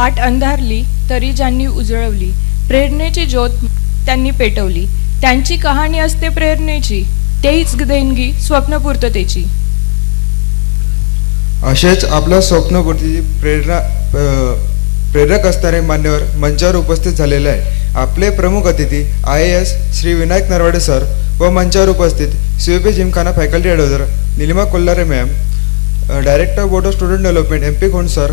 वाट अंधारली तरी ज्यांनी उजळवली, प्रेरणेची ज्योत त्यांनी पेटवली. त्यांची कहाणी असते प्रेरणेची, तेच देणगी स्वप्नपूर्ततेची. असेच आपल्या स्वप्नपूर्तीची प्रेरक असणारे मान्यवर मंचावर उपस्थित झालेले आहे. आपले प्रमुख अतिथी IAS श्री विनायक नरवाडे सर व मंचावर उपस्थित COP gymkhana faculty advisor Nilima Kolhare ma'am, director board of student development MP Khond sir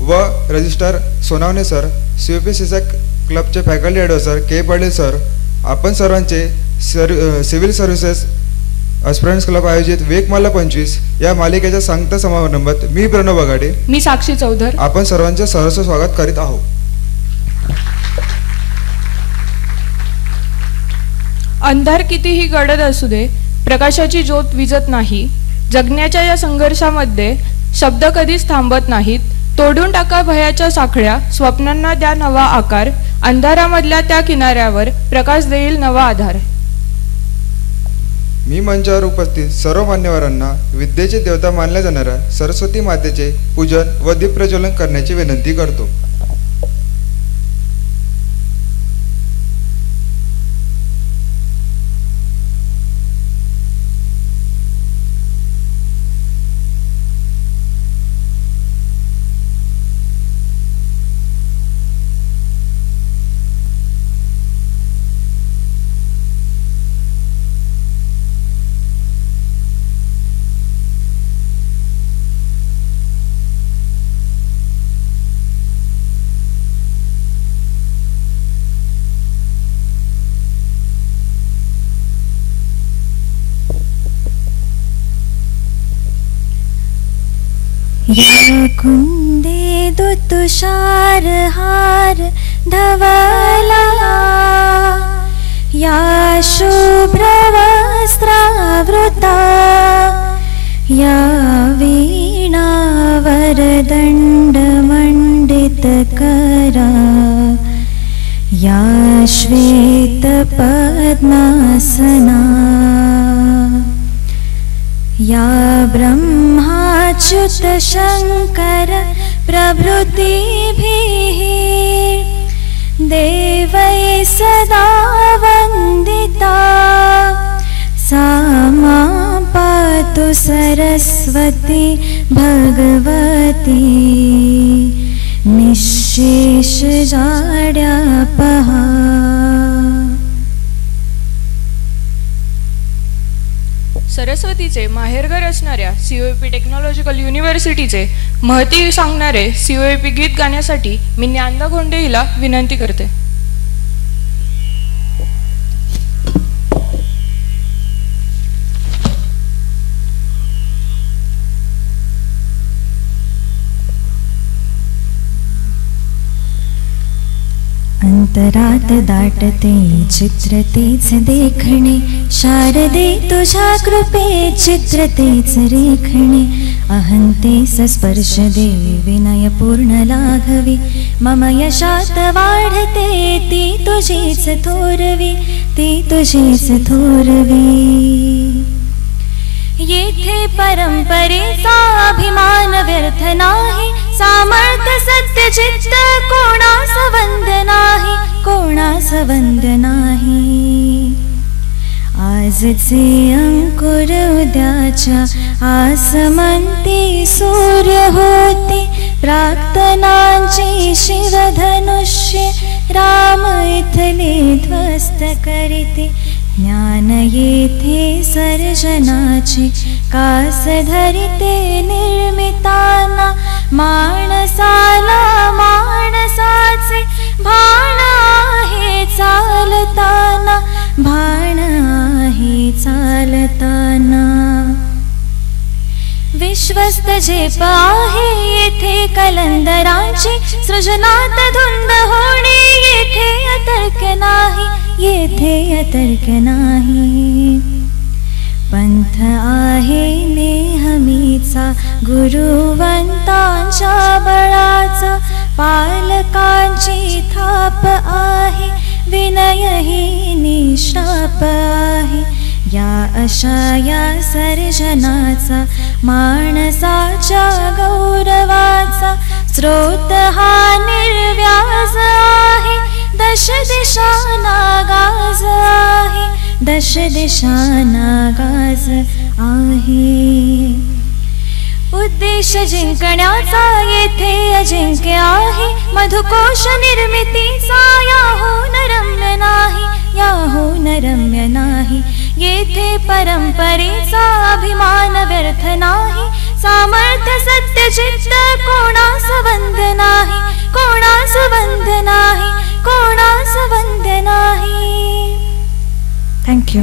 व registrar Sonawane sir, COP CSAC क्लबचे faculty advisor K Patil sir, आपण सर्वांचे सिव्हिल सर्व्हिसेस ॲस्पिरंट्स क्लब आयोजित वेगमाला 25 या मालिकेच्या सांगता समारंभात मी प्रणव बगाडे, मी साक्षी चौधर, आपण सर्वांचे सहर्ष स्वागत करीत आहोत. अंधार कितीही गडद असू दे, प्रकाशाची ज्योत विझत नाही. जगण्याच्या या संघर्षामध्ये शब्द कधीच थांबत नाहीत. तोडून टाका भयाच्या साखळ्या, स्वप्नांना द्या नवा आकार. अंधारामधल्या त्या किनाऱ्यावर प्रकाश देईल नवा आधार. मी मंचावर उपस्थित सर्व मान्यवरांना विद्येची देवता मानल्या जाणाऱ्या सरस्वती मातेचे पूजन व दीप प्रज्वलन करण्याची विनंती करतो. या कुंदे तुषार हार धवला, या शुभ्र वस्त्रावृता, या वीणा वरदंड मंडित करा, या श्वेत पद्मासना, या ब्रह्माच्युत शंकर प्रभृतिभिः देवै सदा वंदिता, सा मां पातु सरस्वती भगवती निःशेष जाड्यापहा. सरस्वतीचे माहेरघर असणाऱ्या COAP टेक्नॉलॉजिकल युनिव्हर्सिटीचे महती सांगणारे COAP गीत गाण्यासाठी मी ज्ञानदा घोंडे हिला विनंती करते. अंतरात दाटते चित्र तेच देखणे, शारदे तुझ्या कृपे चित्र तेच रेखणे. अहंतेस स्पर्श दे विनय पूर्ण लाघवी, मम यशात वाढते ती तुझीच थोरवी, ती तुझीच थोरवी. येथे परंपरेचा अभिमान व्यर्थ नाही, सामर्थ्य सत्य चित्त कोणास वंद नाही, कोणास वंद नाही. आजचे अंकुर उद्याच्या आसमंती सूर्य होते, प्राक्तनांची शिवधनुष्य राम इथले ध्वस्त करीते. ज्ञान येथे सर्जनाची कास धरिते निर्मिताना, माणसाला माणसाचे भान आहे चालताना, भान आहे चालताना. विश्वस्त झेप आहे येथे कलंदरांची, सृजनात धुंद होणे येथे अतर्क नाही, येथे अतर्क नाही. पंथ आहे नेहमीचा गुरुवंतांच्या बळाचा, पालकांची थाप आहे विनय ही निशाप आहे. या अशा या सर्जनाचा माणसाच्या गौरवाचा स्रोत हा निर्व्याज आहे, दश दिशांना गाज आहे, दश दिशांना गाज आहे. उद्देश जिंकण्याचा येथे अजिंक्य आहे, मधुकोश निर्मितीचा याहून रम्य नाही, याहून रम्य नाही. येथे परंपरेचा अभिमान व्यर्थ नाही, सामर्थ्य सत्य चित्त कोणास बंध नाही, कोणास बंध नाही, कोणास बंध नाही. थँक्यू.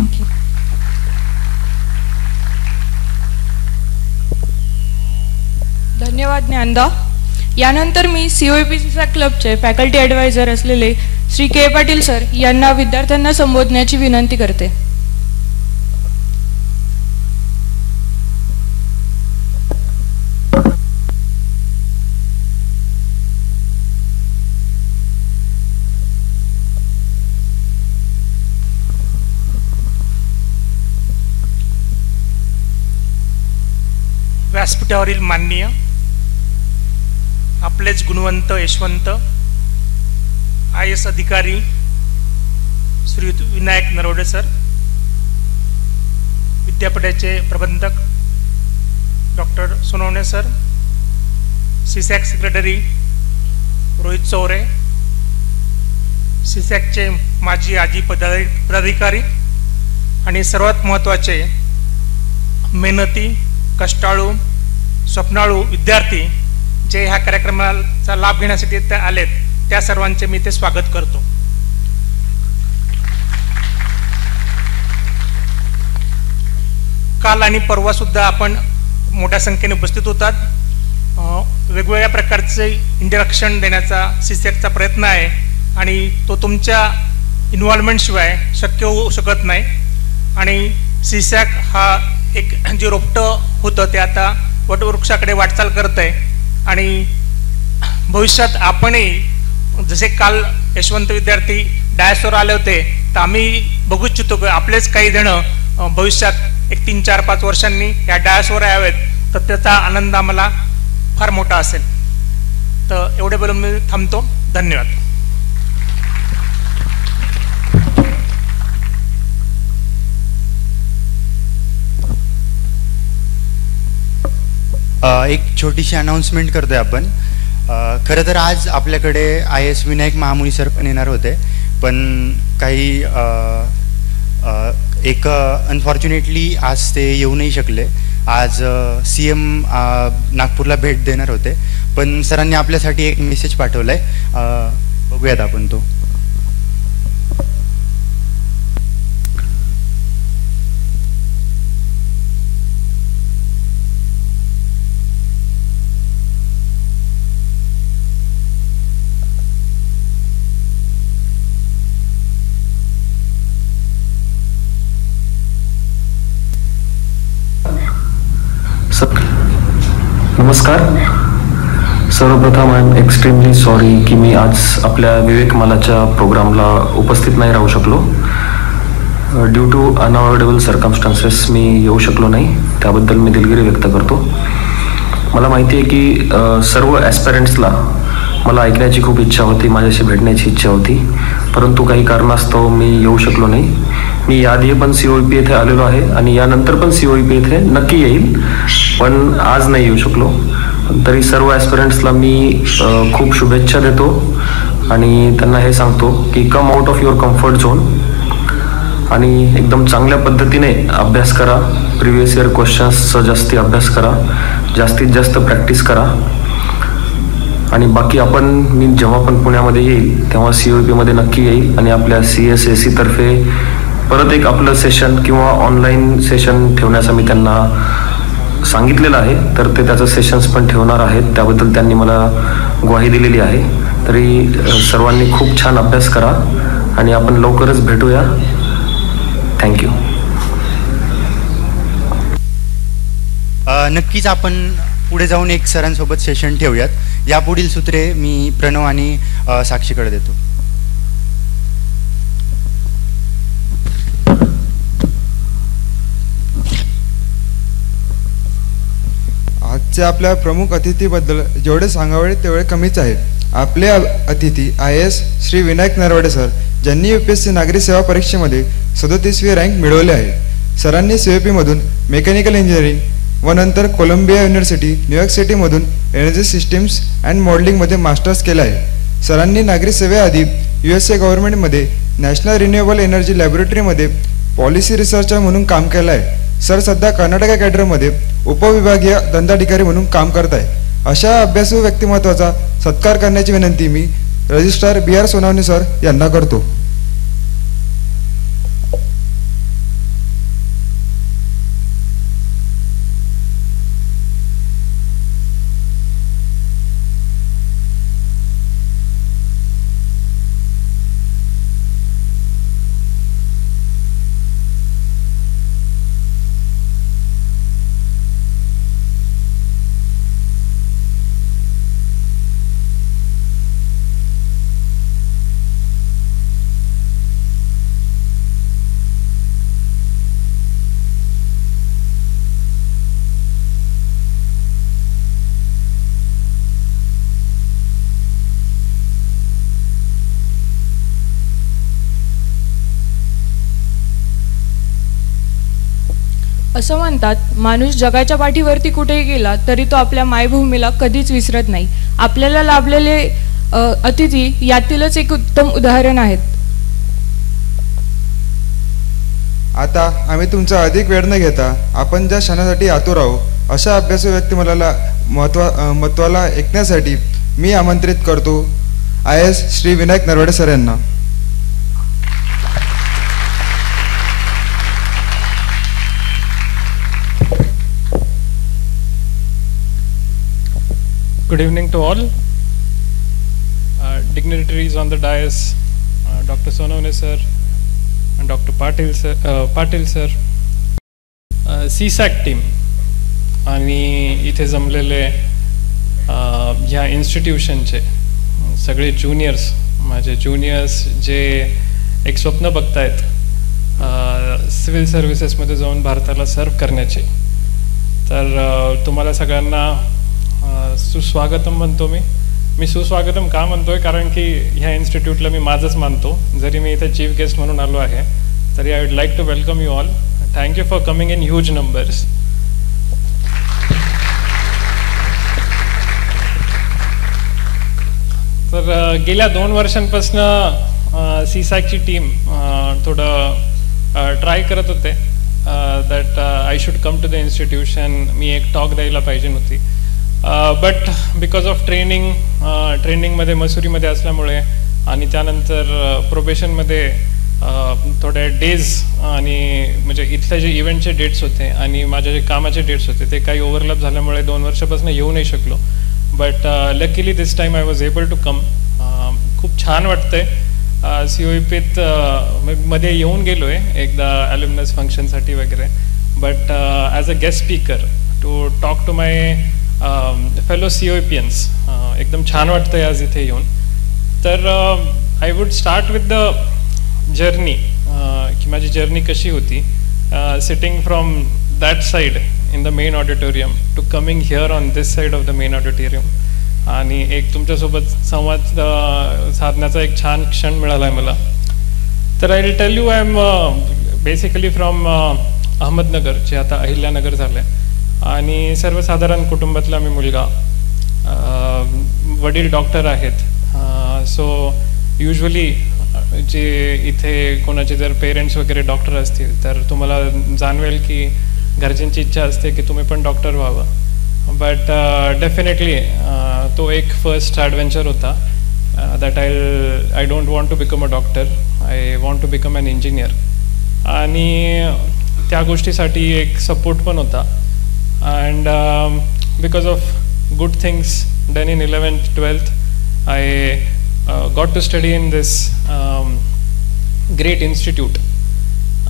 धन्यवाद ज्ञानदा. यानंतर मी COEPCSAC क्लबचे फॅकल्टी ॲडवायझर असलेले श्री के पाटील सर यांना विद्यार्थ्यांना संबोधण्याची विनंती करते. व्यासपीठावरील माननीय आपलेच गुणवंत यशवंत IAS अधिकारी श्री विनायक नरवडे सर, विद्यापीठाचे प्रबंधक doctor Sonawane sir, CSAC secretary Rohit Chaure, CSACचे माजी आजी पदाधिकारी आणि सर्वात महत्त्वाचे मेहनती, कष्टाळू, स्वप्नाळू विद्यार्थी जे ह्या कार्यक्रमाचा लाभ घेण्यासाठी ते आलेत, त्या सर्वांचे मी ते स्वागत करतो. काल आणि परवा सुद्धा आपण मोठ्या संख्येने उपस्थित होतात. वेगवेगळ्या प्रकारचे इंटरॅक्शन देण्याचा CSACचा प्रयत्न आहे आणि तो तुमच्या इन्व्हॉल्वमेंटशिवाय शक्य होऊ शकत नाही. आणि CSAC हा एक जे रोपटं होतं ते आता वटवृक्षाकडे वाटचाल करत आहे आणि भविष्यात आपणही जसे काल यशवंत विद्यार्थी डायसवर आले होते, तर आम्ही बघू इच्छितो की आपलेच काही जण भविष्यात एक 3, 4, 5 वर्षांनी या डायसवर यावेत, तर त्याचा आनंद आम्हाला फार मोठा असेल. तर एवढे बोलून मी थांबतो. धन्यवाद. एक छोटीशी अनाउन्समेंट करतोय आपण. खरं तर आज आपल्याकडे IAS विनायक महामुनी सर पण येणार होते, पण काही एक अनफॉर्च्युनेटली आज ते येऊ नाही शकले. आज CM नागपूरला भेट देणार होते, पण सरांनी आपल्यासाठी एक मेसेज पाठवलाय, बघूयात आपण तो. नमस्कार. सर्वप्रथम आय एम एक्स्ट्रीमली सॉरी की मी आज आपल्या विवेकमालाच्या प्रोग्रामला उपस्थित नाही राहू शकलो. ड्यू टू अनअवॉइडेबल सर्कमस्टान्सेस मी येऊ शकलो नाही, त्याबद्दल मी दिलगिरी व्यक्त करतो. मला माहिती आहे की सर्व ॲस्पिरंट्सला मला ऐकण्याची खूप इच्छा होती, माझ्याशी भेटण्याची इच्छा होती, परंतु काही कारणास्तव मी येऊ शकलो नाही. मी याआधी पण COEP येथे आलेलो आहे आणि यानंतर पण COEP येथे नक्की येईल, पण आज नाही येऊ शकलो. तरी सर्व ॲस्पिरंट्सला मी खूप शुभेच्छा देतो आणि त्यांना हे सांगतो की come out of your comfort zone आणि एकदम चांगल्या पद्धतीने अभ्यास करा. प्रिव्हियस इयर क्वेश्चन्सचा जास्ती अभ्यास करा, जास्तीत जास्त प्रॅक्टिस करा. आणि बाकी मी जेव्हा पण पुण्यामध्ये येईल तेव्हा COEPमध्ये नक्की येईल आणि आपल्या CSAC तर्फे परत एक आपलं सेशन किंवा ऑनलाईन सेशन ठेवण्याचं मी त्यांना सांगितलेलं आहे, तर ते त्याचं सेशन्स पण ठेवणार आहेत. त्याबद्दल त्यांनी मला ग्वाही दिलेली आहे. तरी सर्वांनी खूप छान अभ्यास करा आणि आपण लवकरच भेटूया. थँक्यू. नक्कीच आपण पुढे जाऊन एक सरांसोबत सेशन ठेवूयात. यापुढील सूत्रे मी प्रणव आणि साक्षीकडे देतो. आजच्या आपल्या प्रमुख अतिथीबद्दल जेवढे सांगावे तेवढे कमीच आहे. आपले अतिथी IAS श्री विनायक नरवडे सर, ज्यांनी UPSC नागरी सेवा परीक्षेमध्ये 37वी रँक मिळवले आहे. सरांनी COP मधून मेकॅनिकल इंजिनिअरिंग व नंतर कोलंबिया युनिव्हर्सिटी न्यूयॉर्क सिटीमधून एनर्जी सिस्टीम्स अँड मॉडेलिंगमध्ये मास्टर्स केला आहे. सरांनी नागरी सेवेआधी USA गव्हर्नमेंटमध्ये नॅशनल रिन्युएबल एनर्जी लॅबोरेटरीमध्ये पॉलिसी रिसर्चर म्हणून काम केलं आहे. सर सध्या कर्नाटक कॅडरमध्ये उपविभागीय दंडाधिकारी म्हणून काम करत आहे. अशा अभ्यासू व्यक्तिमत्वाचा सत्कार करण्याची विनंती मी रजिस्ट्रार BR सोनावणे सर यांना करतो. असं म्हणतात, माणूस जगाच्या पाठीवरती कुठेही गेला तरी तो आपल्या मायभूमीला कधीच विसरत नाही. आपल्याला लाभलेले अतिथी यातीलच एक उत्तम उदाहरण आहेत. आता आम्ही तुमचा अधिक वेळ न घेता आपण ज्या क्षणासाठी आतुर आहोत अशा अभ्यासू व्यक्तिमत्वाला महत्वाला ऐकण्यासाठी मी आमंत्रित करतो IAS श्री विनायक नरवडे सर यांना. Good evening to all. Dignitaries on the dais, Dr. Sonavane sir and Dr. Patil sir, CSAC team आणि इथे जमलेले ह्या इन्स्टिट्यूशनचे सगळे ज्युनियर्स, माझे ज्युनियर्स जे एक स्वप्न बघतायत सिव्हिल सर्व्हिसेसमध्ये जाऊन भारताला सर्व करण्याचे, तर तुम्हाला सगळ्यांना सुस्वागतम म्हणतो. मी सुस्वागतम का म्हणतोय, कारण की ह्या इन्स्टिट्यूटला मी माझंच मानतो. जरी मी इथे चीफ गेस्ट म्हणून आलो आहे तरी I would like to welcome you all. Thank you for coming in huge numbers. तर गेल्या 2 वर्षांपासून CSACची टीम थोडं ट्राय करत होते that I should come to the institution. मी एक टॉक द्यायला पाहिजे होती, बट बिकॉज ऑफ ट्रेनिंगमध्ये मसुरीमध्ये असल्यामुळे आणि त्यानंतर प्रोबेशनमध्ये थोड्या डेज आणि म्हणजे इथल्या जे इव्हेंटचे डेट्स होते आणि माझ्या जे कामाचे डेट्स होते ते काही ओव्हरलॅप झाल्यामुळे 2 वर्षापासून येऊ नाही शकलो. But luckily this time I was able to come. खूप छान वाटतंय. COEPत मध्ये येऊन गेलो आहे एकदा ॲल्युमिनस फंक्शनसाठी वगैरे, but as a guest speaker to talk to my fellow COEPians एकदम छान वाटतंय आज इथे येऊन. तर I would start with the journey, की माझी जर्नी कशी होती sitting from that side in the main auditorium to coming here on this side of the main auditorium, आणि एक तुमच्यासोबत संवाद साधण्याचा एक छान क्षण मिळाला आहे मला. तर I will tell you, I am basically from Ahmednagar, जे आता अहिल्यानगर झालं आहे, आणि सर्वसाधारण कुटुंबातला मी मुलगा. वडील डॉक्टर आहेत. सो युजली जे इथे कोणाचे जर पेरेंट्स वगैरे डॉक्टर असतील तर तुम्हाला जाणवेल की घरच्यांची इच्छा असते की तुम्ही पण डॉक्टर व्हावं. बट डेफिनेटली तो एक फर्स्ट ॲडव्हेंचर होता that I don't want to become a doctor, I want to become an engineer. आणि त्या गोष्टीसाठी एक सपोर्ट पण होता. And because of good things done in 11th 12th, I got to study in this great institute.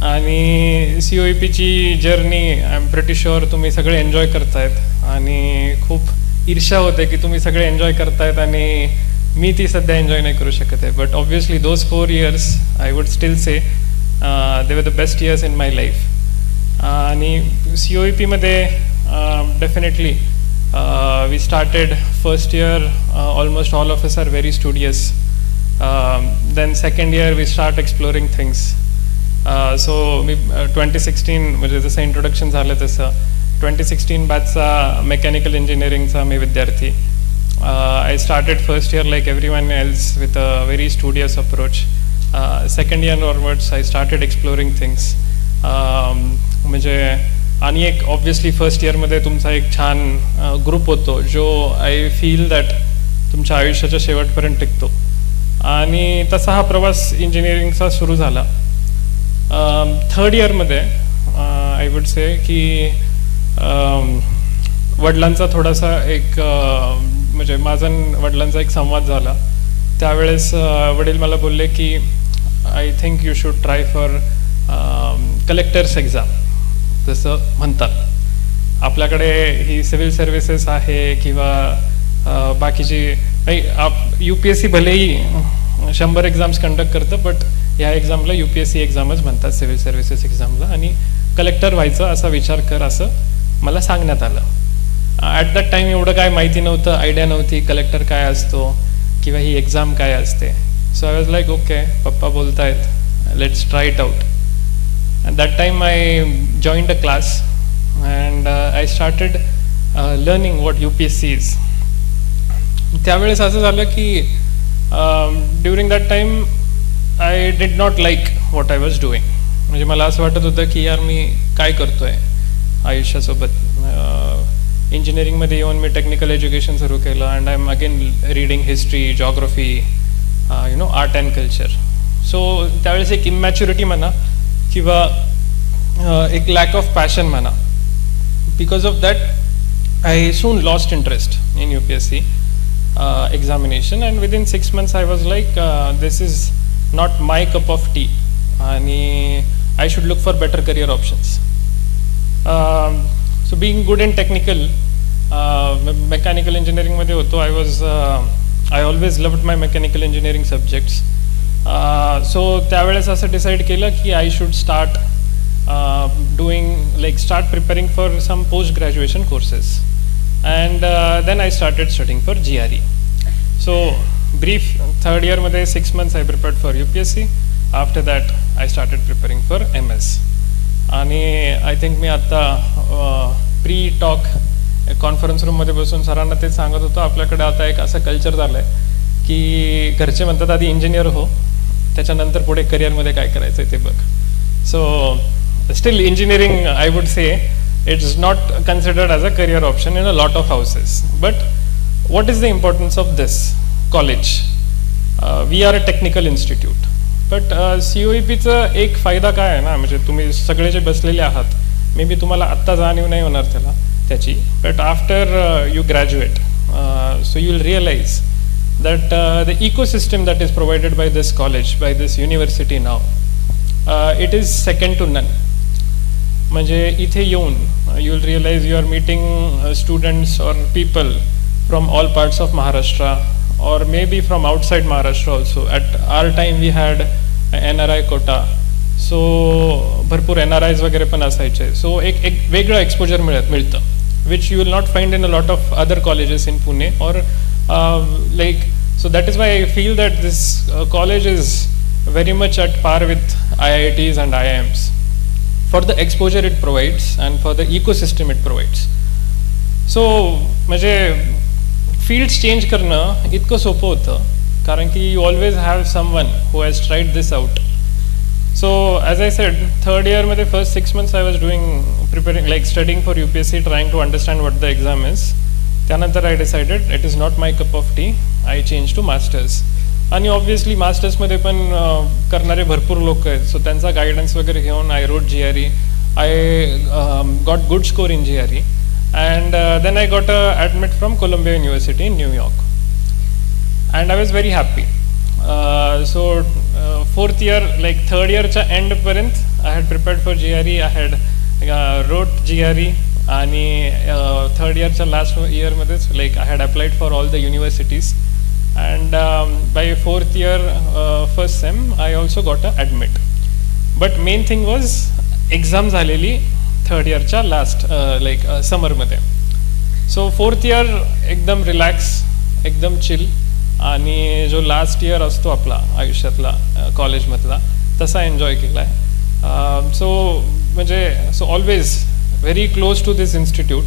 आणि COEPची journey I am pretty sure तुम्ही सगळे एन्जॉय करतायत आणि खूप ईर्ष्या होते की तुम्ही सगळे एन्जॉय करतायत आणि मी ती सध्या एन्जॉय नाही करू शकत आहे. But obviously those 4 years I would steel say they were the best years in my life. आणि COEPमध्ये definitely We started first year, almost all of us are very studious. Then second year we start exploring things. So मी 2016 म्हणजे जसं introduction झालं तसं 2016 बॅचचा mechanical इंजिनिअरिंगचा मी विद्यार्थी. I started first year like everyone else with a very studious approach. Second year onwards I started exploring things. म्हणजे आणि एक obviously first इयरमध्ये तुमचा एक छान ग्रुप होतो जो आय फील दॅट तुमच्या आयुष्याच्या शेवटपर्यंत टिकतो. आणि तसा हा प्रवास इंजिनिअरिंगचा सुरू झाला. थर्ड इयरमध्ये आय वुड से की वडिलांचा थोडासा एक म्हणजे माझा वडिलांचा एक संवाद झाला. त्यावेळेस वडील मला बोलले की I think you should try for collectors exam. जसं म्हणतात आपल्याकडे ही सिव्हिल सर्व्हिसेस आहे किंवा बाकीची नाही, UPSC भलेही 100 एक्झाम्स कंडक्ट करतं, बट ह्या एक्झामला UPSC एक्झामच म्हणतात सिव्हिल सर्व्हिसेस एक्झामला. आणि कलेक्टर व्हायचं असा विचार कर असं मला सांगण्यात आलं. ॲट दॅट टाईम एवढं काय माहिती नव्हतं, आयडिया नव्हती कलेक्टर काय असतो किंवा ही एक्झाम काय असते. So I was like okay, पप्पा बोलतायत, let's try it out. At that time I joined a class and I started learning what UPSC is. त्यावेळेस असं झालं की during that time I did not like what I was doing. म्हणजे मला असं वाटत होतं की यार मी काय करतोय आयुष्यासोबत. इंजिनिअरिंगमध्ये येऊन मी टेक्निकल एज्युकेशन सुरू केलं and I M again reading history, geography, art and culture. So त्यावेळेस एक इमॅच्युरिटी म्हणा किंवा एक लॅक ऑफ पॅशन म्हणा. Because of that I soon lost interest in UPSC examination and within 6 months I was like this is not my cup of tea आणि I should look for better career options. So being good in technical mechanical engineering मध्ये होतो. I always loved my mechanical engineering subjects. So त्यावेळेस असं decide केलं की I should start start preparing for some post graduation courses, and then I started studying for GRE. So brief, third year मध्ये 6 months I prepared for UPSC. After that I started preparing for MS. आणि I think मी आता pre talk conference रूममध्ये बसून सरांना तेच सांगत होतो, आपल्याकडे आता एक असं कल्चर झालं आहे की घरचे म्हणतात आधी इंजिनियर हो, त्याच्यानंतर पुढे करिअरमध्ये काय करायचं आहे ते बघ. So steel engineering I would say it's not considered as a career option in a lot of houses. But what is the importance of this college? We are a technical institute. But COEPचा एक फायदा काय आहे ना, म्हणजे तुम्ही सगळे जे बसलेले आहात, मे बी तुम्हाला आत्ता जाणीव नाही होणार त्याची, but after you graduate so you will realise that the ecosystem that is provided by this college, by this university now, it is second to none. म्हणजे इथे येऊन you will realize you are meeting students or people from all parts of Maharashtra or maybe from outside Maharashtra also. At our time we had NRI quota, so भरपूर NRIs वगैरे पण असायचे. So एक वेगळं exposure मिळतं, which you will not find in a lot of other colleges in Pune or so that is why I feel that this college is very much at par with IITs and IIMs for the exposure it provides and for the ecosystem it provides. So म्हणजे fields change करणं इतकं सोपं होतं कारण की you always have someone who has tried this out. So as I said, third year मध्ये first 6 months I was preparing studying for UPSC, trying to understand what the exam is. त्यानंतर I decided it is not my cup of tea. I change to masters. आणि obviously मास्टर्समध्ये पण करणारे भरपूर लोक आहेत, so त्यांचा गायडन्स वगैरे घेऊन I wrote GRE. I got good score in GRE and then I got a admit from Columbia University in New York and I was very happy. So fourth year third इयरच्या एंडपर्यंत I had prepared for GRE. I had wrote GRE आणि third इयरच्या last इयरमध्येच I had applied for all the universities and by fourth year first sem I also got a admit. But main thing was exam झालेली third इयरच्या last समरमध्ये. So fourth year एकदम relax, एकदम chill, आणि जो last year असतो आपला आयुष्यातला कॉलेजमधला तसा एन्जॉय केला आहे. So always very close to this institute.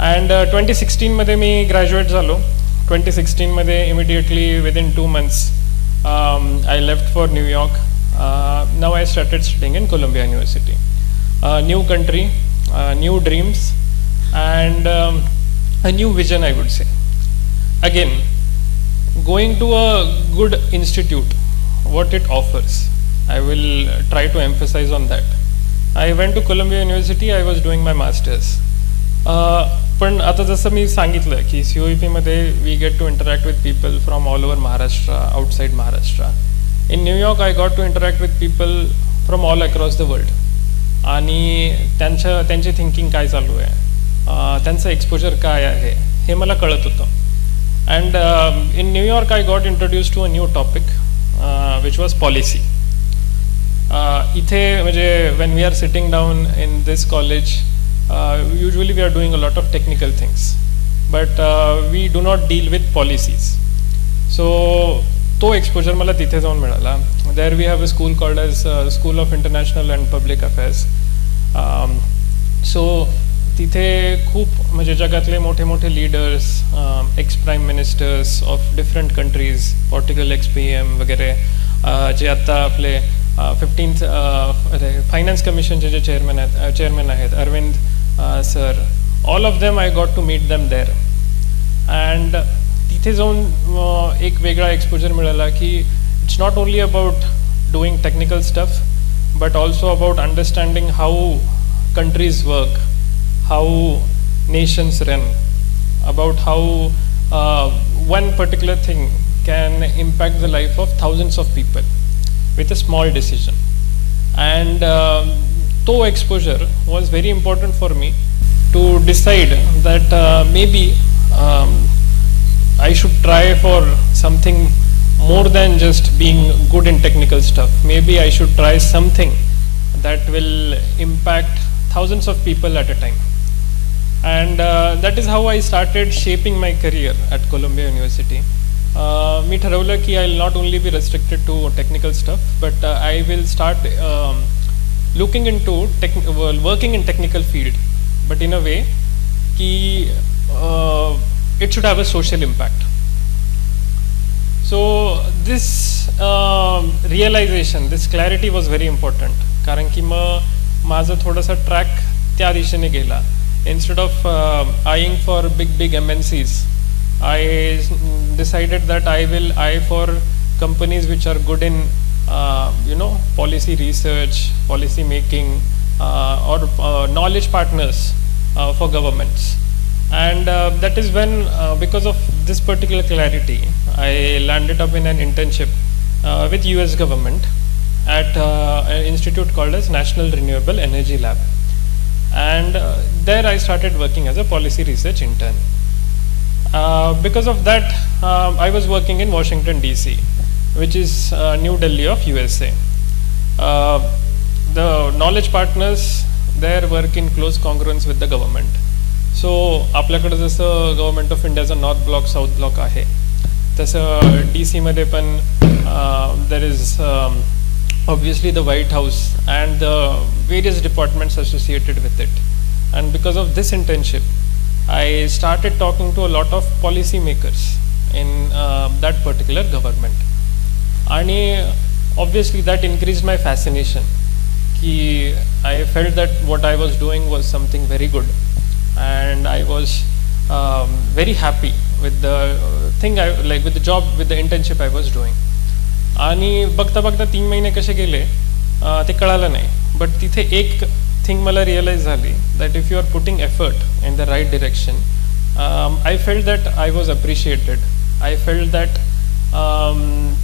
And 2016मध्ये मी ग्रॅज्युएट झालो. 2016मध्ये immediately within 2 months I left for New York. Now I started studying in Columbia University. New country, new dreams, and a new vision, I would say. Again, going to a good institute, what it offers, I will try to emphasize on that. I went to Columbia University, I was doing my masters. पण आता जसं मी सांगितलं की COEP मध्ये we get to interact with people from all over Maharashtra, outside Maharashtra. In New York I got to interact with people from all across the world. आणि त्यांची thinking काय चालू आहे, त्यांचं एक्सपोजर काय आहे हे मला कळत होतं. And in New York I got introduce to a new topic which was policy. इथे म्हणजे when we are sitting down in this college, usually we are doing a lot of technical things, but we do not deal with policies. So तो exposure मला तिथे जाऊन मिळाला. There we have a school called as School of International and Public Affairs. So तिथे खूप म्हणजे जगातले मोठे मोठे leaders, ex prime ministers of different countries, Portugal ex PM वगैरे, जे आत्ता आपले 15th फायनान्स कमिशनचे जे चेअरमॅन आहेत, Arvind sir, all of them I got to meet them there. And तिथे जाऊन एक वेगळा एक्सपोजर मिळाला की it's not only about doing technical stuff, but also about understanding how countries work, how nations run, about how one particular thing can impact the life of thousands of people with a small decision. And to exposure was very important for me to decide that maybe I should try for something more than just being good in technical stuff. Maybe I should try something that will impact thousands of people at a time. And that is how I started shaping my career at Columbia University. मी ठरवलं की I will not only be restricted to technical stuff, but I will start looking into working in technical field, but in a way कि it should have a social impact. So this realization, this clarity was very important, कारण की मग माझं थोडासा track त्या दिशेने गेला. Instead of eyeing for big MNCs, I decided that I will eye for companies which are good in policy research, policy making, or knowledge partners for governments. And that is when, because of this particular clarity, I landed up in an internship with US government at an institute called as National Renewable Energy Lab. And there I started working as a policy research intern. Because of that, I was working in Washington DC, which is New Delhi of USA. The knowledge partners there work in close congruence with the government. So आपल्याकडे जसं government of इंडियाचा north block south block आहे, तसं DC मध्ये पण there is obviously the White House and the various departments associated with it. And because of this internship, I started talking to a lot of policy makers in that particular government. And obviously that increased my fascination. I felt that what I was doing was something very good, and I was very happy with the thing, with the job, with the internship I was doing. आणि बघता बघता 3 महिने कसे गेले ते कळालं नाही. But तिथे एक थिंग मला रिअलाइज झाली, that if you are putting effort in the right direction, I felt that I was appreciated. I felt that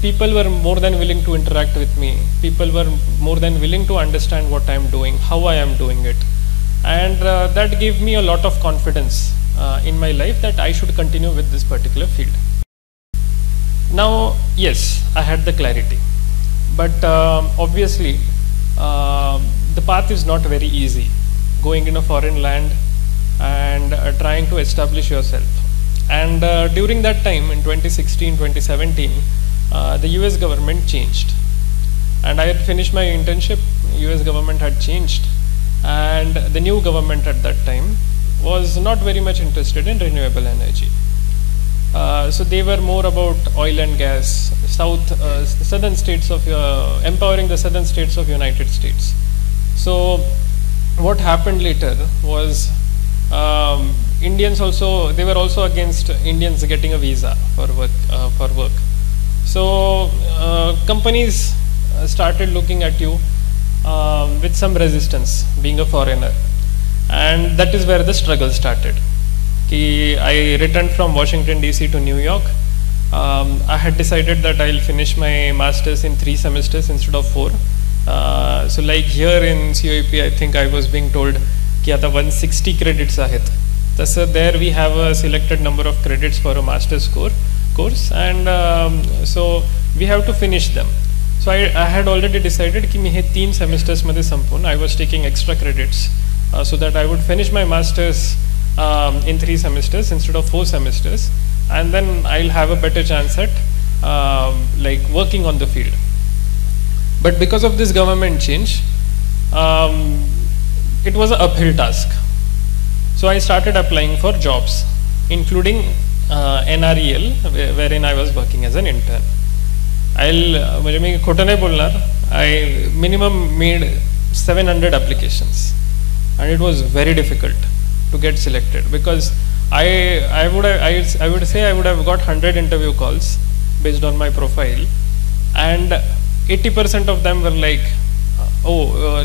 people were more than willing to interact with me. People were more than willing to understand what I am doing, how I am doing it. And that gave me a lot of confidence in my life that I should continue with this particular field. Now, yes, I had the clarity, but obviously the path is not very easy. Going in a foreign land, and trying to establish yourself. And during that time in 2016, 2017, the US government changed. And I had finished my internship, US government had changed, and the new government at that time was not very much interested in renewable energy. So they were more about oil and gas, southern states of empowering the southern states of United States. So what happened later was Indians also, they were also against Indians getting a visa for work. So companies started looking at you with some resistance, being a foreigner, and that is where the struggle started. I returned from Washington DC to New York. I had decided that I'll finish my masters in 3 semesters instead of 4. So like here in COEP, I think I was being told ki आता 160 credits आहेत. So there we have a selected number of credits for a master's course, and so we have to finish them. So I had already decided ki मी हे 3 semesters मध्ये संपून, I was taking extra credits so that I would finish my masters in 3 semesters instead of 4 semesters, and then I'll have a better chance at like working on the field. But because of this government change, it was an uphill task. So I started applying for jobs, including NREL, wherein I was working as an intern. म्हणजे मी खोटं नाही बोलणार, I minimum made 700 applications, and it was very difficult to get selected, because I would say I would have got 100 interview calls based on my profile, and 80% of them were like,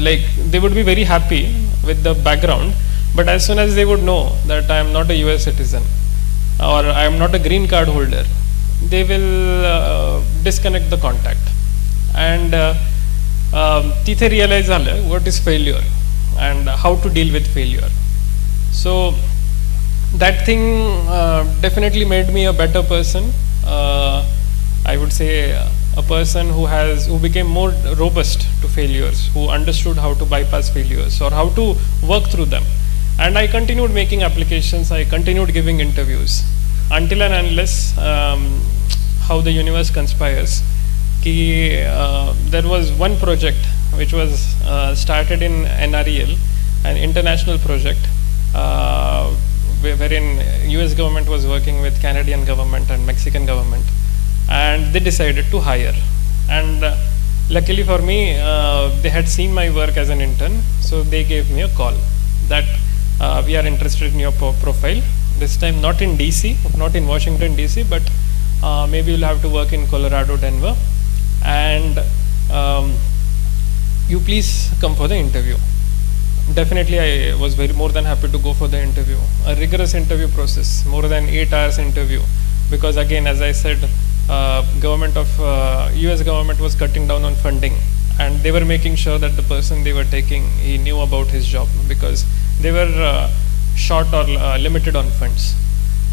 like they would be very happy with the background, but as soon as they would know that I am not a US citizen or I am not a green card holder, they will disconnect the contact. And तिथे realize झालं what is failure and how to deal with failure. So that thing definitely made me a better person. I would say a person who became more robust to failures, who understood how to bypass failures or how to work through them. And I continued making applications, I continued giving interviews until and unless how the universe conspires. There was one project which was started in NREL, an international project wherein US government was working with Canadian government and Mexican government, and they decided to hire. And luckily for me, they had seen my work as an intern, so they gave me a call that we are interested in your profile. This time not in DC, not in Washington DC, but maybe you'll have to work in Colorado, Denver, and you please come for the interview. Definitely I was more than happy to go for the interview. A rigorous interview process, more than 8 hours interview, because again, as I said, US government was cutting down on funding, and they were making sure that the person they were taking, he knew about his job, because they were short or limited on funds.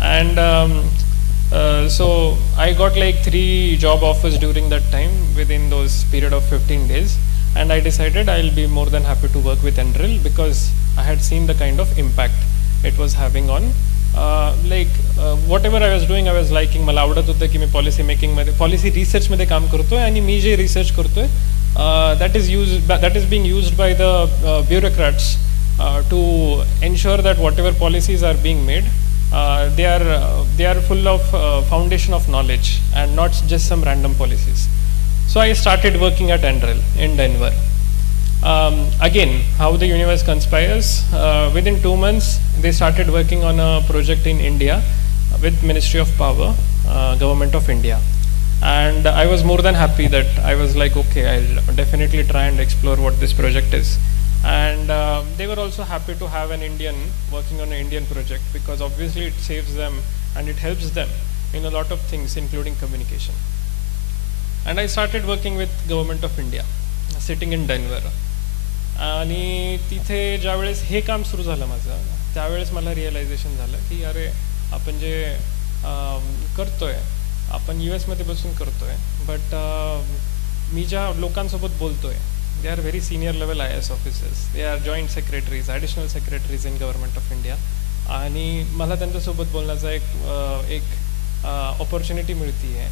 And so I got like 3 job offers during that time within those period of 15 days. And I decided I'll be more than happy to work with NREL, because I had seen the kind of impact it was having on whatever I was doing, I was liking. मला आवडत होतं की मी policy making मध्ये, policy research मध्ये काम करतोय, आणि मी जे रिसर्च करतोय that is being used by the bureaucrats to ensure that whatever policies are being made, they are full of foundation of knowledge and not just some random policies. So I started working at NREL in Denver. Again, how the universe conspires, within 2 months they started working on a project in India with Ministry of Power, Government of India. And I was more than happy that I was like, okay, I'll definitely try and explore what this project is. And they were also happy to have an Indian working on an Indian project, because obviously it saves them and it helps them in a lot of things, including communication. And I started working with Government of India, sitting in Denver. आणि तिथे ज्यावेळेस हे काम सुरू झालं माझं, त्यावेळेस मला रिअलायझेशन झालं की अरे आपण जे करतोय, आपण US मध्ये बसून करतोय, बट मी ज्या लोकांसोबत बोलतोय, they are very senior level IAS officers, they are joint secretaries, additional secretaries in Government of India, आणि मला त्यांच्यासोबत बोलण्याचा एक ऑपॉर्च्युनिटी मिळते आहे.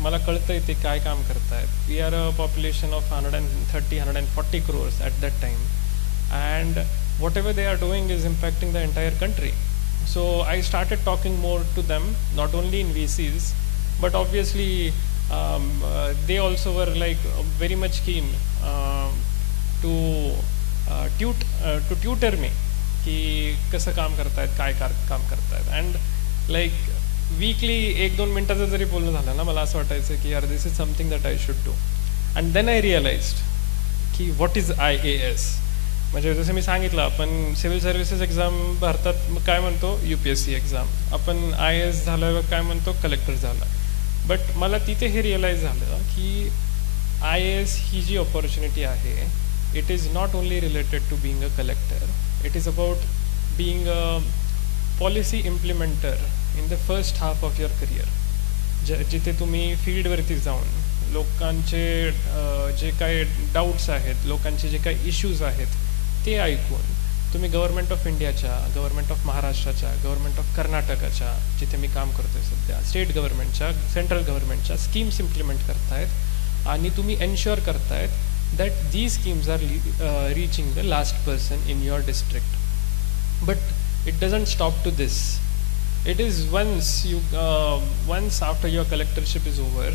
मला कळतं आहे ते काय काम करतायत. We are a population of 130-140 crores at that time, and whatever they are doing is impacting the entire country. So I started talking more to them, not only in VCs, but obviously they also were like very much keen to tutor me की कसं काम करतायत, काय काम करतायत. And like weekly 1-2 मिनटाचं जरी बोलणं झालं ना, मला असं वाटायचं की यार this is something that I should do. And then I realised की व्हॉट इज IAS. म्हणजे जसं मी सांगितलं, आपण सिव्हिल सर्व्हिसेस एक्झाम भारतात काय म्हणतो UPSC एक्झाम, आपण IAS झालं काय म्हणतो कलेक्टर झाला. बट मला तिथे हे रिअलाईज झालं की IAS ही जी ऑपॉर्च्युनिटी आहे, it is not only related to being a collector, it is about being a policy implementer in the first half of your career. जिथे तुम्ही फील्डवरती जाऊन लोकांचे जे काही डाऊट्स आहेत, लोकांचे जे काही इश्यूज आहेत ते ऐकून तुम्ही गव्हर्नमेंट ऑफ इंडियाच्या, गव्हर्नमेंट ऑफ महाराष्ट्राच्या, गव्हर्नमेंट ऑफ कर्नाटकाच्या, जिथे मी काम करतो आहे सध्या, स्टेट गव्हर्नमेंटच्या, सेंट्रल गव्हर्नमेंटच्या स्कीम्स इम्प्लिमेंट करतायत आणि तुम्ही एन्श्युअर करतायत that these schemes are reaching the last person in your district. But it doesn't stop to this. It is once after your collectorship is over,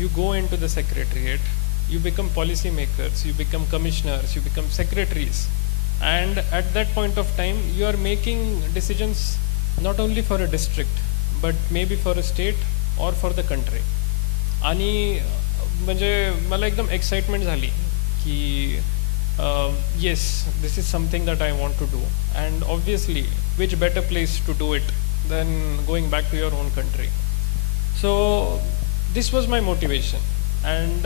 you go into the secretariat, you become policy makers, you become commissioners, you become secretaries, and at that point of time you are making decisions not only for a district but maybe for a state or for the country. आणि म्हणजे मला एकदम excitement झाली की yes, this is something that I want to do, and obviously which better place to do it than going back to your own country. So this was my motivation, and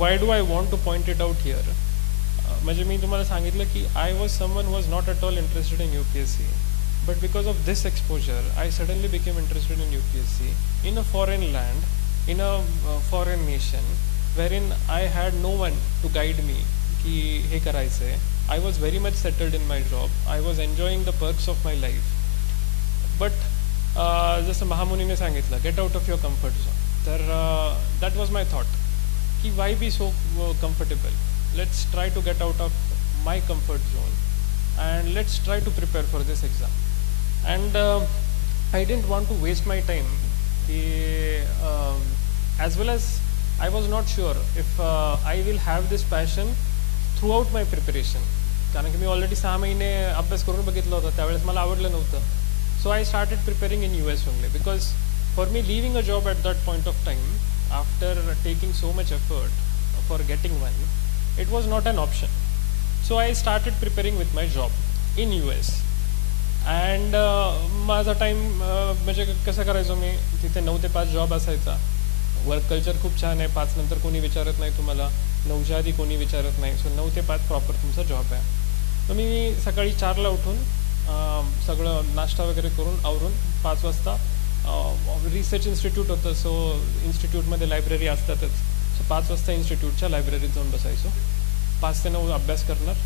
why do I want to point it out here? म्हणजे मी तुम्हाला सांगितलं की I was someone who was not at all interested in UPSC, but because of this exposure I suddenly became interested in UPSC in a foreign land, in a foreign nation, wherein I had no one to guide me की हे करायचं आहे. I was very much settled in my job, I was enjoying the perks of my life. But जसं महामुनीने सांगितलं, get out of your comfort zone. तर that was my thought की why be so comfortable, let's try to get out of my comfort zone and let's try to prepare for this exam. And I didn't want to waste my time की as well as I was not sure if I will have this passion throughout my preparation. कारण की मी already 6 महिने अभ्यास करून बघितलं होतं, त्यावेळेस मला आवडलं नव्हतं. So I started preparing in US only, because for me leaving a job at that point of time after taking so much effort for getting one, it was not an option. So I started preparing with my job in US. And माझा time म्हणजे कसं करायचो मी, तिथे 9 ते 5 job असायचा. Work culture खूप छान आहे, 5 नंतर कोणी विचारत नाही तुम्हाला, 9च्या आधी कोणी विचारत नाही. सो 9 ते 5 प्रॉपर तुमचा जॉब आहे. तर मी सकाळी 4ला उठून सगळं नाश्ता वगैरे करून आवरून 5 वाजता रिसर्च इन्स्टिट्यूट होतं, सो इन्स्टिट्यूटमध्ये लायब्ररी असतातच. सो 5 वाजता इन्स्टिट्यूटच्या लायब्ररीत जाऊन बसायचो. 5 ते 9 अभ्यास करणार,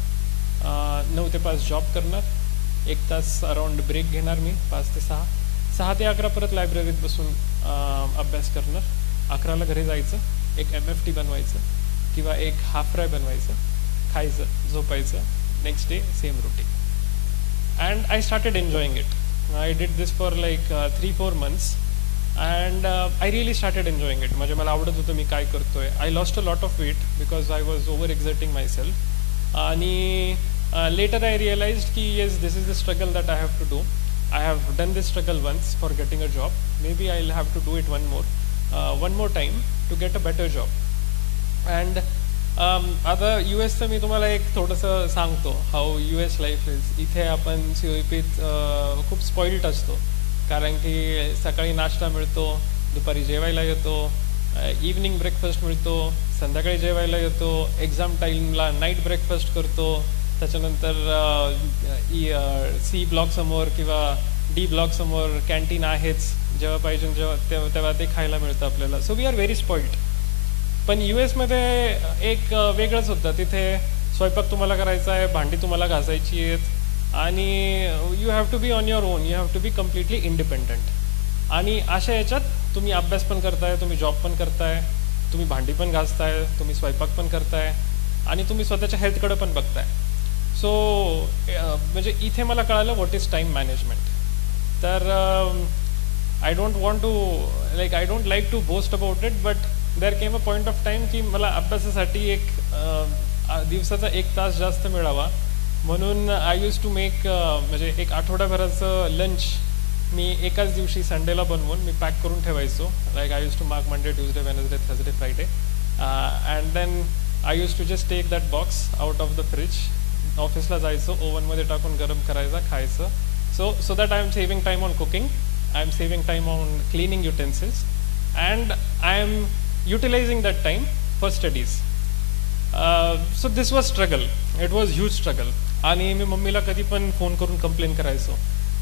9 ते 5 जॉब करणार, 1 तास अराउंड ब्रेक घेणार मी, 5 ते 6, 6 ते 11 परत लायब्ररीत बसून अभ्यास करणार. 11ला घरी जायचं, एक MFT बनवायचं किंवा एक हाफ फ्राय बनवायचं, खायचं, झोपायचं, next day same routine. And I started enjoying it. I did this for like 3-4 months, and I really started enjoying it. म्हणजे मला आवडत होतं मी काय करतोय. I lost a lot of weight because I was over-exerting myself. आणि later I realized ki yes, this is the struggle that I have to do. I have done this struggle once for getting a job. Maybe I'll have to do it one more time to get a better job. And आता USचं मी तुम्हाला एक थोडंसं सांगतो how US life is. इथे आपण COEPत खूप spoiled असतो, कारण की सकाळी नाश्ता मिळतो, दुपारी जेवायला येतो, इव्हनिंग ब्रेकफास्ट मिळतो, संध्याकाळी जेवायला येतो, एक्झाम टाईमला नाईट ब्रेकफास्ट करतो, त्याच्यानंतर C ब्लॉकसमोर किंवा D ब्लॉकसमोर कॅन्टीन आहेच, जेव्हा पाहिजे तेव्हा ते खायला मिळतं आपल्याला. So we are very spoiled. पण US मध्ये एक वेगळंच होतं. तिथे स्वयंपाक तुम्हाला करायचा आहे, भांडी तुम्हाला घासायची आहेत, आणि you have to be on your own, you have to be completely independent. आणि अशा याच्यात तुम्ही अभ्यास पण करताय, तुम्ही जॉब पण करताय, तुम्ही भांडी पण घासताय, तुम्ही स्वयंपाक पण करताय आणि तुम्ही स्वतःच्या हेल्थकडे पण बघताय. सो म्हणजे इथे मला कळालं व्हॉट इज टाईम मॅनेजमेंट. तर I don't want to I don't like to boast about it, but there came a point of time की मला अभ्यासासाठी एक दिवसाचा 1 तास जास्त मिळावा, म्हणून आय यूज टू मेक म्हणजे एक आठवड्याभराचं लंच मी एकाच दिवशी संडेला बनवून मी पॅक करून ठेवायचो. I use to mark Monday, Tuesday, Wednesday, Thursday, Friday, and then I use to just take that box out of the fridge, ऑफिसला जायचं, ओव्हनमध्ये टाकून गरम करायचं, खायचं. So that I am saving time on cooking, I am saving time on cleaning utensils, and I am utilising that time for studies. So this was struggle, it was huge struggle. आणि मी मम्मीला कधी पण phone करून complain करायचो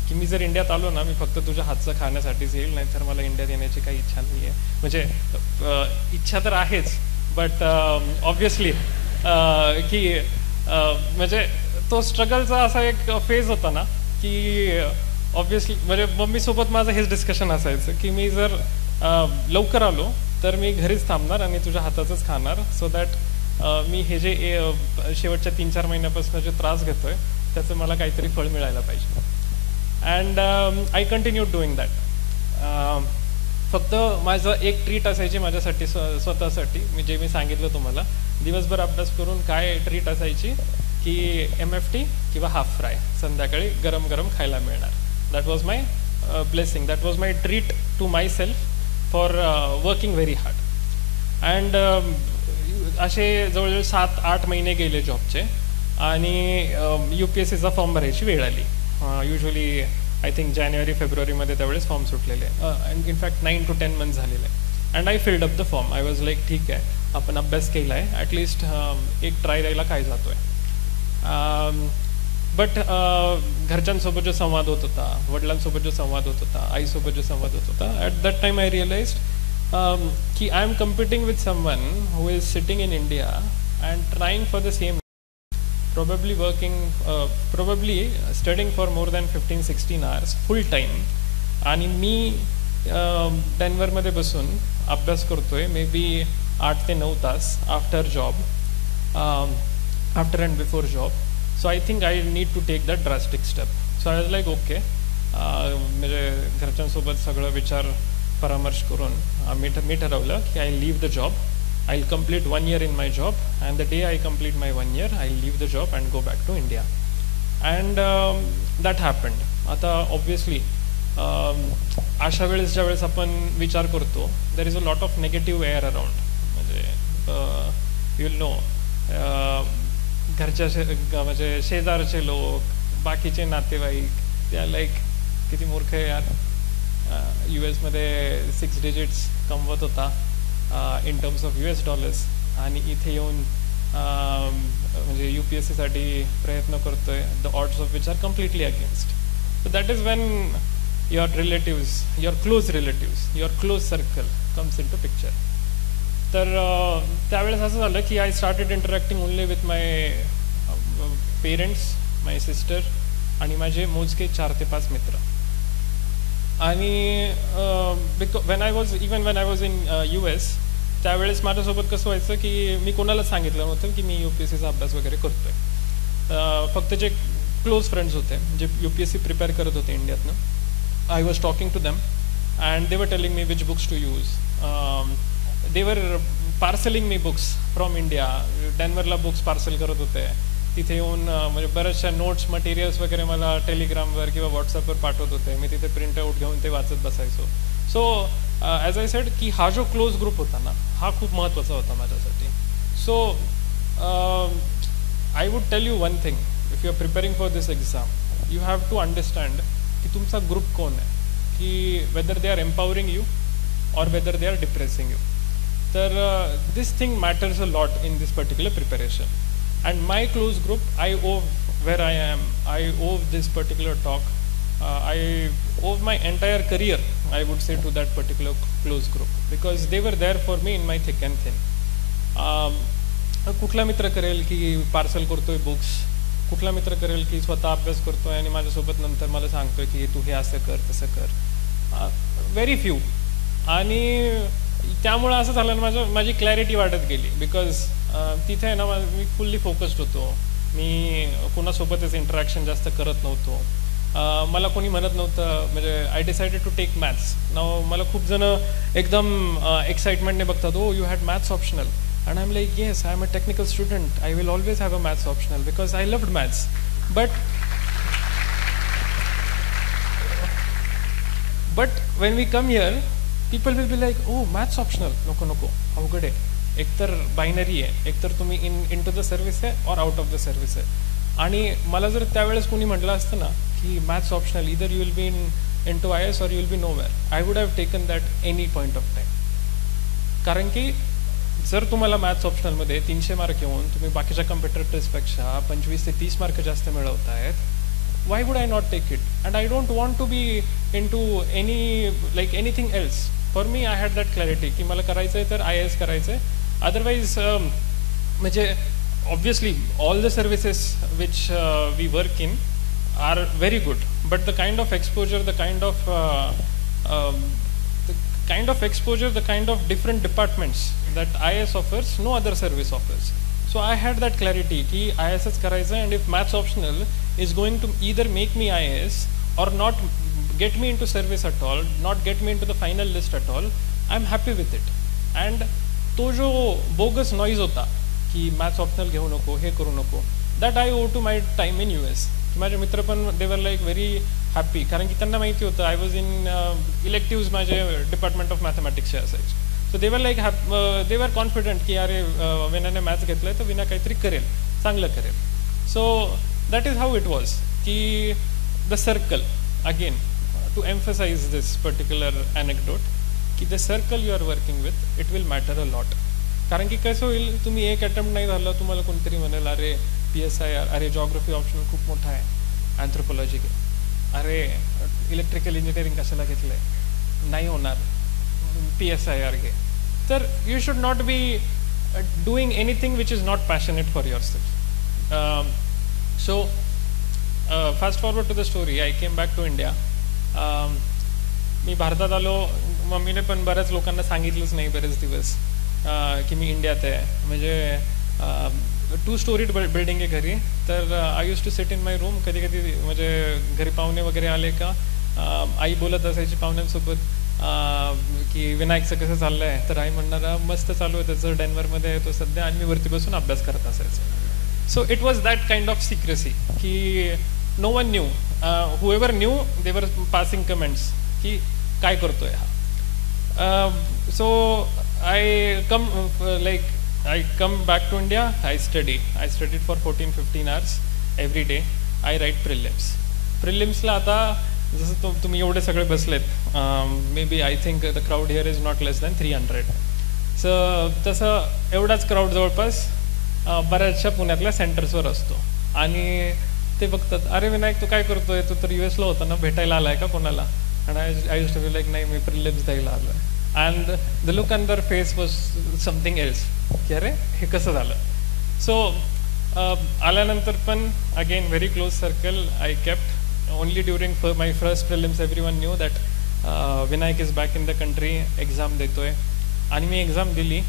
की मी जर इंडियात आलो ना, मी फक्त तुझ्या हातचं खाण्यासाठीच येईल, नाहीतर मला इंडियात येण्याची काही इच्छा नाही आहे. म्हणजे इच्छा तर आहेच, बट ऑब्व्हियसली की म्हणजे तो स्ट्रगलचा असा एक फेज होता ना की ऑब्व्हियसली म्हणजे मम्मीसोबत माझं हेच डिस्कशन असायचं की मी जर लवकर आलो तर मी घरीच थांबणार आणि तुझ्या हाताचंच खाणार, सो दॅट मी हे जे शेवटच्या 3-4 महिन्यापासून जे त्रास घेतोय त्याचं मला काहीतरी फळ मिळायला पाहिजे. And I continue doing that. फक्त माझं एक ट्रीट असायची माझ्यासाठी स्वतःसाठी, मी सांगितलं तुम्हाला, दिवसभर अभ्यास करून काय ट्रीट असायची की MFT किंवा हाफ फ्राय संध्याकाळी गरम गरम खायला मिळणार. That was my blessing, that was my treat to my self for working very hard. And असे जवळजवळ 7-8 महिने गेले जॉबचे आणि UPSCचा फॉर्म भरायची वेळ आली. युजली आय थिंक जानेवारी-फेब्रुवारीमध्ये त्यावेळेस फॉर्म सुटलेले, अँड इनफॅक्ट 9 to 10 months झालेले. And I filled up the form. I was like ठीक आहे, आपण अभ्यास केला आहे, ॲटलिस्ट एक ट्राय द्यायला काय जातो आहे. बट घरच्यांसोबत जो संवाद होत होता, वडिलांसोबत जो संवाद होत होता, आईसोबत जो संवाद होत होता, at that time I realised की I am competing with someone who is sitting in India and trying for the same, probably working, probably studying for more than 15-16 hours full time, आणि मी डेन्व्हरमध्ये बसून अभ्यास करतोय मे बी 8 ते 9 तास after job, after and before job. So I think I need to take that drastic step. So I was like okay, म्हणजे घरच्यांसोबत सगळं विचार परामर्श करून मी ठरवलं की I leave the job, I'll complete 1 year in my job, and the day I complete my 1 year, I'll leave the job and go back to India. And that happened. आता obviously अशा वेळेस ज्या वेळेस आपण विचार करतो, there is a lot of negative air around. म्हणजे you'll know, घरच्या म्हणजे शेजारचे लोक, बाकीचे नातेवाईक, त्या लाईक किती मूर्ख आहे यार, US मध्ये 6 digits कमवत होता in terms of US dollars, आणि इथे येऊन म्हणजे UPSCसाठी प्रयत्न करतोय, the odds of which are completely against. So that is when your relatives, your close relatives, your close circle comes in to picture. तर त्यावेळेस असं झालं की I started interacting only with my parents, my sister आणि माझे मोजके 4 ते 5 मित्र. आणि when I was in US, त्यावेळेस माझ्यासोबत कसं व्हायचं की मी कोणालाच सांगितलं नव्हतं की मी UPSCचा अभ्यास वगैरे करतोय. फक्त जे क्लोज फ्रेंड्स होते जे UPSC प्रिपेअर करत होते इंडियातनं, I was talking to them and they were telling me which books to use. They were parcelling me books from India. डेन्व्हरला बुक्स पार्सल करत होते, तिथे येऊन म्हणजे बऱ्याचशा नोट्स मटेरियल्स वगैरे मला टेलिग्रामवर किंवा व्हॉट्सअपवर पाठवत होते, मी तिथे प्रिंटआउट घेऊन ते वाचत बसायचो. सो ॲज आय सेड की हा जो क्लोज ग्रुप होता ना, हा खूप महत्त्वाचा होता माझ्यासाठी. So I would tell you one thing, if you are preparing for this exam, you have to understand की तुमचा ग्रुप कोण आहे, की whether they are empowering you or whether they are depressing you. तर this thing matters a lot in this particular preparation. And my close group, I owe where I am, I owe this particular talk, I owe my entire career, I would say, to that particular close group, because they were there for me in my thick and thin. कुठला मित्र करेल की parcel करतोय books, कुठला मित्र करेल की स्वतः अभ्यास करतोय आणि माझ्यासोबत नंतर मला सांगतोय की तू हे असं कर तसं कर, व्हेरी फ्यू. आणि त्यामुळं असं झालं ना, माझी क्लॅरिटी वाढत गेली. बिकॉज तिथे आहे ना मी फुल्ली फोकस्ड होतो. मी कुणासोबतच इंटरॅक्शन जास्त करत नव्हतो. मला कोणी म्हणत नव्हतं, म्हणजे I decided to take maths. Now मला खूप जण एकदम एक्साइटमेंटने बघतात, oh you had maths optional. And I am like yes, I am a technical student, I will always have a maths optional because I loved maths. But when we come here people will be like, oh maths optional, नको नको, अवघड आहे. एकतर binary आहे, एकतर तुम्ही in to the service आहे और आउट ऑफ द सर्व्हिस आहे. आणि मला जर त्यावेळेस कोणी म्हटलं असतं ना की maths optional, either you will be in to IAS और you will be nowhere, I would have taken that any point of time. कारण की जर तुम्हाला मॅथ्स ऑप्शनलमध्ये 300 मार्क येऊन तुम्ही बाकीच्या कम्प्युटर टेस्टपेक्षा 25 ते 30 मार्क जास्त मिळवतायत, why would I not take it? And I don't want to be into anything else. For me, I had that clarity की मला करायचं आहे तर IAS करायचं आहे. Otherwise, म्हणजे obviously all the services which we work in are very good, but the kind of exposure, the kind of different departments that IAS offers, no other service offers. So I had that clarity ki IAS is करायचं, and if maths optional is going to either make me IAS or not get me into service at all, not get me into the final list at all, I'm happy with it. And तो जो bogus noise होता की maths optional घेऊ नको, हे करू नको, that I owe to my time in US. माझे मित्र पण they were like very happy, कारण की त्यांना माहिती होतं I was in electives माझे डिपार्टमेंट ऑफ मॅथमॅटिक्सचे असायचे. सो दे वर लाईक दे वर कॉन्फिडंट की अरे विनाने मॅथ्स घेतलंय तर विना काहीतरी करेल, चांगलं करेल. So that is how it was की the circle, again to emphasise this particular anecdote, की the circle you are working with it will matter a lot. कारण की कसं होईल, तुम्ही एक अटेम्प्ट नाही झालं, तुम्हाला कोणतरी म्हणेल अरे PSIR, अरे जॉग्रफी ऑप्शनल खूप मोठा आहे, अँथ्रोपॉलॉजी घे, अरे इलेक्ट्रिकल इंजिनिअरिंग कशाला घेतलं आहे, नाही होणार, PSIR घे. तर you should not be doing anything which is not passionate for your self. So fast forward to the story, I came back to India. मी भारतात आलो, मम्मीने पण बऱ्याच लोकांना सांगितलंच नाही बरेच दिवस की मी इंडियात आहे. म्हणजे 2 स्टोरीड बिल्डिंग आहे घरी. तर I use to sit in my room. कधी कधी म्हणजे घरी पाहुणे वगैरे आले का आई बोलत असायची पाहुण्यांसोबत की विनायकचं कसं चाललं आहे, तर आई म्हणणार मस्त चालू आहे त्याचं, डेन्व्हरमध्ये आहे तो सध्या, आणि मी वरती बसून अभ्यास करत असायचं. So it was that kind of secrecy की no one knew, whoever knew they were passing comments की काय करतोय हा. So I come back to India, I studied for 14-15 hours every day. I write प्रिलिम्सला आता जसं तुम्ही एवढे सगळे बसलेत, maybe I think the crowd here is not less than 300. सो तसं एवढाच क्राऊड जवळपास बऱ्याचशा पुण्यातल्या सेंटर्सवर असतो. आणि ते बघतात, अरे विनायक तू काय करतोय, तू तर US ला होता ना, भेटायला आलाय का कोणाला? आणि I used to be like नाही, मी प्रिलिम्स द्यायला आलो आहे. And the look on their face was something else, की अरे हे कसं झालं. सो आल्यानंतर पण again very close circle I kept. Only during my first prelims everyone knew that Vinayak is back in the country, exam देतोय. आणि मी एक्झाम दिली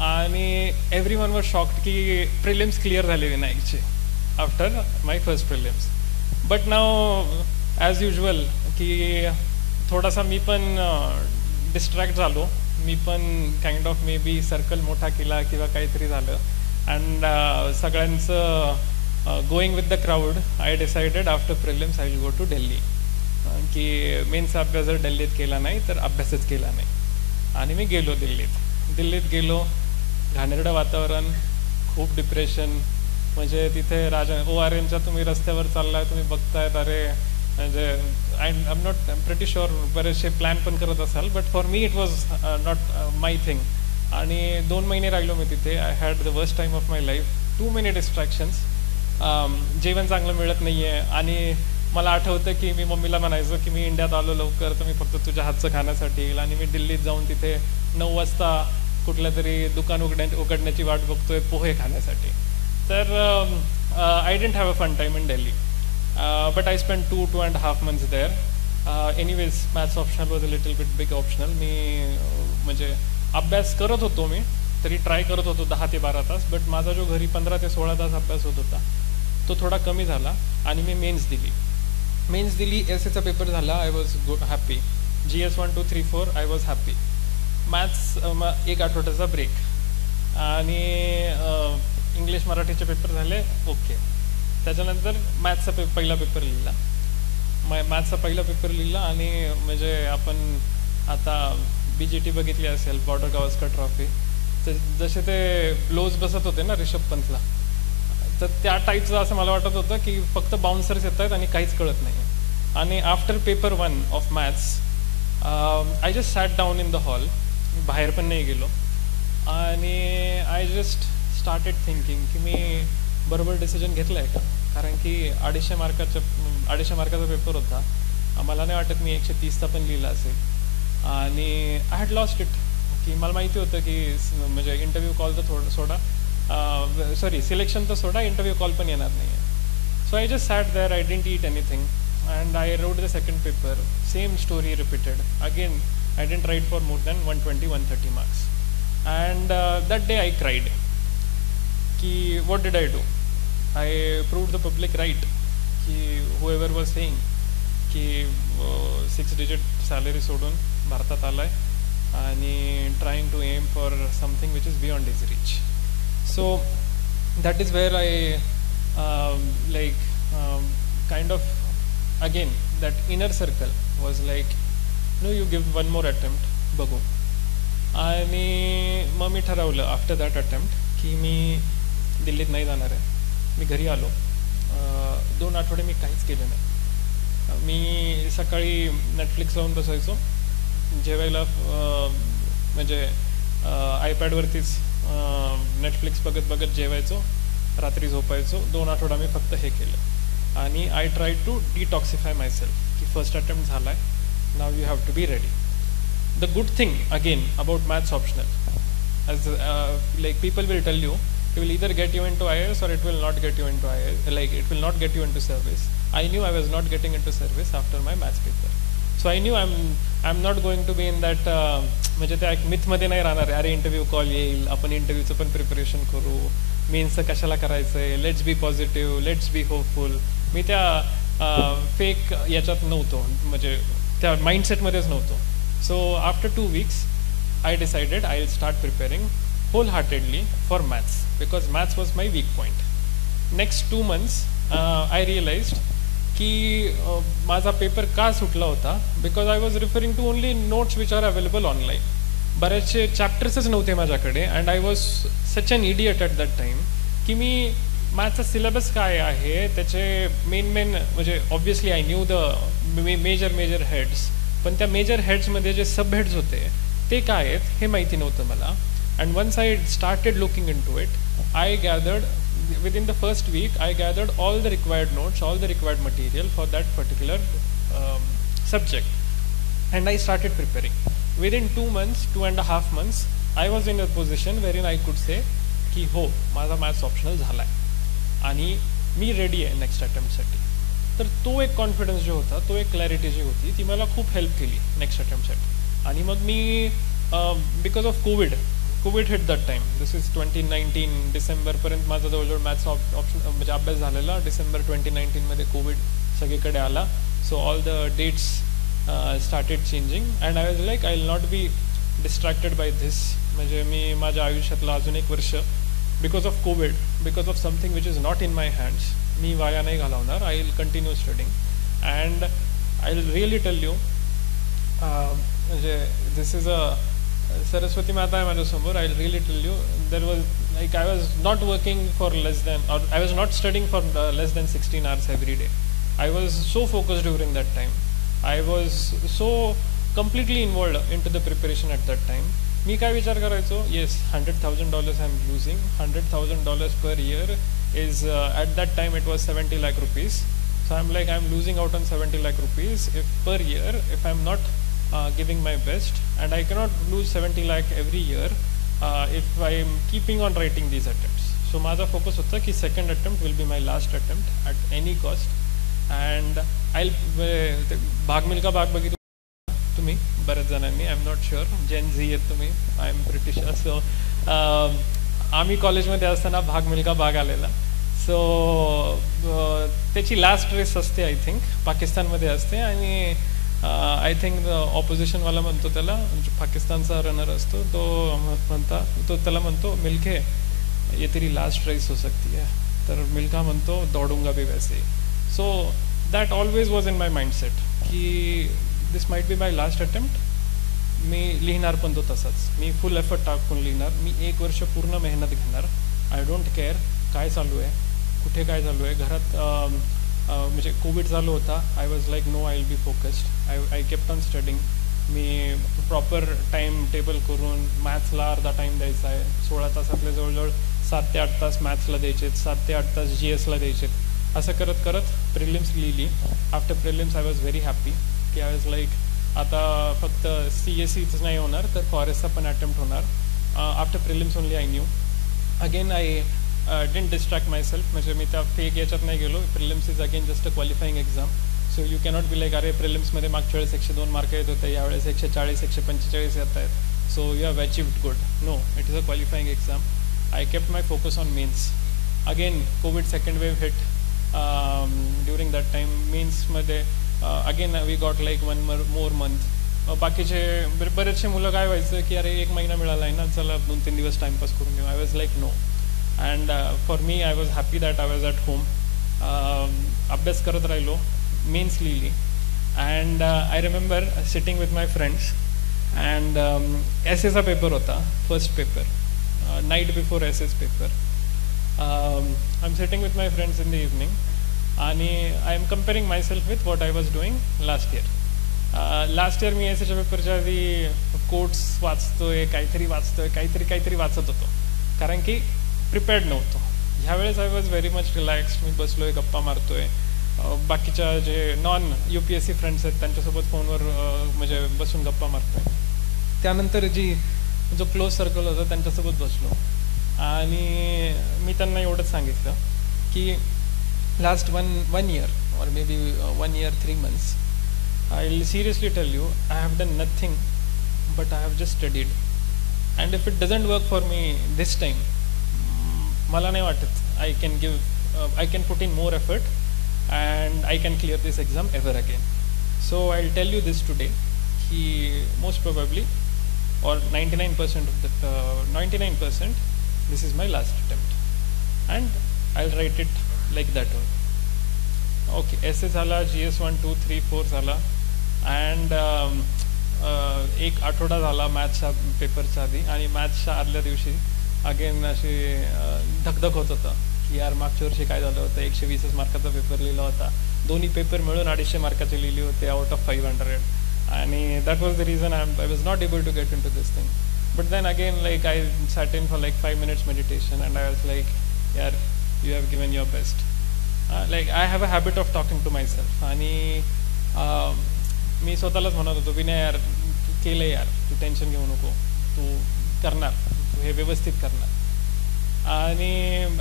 आणि एव्हरीवन वॉज शॉक्ड की प्रिलिम्स क्लिअर झाले विनायकचे after my first prelims. But now as usual की थोडासा मी पण डिस्ट्रॅक्ट झालो, मी पण kind of maybe circle मोठा केला किंवा काहीतरी झालं. अँड सगळ्यांचं going with the crowd, I decided after prelims I will go to Delhi. की मेन्सचा अभ्यास जर दिल्लीत केला नाही तर अभ्यासच केला नाही. आणि मी गेलो दिल्लीत गेलो. घाणेरडं वातावरण, खूप डिप्रेशन. म्हणजे तिथे ORNच्या तुम्ही रस्त्यावर चाललाय, तुम्ही बघतायत, अरे म्हणजे आय एम प्रिटी शुअर बरेचसे प्लॅन पण करत असाल, but for me it was not my thing. आणि 2 महिने राहिलो मी तिथे. I had the worst time of my life. Too many distractions. जेवण चांगलं मिळत नाही आहे. आणि मला आठवतं की मी मम्मीला म्हणायचो की मी इंडियात आलो लवकर तर मी फक्त तुझ्या हातचं खाण्यासाठी येईल. आणि मी दिल्लीत जाऊन तिथे 9 वाजता कुठल्या तरी दुकान उघडण्याची वाट बघतोय पोहे खाण्यासाठी. तर I didn't have a fun time in Delhi. But I spent 2.5 months there. Anyways, maths optional was a little bit big optional. मी म्हणजे अभ्यास करत होतो मी, तरी ट्राय करत होतो 10 ते 12 तास, बट माझा जो घरी 15 ते 16 तास अभ्यास होत होता तो थोडा कमी झाला आणि मी मेन्स दिली. एसएचा पेपर झाला. I was happy. GS 1 2 3 4 I was happy. Maths एक आठवड्याचा ब्रेक आणि इंग्लिश मराठीचे पेपर झाले ओके. त्याच्यानंतर मॅथ्सचा पहिला पेपर लिहिला. पहिला पेपर लिहिला आणि म्हणजे आपण आता BGT बघितली असेल, बॉर्डर गावस्कर ट्रॉफी, तर जसे ते ब्लोज बसत होते ना रिषभ पंतला, तर त्या टाईपचं असं मला वाटत होतं की फक्त बाउन्सर्स येत आहेत आणि काहीच कळत नाही. आणि after paper 1 of maths I just sat down in the hall. बाहेर पण नाही गेलो आणि आय जस्ट स्टार्टेड थिंकिंग की मी बरोबर डिसिजन घेतलं आहे का. कारण की 250 मार्काचा पेपर होता. मला नाही वाटत मी 130चा पण लिहिला असेल. आणि आय हॅड लॉस्ट इट. की मला माहिती होतं की म्हणजे इंटरव्ह्यू कॉल तर सॉरी सिलेक्शन तर सोडा, इंटरव्ह्यू कॉल पण येणार नाही आहे. So I just sat there. I didn't eat anything and I wrote the second paper. Same story repeated again. I didn't write for more than 120-130 marks. And that day I cried की what did I do. I proved the public right की whoever was saying की 6-digit salary सोडून भारतात आलाय आणि trying to aim for something which is beyond his reach. So that is where I kind of again that inner circle was like no, you give one more attempt बघू. आणि मग मी ठरवलं after that attempt की मी दिल्लीत नाही जाणार आहे. मी घरी आलो. 2 आठवडे मी काहीच केलं नाही. मी सकाळी नेटफ्लिक्स लावून बसायचो, जेवायला म्हणजे आयपॅडवरतीच नेटफ्लिक्स बघत जेवायचो, रात्री झोपायचो. 2 आठवडा मी फक्त हे केलं आणि I try to detoxify my self की फर्स्ट अटेम्प्ट झाला आहे, now you have to be ready. The good thing again about maths optional, as like people will tell you, it will either get you into IAS or it will not get you into IAS, like it will not get you into service. I knew I was not getting into service after my maths paper. So I knew I'm not going to be in that म्हणजे त्या एक मिथमध्ये नाही राहणार. अरे interview call येईल, आपण इंटरव्ह्यूचं पण preparation करू, मेन्सचं कशाला करायचं आहे, let's be positive, let's be hopeful. मी त्या फेक याच्यात नव्हतो, म्हणजे त्या माइंडसेटमध्येच नव्हतो. So after 2 weeks I decided I'll start preparing wholeheartedly for maths because maths was my weak point. Next 2 months I realized की माझा पेपर का सुटला होता because I was referring to only notes which are available online. बरेचसे चॅप्टर्सच नव्हते माझ्याकडे and I was such an idiot at that time की मी मॅथ्सचा syllabus काय आहे त्याचे मेन म्हणजे obviously I knew the major heads, पण त्या मेजर हेड्समध्ये जे सब हेड्स होते ते काय आहेत हे माहिती नव्हतं मला. And once I started looking in to it, I gathered within the first week I gathered all the required notes, all the required material for that particular subject, and I started preparing. Within 2.5 months I was in a position wherein I could say की हो माझा maths optional झाला आहे आणि मी ready आहे next अटेम्प्टसाठी. तर तो एक कॉन्फिडन्स जो होता, तो एक क्लॅरिटी जी होती, ती मला खूप हेल्प केली नेक्स्ट अटेम्प्टसाठी. आणि मग me because of Covid hit that time, this is 2019 डिसेंबरपर्यंत माझा जवळजवळ मॅथ्स ऑप्शन म्हणजे अभ्यास झालेला. डिसेंबर 2019मध्ये कोविड सगळीकडे आला. So all the dates started changing and I was like I will not be distracted by this. म्हणजे मी माझ्या आयुष्यातलं अजून 1 वर्ष because of COVID, because of something which is not in my hands, मी वाया नाही घालवणार. I will continue studying and I will really tell you म्हणजे दिस इज अ सरस्वती माता आहे माझ्यासमोर. I will really tell you there was like I was not working for less than or I was not studying for less than 16 hours every day. I was so focused during that time. I was so completely involved into the preparation at that time. मी काय विचार करायचो, yes $100,000 I am losing. $100,000 per year is at that time it was 70 lakh rupees. So I'm like, I'm losing out on 70 lakh rupees if per year if I'm not giving my best, and I cannot lose 70 lakh every year if I am keeping on writing these attempts. So माझा focus होता की second attempt will be my last attempt at any cost. And I Bhaag Milkha Bhaag बघितलं तुम्ही बऱ्याच जणांनी, I am not sure, Gen Z आहेत तुम्ही, I am pretty sure. So आम्ही कॉलेजमध्ये असताना भाग मिल्खा भाग आलेला. सो त्याची लास्ट रेस असते आय थिंक, पाकिस्तानमध्ये असते. आणि आय थिंक ऑपोजिशनवाला म्हणतो त्याला, पाकिस्तानचा रनर असतो तो त्याला म्हणतो मिल्खे ये तेरी लास्ट रेस हो सकती है. तर मिल्खा म्हणतो दौडूंगा भी वैसे. So that always was in my mindset की this might be my last attempt. मी लिहिणार पण तो तसाच, मी फुल एफर्ट टाकून लिहिणार, मी 1 वर्ष पूर्ण मेहनत घेणार. आय डोंट केअर काय चालू आहे, कुठे काय चालू आहे. घरात म्हणजे कोविड चालू होता. I was like no, I will be focused. I kept on studying. मी प्रॉपर टाईम टेबल करून मॅथ्सला अर्धा टाईम द्यायचा आहे. 16 तासातले जवळजवळ 7 ते 8 तास मॅथ्सला द्यायचे, 7 ते 8 तास GSला द्यायचे. असं करत करत प्रिलिम्स लिहिली. After prelims I was very happy की आय वॉज लाईक आता फक्त CSEच नाही होणार तर फॉरेस्टचा पण अटेम्प्ट होणार. After prelims only I new. Again I didn't distract my self. म्हणजे मी त्या फेक याच्यात नाही गेलो. Prelims is again just a qualifying exam. So you cannot be like अरे प्रिलिम्समध्ये मागच्या वेळेस 102 मार्क येत होते, यावेळेस 140 145 येत आहेत, so you have achieved good. No, it is a qualifying exam. I kept my focus on mains. Again COVID second wave hit during that time. मेन्समध्ये again we got like 1 more month. बाकीचे बरेचसे मुलं काय व्हायचं की अरे 1 महिना मिळाला आहे ना, चला 2-3 दिवस टाईमपास करून घेऊ. I was like no. And for me I was happy that I was at home. अभ्यास करत राहिलो, मेन्स लिहिली. And I remember sitting with my friends. And एसेचा पेपर होता, first paper, night before essay's paper. I am sitting with my friends in the evening आणि I am comparing my self with what I was doing last year. Last year मी एसेच्या पेपरच्या आधी quotes वाचतोय, काहीतरी वाचत होतो, कारण की प्रिपेअर्ड नव्हतो. ह्यावेळेस I was very much relaxed. मी बसलोय, गप्पा मारतोय. बाकीच्या जे नॉन UPSC फ्रेंड्स आहेत त्यांच्यासोबत फोनवर म्हणजे बसून गप्पा मारतोय. त्यानंतर जो क्लोज सर्कल होता त्यांच्यासोबत बसलो आणि मी त्यांना एवढंच सांगितलं की last one year or maybe 1 year 3 months, I'll seriously tell you, I have done nothing but I have just studied. And if it doesn't work for me this time, मला नाही वाटत I can put in more effort and I can clear this exam ever again. So I'll tell you this today, कि most probably or 99% this is my last attempt and I'll write it like that one. Okay, essay झाला, GS 1 2 3 4 झाला and एक आठवडा झाला मॅथ्सच्या पेपरच्या आधी. आणि मॅथ्सच्या आदल्या दिवशी अगेन अशी धकधक होत होतं की यार मागच्या वर्षी काय झालं होतं, 120 मार्काचा पेपर लिहिला होता, दोन्ही पेपर मिळून 250 मार्काचे लिहिले होते आउट ऑफ 500. आणि that was the reason I was not able to get in to this thing. But then again like I sat in for like 5 minutes meditation and I was like, यार you have given your best. Like I have a habit of talking to myself. आणि मी स्वतःलाच म्हणत होतो विनय यार तू केलं यार, तू tension घेऊ नको, तू करणार, तू हे व्यवस्थित करणार. आणि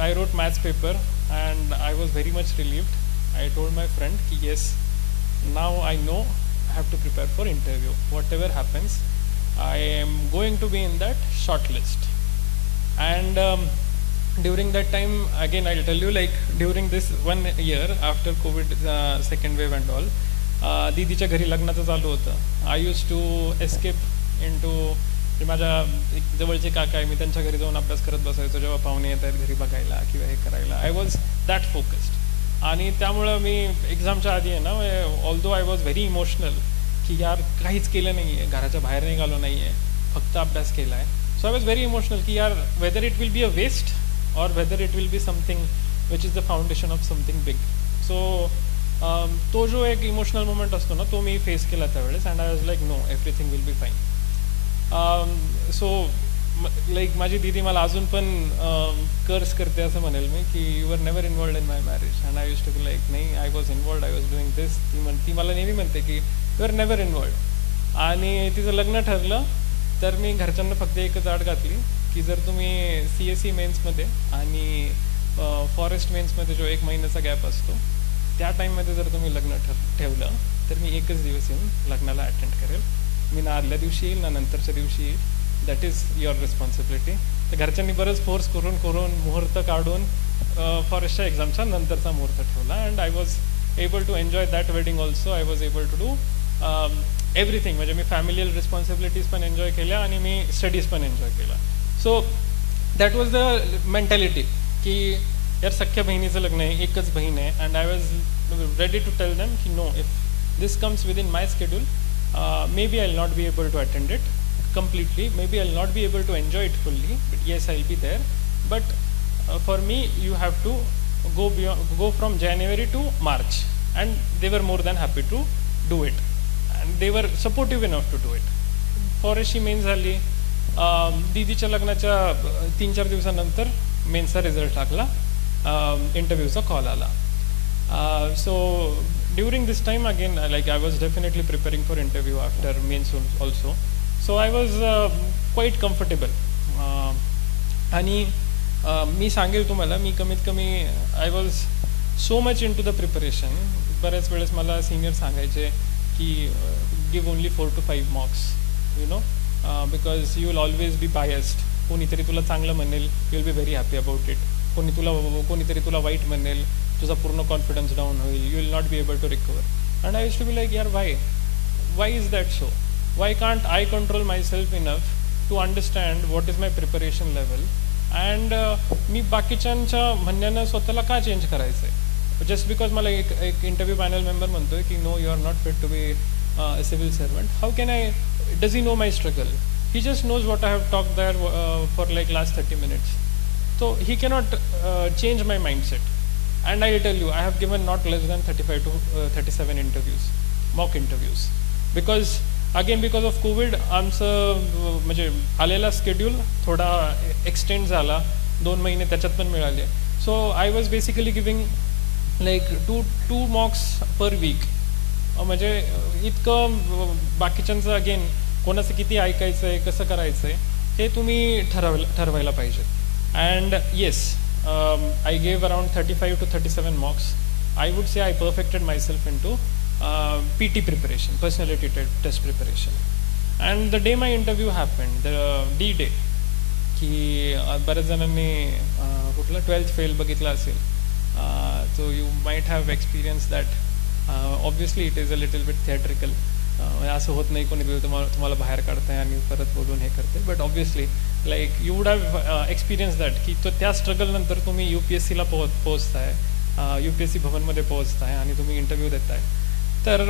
I wrote maths paper and I was very much relieved. I told my friend की yes now I know I have to prepare for interview. Whatever happens I am going to be in that short list. And during that time again I'll tell you, like during this 1 year after COVID second wave and all, दीदीच्या घरी लग्नाचं चालू होतं. I use to escape in to, माझ्या एक जवळचे काका आहे, मी त्यांच्या घरी जाऊन अभ्यास करत बसायचो जेव्हा पाहुणे येत आहेत घरी बघायला किंवा हे करायला. I was that focused. आणि त्यामुळं मी एक्झामच्या आधी आहे ना, although I was very emotional की यार काहीच केलं नाही आहे, घराच्या बाहेर निघालो नाही आहे, फक्त अभ्यास केला आहे. So I was very emotional की यार whether it will be a waste or whether it will be something which is the foundation of something big. So तो जो एक इमोशनल मोमेंट असतो ना तो मी फेस केला त्यावेळेस. And I was like know everything will be fine. So like माझी दीदी मला अजून पण कर्स करते असं म्हणेल मी की you are never involved in my marriage. And I use to be like नाही I was involved, I was doing this. ती मला नेहमी म्हणते की यू आर नेव्हर इन्वॉल्ड. आणि तिचं लग्न ठरलं तर मी घरच्यांना फक्त एकच आड घातली की जर तुम्ही CSE मेन्समध्ये आणि फॉरेस्ट मेन्समध्ये जो 1 महिन्याचा गॅप असतो त्या टाईममध्ये जर तुम्ही लग्न ठेवलं तर मी एकच दिवस येऊन लग्नाला अटेंड करेल. मी ना आदल्या दिवशी येईल ना नंतरच्या दिवशी येईल. That is your responsibility. तर घरच्यांनी बरंच फोर्स करून मुहूर्त काढून फॉरेस्टच्या एक्झामच्या नंतरचा मुहूर्त ठेवला. And I was able to enjoy that wedding also. I was able to do everything. म्हणजे मी फॅमिलियल रिस्पॉन्सिबिलिटीज पण एन्जॉय केल्या आणि मी स्टडीज पण एन्जॉय केला. So that was the mentality की यार सख्या बहिणीचं लग्न आहे, एकच बहीण आहे. And I was ready to tell them की no, if this comes within my schedule, maybe I'll not be able to attend it completely, maybe I'll not be able to enjoy it fully, but yes, I'll be there. But for me, you have to go from January to March, and they were more than happy to do it, and they were supportive enough to do it. फॉरेस्टची mains झाली, दीदीच्या लग्नाच्या 3-4 दिवसानंतर मेन्सचा result लागला, इंटरव्ह्यूचा call आला. So during this time again, like I was definitely preparing for interview after mains also. So I was quite comfortable. आणि मी सांगेल तुम्हाला, मी कमीत कमी I was so much into the preparation. बऱ्याच वेळेस मला सिनियर सांगायचे की give only 4 to 5 marks, you know, because you will always be biased. कोणीतरी तुला चांगलं म्हणेल, you will be very happy about it. कोणीतरी तुला वाईट म्हणेल, तुझा पूर्ण कॉन्फिडन्स डाऊन होईल, you will not be able to recover. And I used to be like यार why is that so? Why can't I control my self enough to understand what is my preparation level? And मी बाकीच्यांच्या म्हणण्यानं स्वतःला का change करायचं आहे? Just because मला एक इंटरव्ह्यू पॅनल मेंबर म्हणतोय की no, you are not fit to be a civil servant. How can I? Does he know my struggle? He just knows what I have talk there for like last 30 minutes. So he cannot change my mindset. And I'll tell you, I have given not less than 35 to 37 interviews, mock interviews. Because of COVID, आमचं म्हणजे आलेला schedule थोडा extend झाला, 2 महिने त्याच्यात पण मिळाले. So I was basically giving like 2 mocks per weak. म्हणजे इतकं बाकीच्यांचं अगेन कोणाचं किती ऐकायचं आहे, कसं करायचं आहे हे तुम्ही ठरवायला पाहिजे. And yes, I gave around 35 to 37 mocks. I would say I perfected myself into PT preparation, personality test preparation. And the day my interview happened, the D-Day, की बऱ्याच जणांनी कुठला 12th फेल बघितला असेल, so you might have experienced that. Obviously it is a little bit theatrical. असं होत नाही कोणी तुम्हाला बाहेर काढताय आणि परत बोलून हे करते. But obviously like you would have experience that की तो त्या स्ट्रगलनंतर तुम्ही UPSCला पोहोचताय, UPSC भवनमध्ये पोहोचताय आणि तुम्ही इंटरव्ह्यू देताय. तर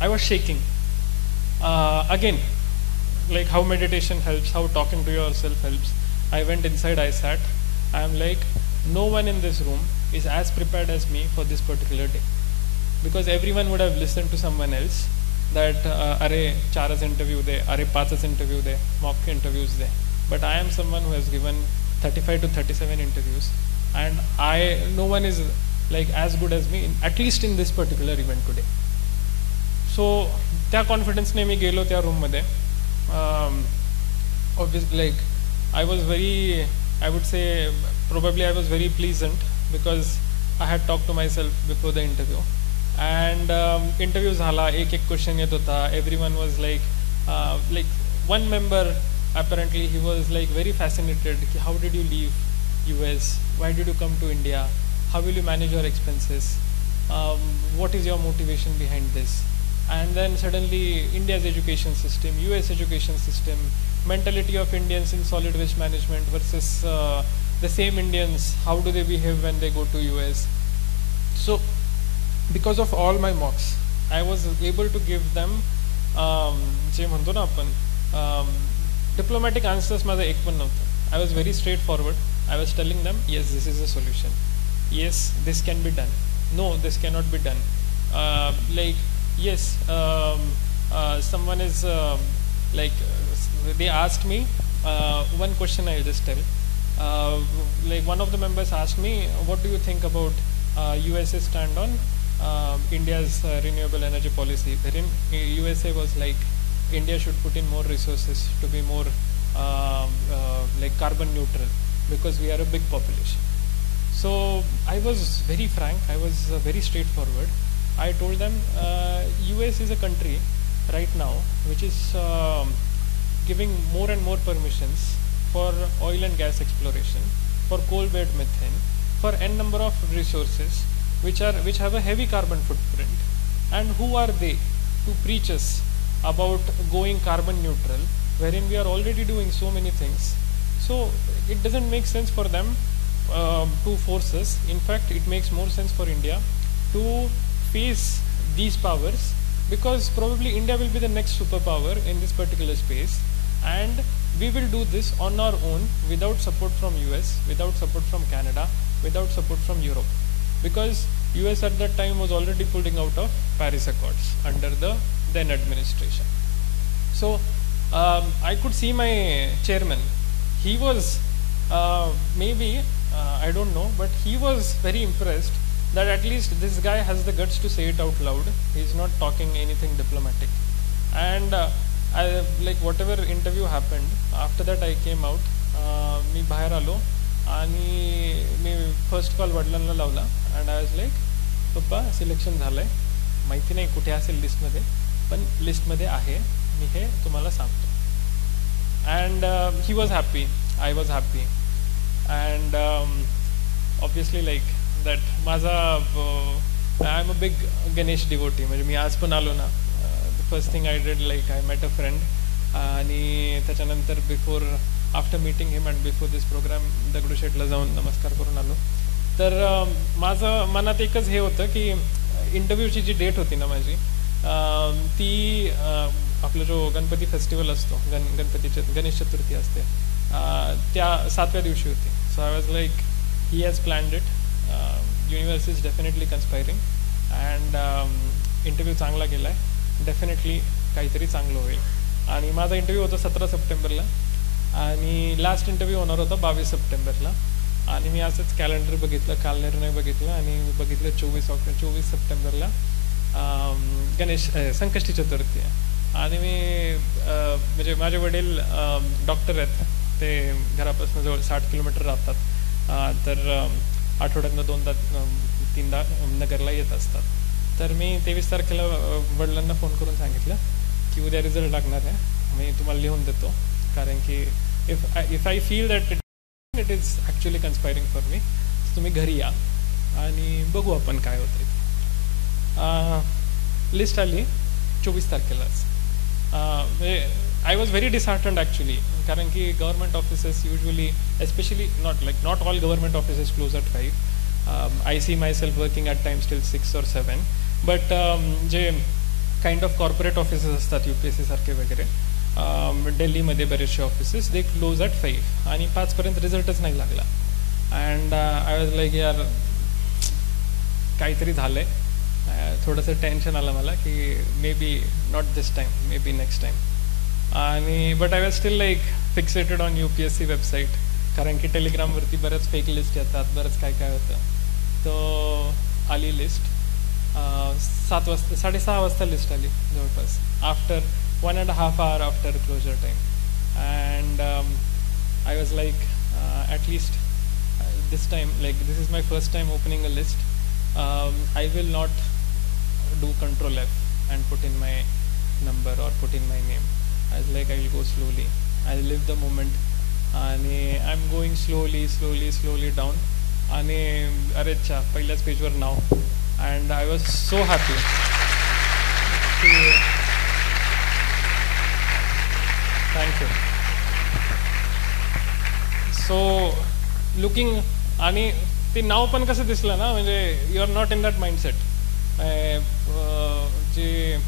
I was shaking again, like how meditation helps, how talking to yourself helps. I went inside, I sat. I am like, no one in this room is as prepared as me for this particular day. Because everyone would have listened to someone else that अरे 4च interview दे, अरे 5च interview दे, mock interviews दे. But I am someone who has given 35 to 37 interviews, and no one is like as good as me, at least in this particular event today. So त्या कॉन्फिडन्सने मी गेलो त्या रूममध्ये. Obviously, like I was very, I would say probably I was very pleasant because I had talked to myself before the interview. And interview झाला, एक question येत होता. Everyone was like one member apparently he was like very fascinated. How did you leave US? Why did you come to India? How will you manage your expenses? What is your motivation behind this? And then suddenly India's education system, US education system, mentality of Indians in solid waste management versus the same Indians, how do they behave when they go to US? So because of all my mocks, I was able to give them जे म्हणतो ना आपण diplomatic answers. माझं एक पण नव्हतं. I was very straightforward. I was telling them, yes, this is a solution. Yes, this can be done. No, this cannot be done. Like, yes, someone is like, they asked me one question. I'll just tell. Like one of the members asked me, what do you think about USA stand on India's renewable energy policy? Wherein USA was like, India should put in more resources to be more like carbon neutral, because we are a big population. So I was very frank, I was very straightforward. I told them US is a country right now which is giving more and more permissions for oil and gas exploration, for coal-bed methane, for n number of resources which have a heavy carbon footprint. And who are they to preach us about going carbon neutral, wherein we are already doing so many things? So it doesn't make sense for them to force us. In fact, it makes more sense for India to face these powers, because probably India will be the next superpower in this particular space, and we will do this on our own without support from US, without support from Canada, without support from Europe, because US at that time was already pulling out of Paris Accords under the then administration. So I could see my chairman. He was maybe I don't know, but he was very impressed that at least this guy has the guts to say it out loud. He's not talking anything diplomatic. And like whatever interview happened, after that I came out, मी बाहेर आलो आणि मी first call वडिलांना लावला, and I was like, पप्पा selection झालं आहे, माहिती नाही कुठे असेल लिस्टमध्ये, पण लिस्टमध्ये आहे, मी हे तुम्हाला सांगतो. And he was happy, I was happy. And obviously like that माझा I am a big Ganesh devotee. म्हणजे मी आज पण आलो ना, the first thing I did, like I met a friend, आणि त्याच्यानंतर before after meeting him and before this program दगडूशेठला जाऊन नमस्कार करून आलो. तर माझं मनात एकच हे होतं की इंटरव्ह्यूची जी डेट होती ना माझी, ती आपला जो गणपती फेस्टिवल असतो, गणपतीचे गणेश चतुर्थी असते, त्या 7व्या दिवशी होती. So I was like, he has planned it, universe is definitely conspiring, and interview चांगला गेला आहे, डेफिनेटली काहीतरी चांगलं होईल. आणि माझा इंटरव्ह्यू होता 17 सप्टेंबरला, आणि लास्ट इंटरव्ह्यू होणार होता 22 सप्टेंबरला. आणि मी असंच कॅलेंडर बघितलं, कालनिर्णय बघितलं, आणि बघितलं 24 सप्टेंबरला संकष्टी चतुर्थी आहे. आणि मी म्हणजे माझे वडील डॉक्टर आहेत, ते घरापासून जवळ 60 किलोमीटर राहतात, तर आठवड्यातनं 2-3दा नगरला येत असतात. तर मी 23 तारखेला वडिलांना फोन करून सांगितलं की उद्या रिझल्ट लागणार आहे, मी तुम्हाला लिहून देतो, कारण की if I feel that it is actually conspiring for me, तुम्ही घरी या आणि बघू आपण काय होतं. लिस्ट आली 24 तारखेलाच. म्हणजे I was very disheartened actually, कारण की government offices usually, especially not all government offices close at 5. I see myself working at times till 6 or 7, but जे काइंड ऑफ कॉर्पोरेट ऑफिसेस असतात UPSC सारखे वगैरे, दिल्लीमध्ये बरेचसे ऑफिसेस, दे क्लोज ॲट 5, आणि 5पर्यंत रिझल्टच नाही लागला. अँड आय वॉज लाईक, यार काहीतरी झालं आहे. थोडंसं टेन्शन आलं मला की maybe not this time, maybe next time. आणि but I was still like fixated on UPSC website, कारण की टेलिग्रामवरती बऱ्याच फेक लिस्ट येतात, बरंच काय काय होतं. तो आली लिस्ट 7 वाजता, 6:30 वाजता लिस्ट आली जवळपास, after 1.5 hour after closure time. And I was like, at least this time, like this is my first time opening a list, I will not do Control F and put in my number or put in my name. I was like, I will go slowly, I will live the moment, आणि I'm going slowly down, आणि अरेच्या पहिल्याच पेजवर नाव. And I was so happy. Thank you. So looking, आणि ते नाव पण कसं दिसलं ना, म्हणजे you are not in that mindset, जे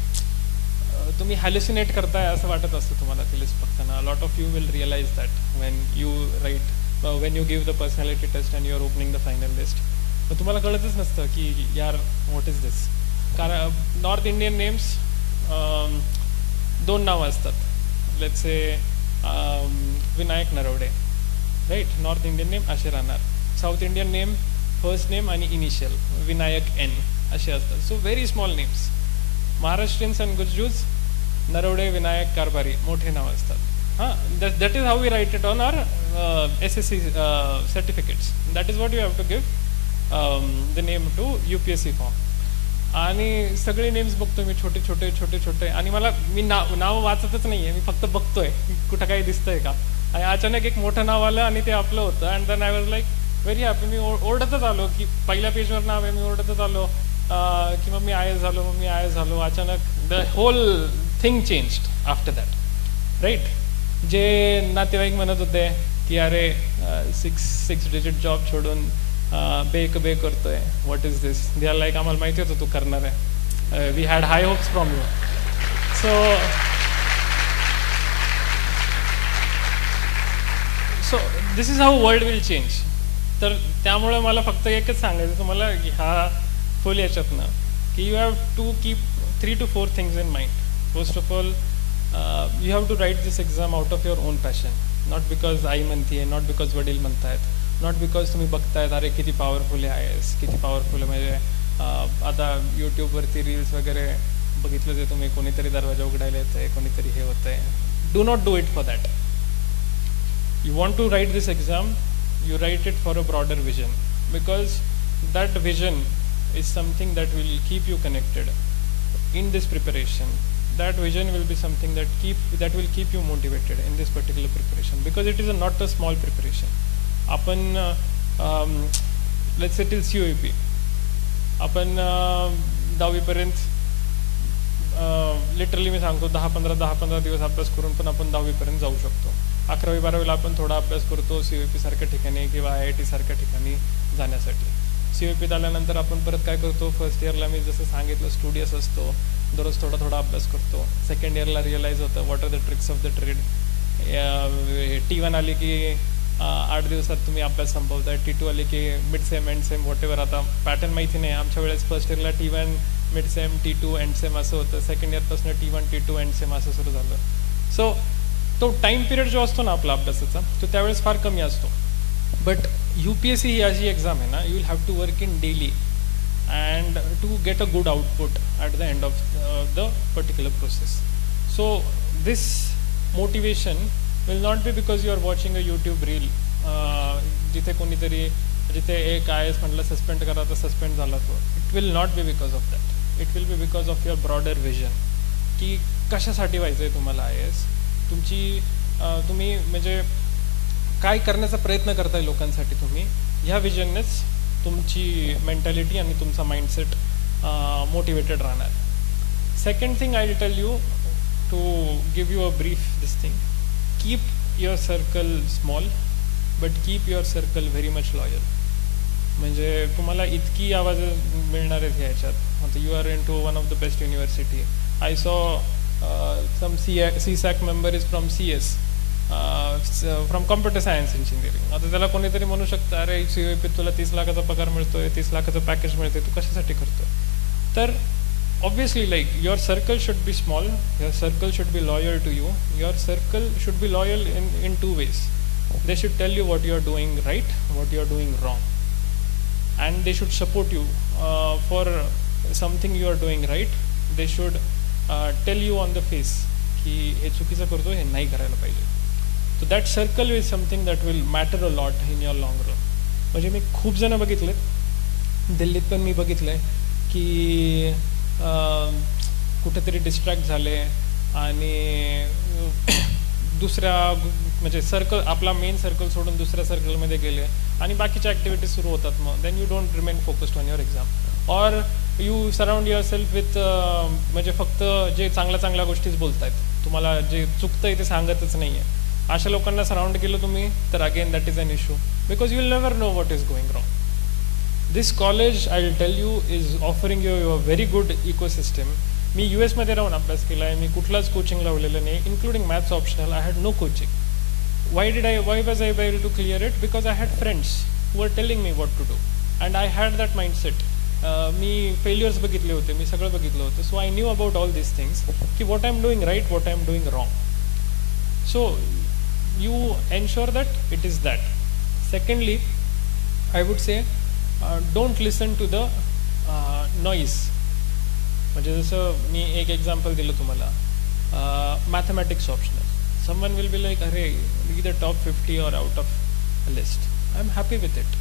तुम्ही हॅल्युसिनेट करताय असं वाटत असतं तुम्हाला ती लिस्ट बघताना. Lot of you will realize that when you right, when you give the personality test and you are opening the final list. मग तुम्हाला कळतच नसतं की यार व्हॉट इज दिस. कारण नॉर्थ इंडियन नेम्स 2 नावं असतात, let's say Vinayak Narwade, right, north Indian name असे राहणार. South Indian name first name आणि इनिशियल विनायक N असे असतात. So very small names. Maharashtrians and Gujjus Narwade, Vinayak, Karbhari मोठे नाव असतात. That is how we write it on our SSC certificates. That is what you have to give the name to UPSC form. आणि सगळे names बघतोय मी, छोटे छोटे छोटे छोटे, आणि मला मी नाव वाचतच नाहीये, मी फक्त बघतोय कुठं काही दिसतंय का. आणि अचानक एक मोठं नाव आलं आणि ते आपलं होतं. And then I was like very happy. मी ओरडतच आलो की पहिल्या पेजवर नाव आहे, मी ओरडतच आलो की मग मी IAS झालो, मग मी IAS झालो. अचानक the whole thing changed after that, right. जे नातेवाईक म्हणत होते की अरे 6 डिजिट जॉब सोडून बे करतोय, what is this, they are like आम्हाला माहिती होतं तू करणार आहे, we had high hopes from you. So this is how world will change. तर त्यामुळे मला फक्त एकच सांगायचं तुम्हाला ह्या फुल याच्यातनं की you have to keep 3 to 4 things in mind. First of all you have to write this exam out of your own passion, not because आई म्हणते, not because वडील म्हणतायत, not because तुम्ही बघतायत अरे किती पॉवरफुल आहे IAS, किती पॉवरफुल आहे. म्हणजे आता यूट्यूबवरती रील्स वगैरे बघितलं जे तुम्ही, कोणीतरी दरवाजा उघडायला येतं आहे, कोणीतरी हे होतं आहे. Do not do it for that. You want to write this exam, you write it for a broader vision, because that vision is something that will keep you connected in this preparation. That vision will be something that will keep you motivated in this particular preparation, because it is not a small preparation. Apan let's say till COEP आपण 10वी पर्यंत literally मी सांगतो 10-15 दिवस अभ्यास करून पण आपण 10वी पर्यंत जाऊ शकतो. 11वी-12वीला आपण थोडा अभ्यास करतो COEP सारख्या ठिकाणी किंवा IIT सारख्या ठिकाणी जाण्यासाठी. COEP आल्यानंतर आपण परत काय करतो, फर्स्ट इयरला मी जसं सांगितलं स्टुडियस असतो, दररोज थोडा अभ्यास करतो. सेकंड इयरला रिअलाइज होतं what are the tricks of the trade. T1 आली की 8 दिवसात तुम्ही अभ्यास संपवताय. T2 आली की mid sem end same what ever. आता पॅटर्न माहिती नाही, आमच्या वेळेस फर्स्ट इयरला T1 mid sem, T2 end same असं होतं. Second इयरपासून T1 T2 end same असं सुरू झालं. सो तो टाईम पिरियड जो असतो ना आपला अभ्यासाचा तो त्यावेळेस फार कमी असतो. बट UPSC ही अशी एक्झाम आहे ना, you will have to work in daily and to get a good output at the end of the particular process. So this motivation will not be because you are watching a YouTube reel. जिथे कोणीतरी जिथे एक IAS म्हटलं suspend करा तर suspend झाला तो. It will not be because of that. It will be because of your broader vision. की कशासाठी व्हायचं आहे तुम्हाला IAS, तुम्ही म्हणजे काय करण्याचा प्रयत्न करताय लोकांसाठी, तुम्ही ह्या विजननेच तुमची मेंटॅलिटी आणि तुमचा माइंडसेट मोटिवेटेड राहणार. Second thing I will tell you to give you a brief this thing, keep your circle small but keep your circle very much loyal. म्हणजे तुम्हाला इतकी आवाज मिळणार आहेत ह्याच्यात. आता you are in to one of the best university. I saw some CSAC member is from CS, from computer science engineering. आता त्याला कोणीतरी म्हणू शकतं अरे COEP तुला 30 लाखाचा पगार मिळतोय, 30 लाखाचं पॅकेज मिळतोय, तू कशासाठी करतोय. तर obviously like your circle should be small, your circle should be loyal to you, your circle should be loyal in 2 ways. They should tell you what you are doing right, what you are doing wrong, and they should support you for something you are doing right. They should tell you on the face की हे चुकीचं करतो, हे नाही करायला पाहिजे. So that circle is something that will matter a lot in your long run. म्हणजे मी खूप जण बघितले, दिल्लीत पण मी बघितलंय की कुठेतरी डिस्ट्रॅक्ट झाले आणि दुसऱ्या म्हणजे सर्कल, आपला मेन सर्कल सोडून दुसऱ्या सर्कलमध्ये गेले आणि बाकीच्या ॲक्टिव्हिटीज सुरू होतात. मग then you don't remain focused on your exam, or you surround yourself with म्हणजे फक्त जे चांगल्या गोष्टीच बोलतायत, तुम्हाला जे चुकतंय ते सांगतच नाही आहे. अशा लोकांना सराउंड केलं तुम्ही तर again that is an issue, because you will never know what is going wrong. This college I will tell you is offering you a very good ecosystem. मी US मध्ये राहून अभ्यास केला आहे, मी कुठलाच कोचिंग लावलेलं नाही, including maths optional. I had no coaching. Why was I able to clear it? Because I had friends who are telling me what to do and I had that mindset. मी failures बघितले होते, मी सगळं बघितलं होतं. So I knew about all this things की what I am doing right, what I am doing wrong. So you ensure that it is that. Secondly, I would say don't listen to the noise. म्हणजे जसं मी एक example दिलं तुम्हाला, mathematics optional. someone will be like, "Arey, either top 50 or out of a list." I'm happy with it.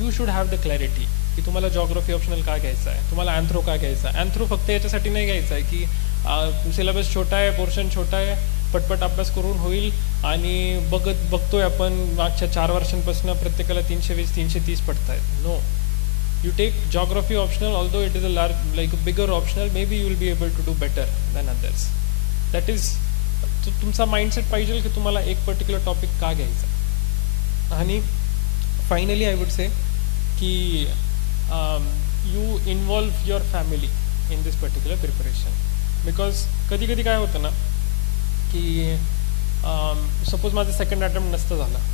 You should have the clarity की तुम्हाला geography optional का घ्यायचा आहे, तुम्हाला अँथ्रो का घ्यायचा आहे. अँथ्रो फक्त याच्यासाठी नाही घ्यायचा आहे की सिलेबस छोटा आहे, पोर्शन छोटा आहे, पटपट अभ्यास करून होईल आणि बघतोय आपण मागच्या 4 वर्षांपासून प्रत्येकाला 320 330 पडतायत. No, you take geography optional, although it is a large, like a bigger optional, maybe you will be able to do better than others. That is, तुमचा माइंडसेट पाहिजे की तुम्हाला एक पर्टिक्युलर टॉपिक का घ्यायचा. आणि फायनली आय वुड से की you involve your family in this particular preparation, because कधी कधी काय होतं ना की सपोज माझं सेकंड अटेम्प्ट नसतं झालं,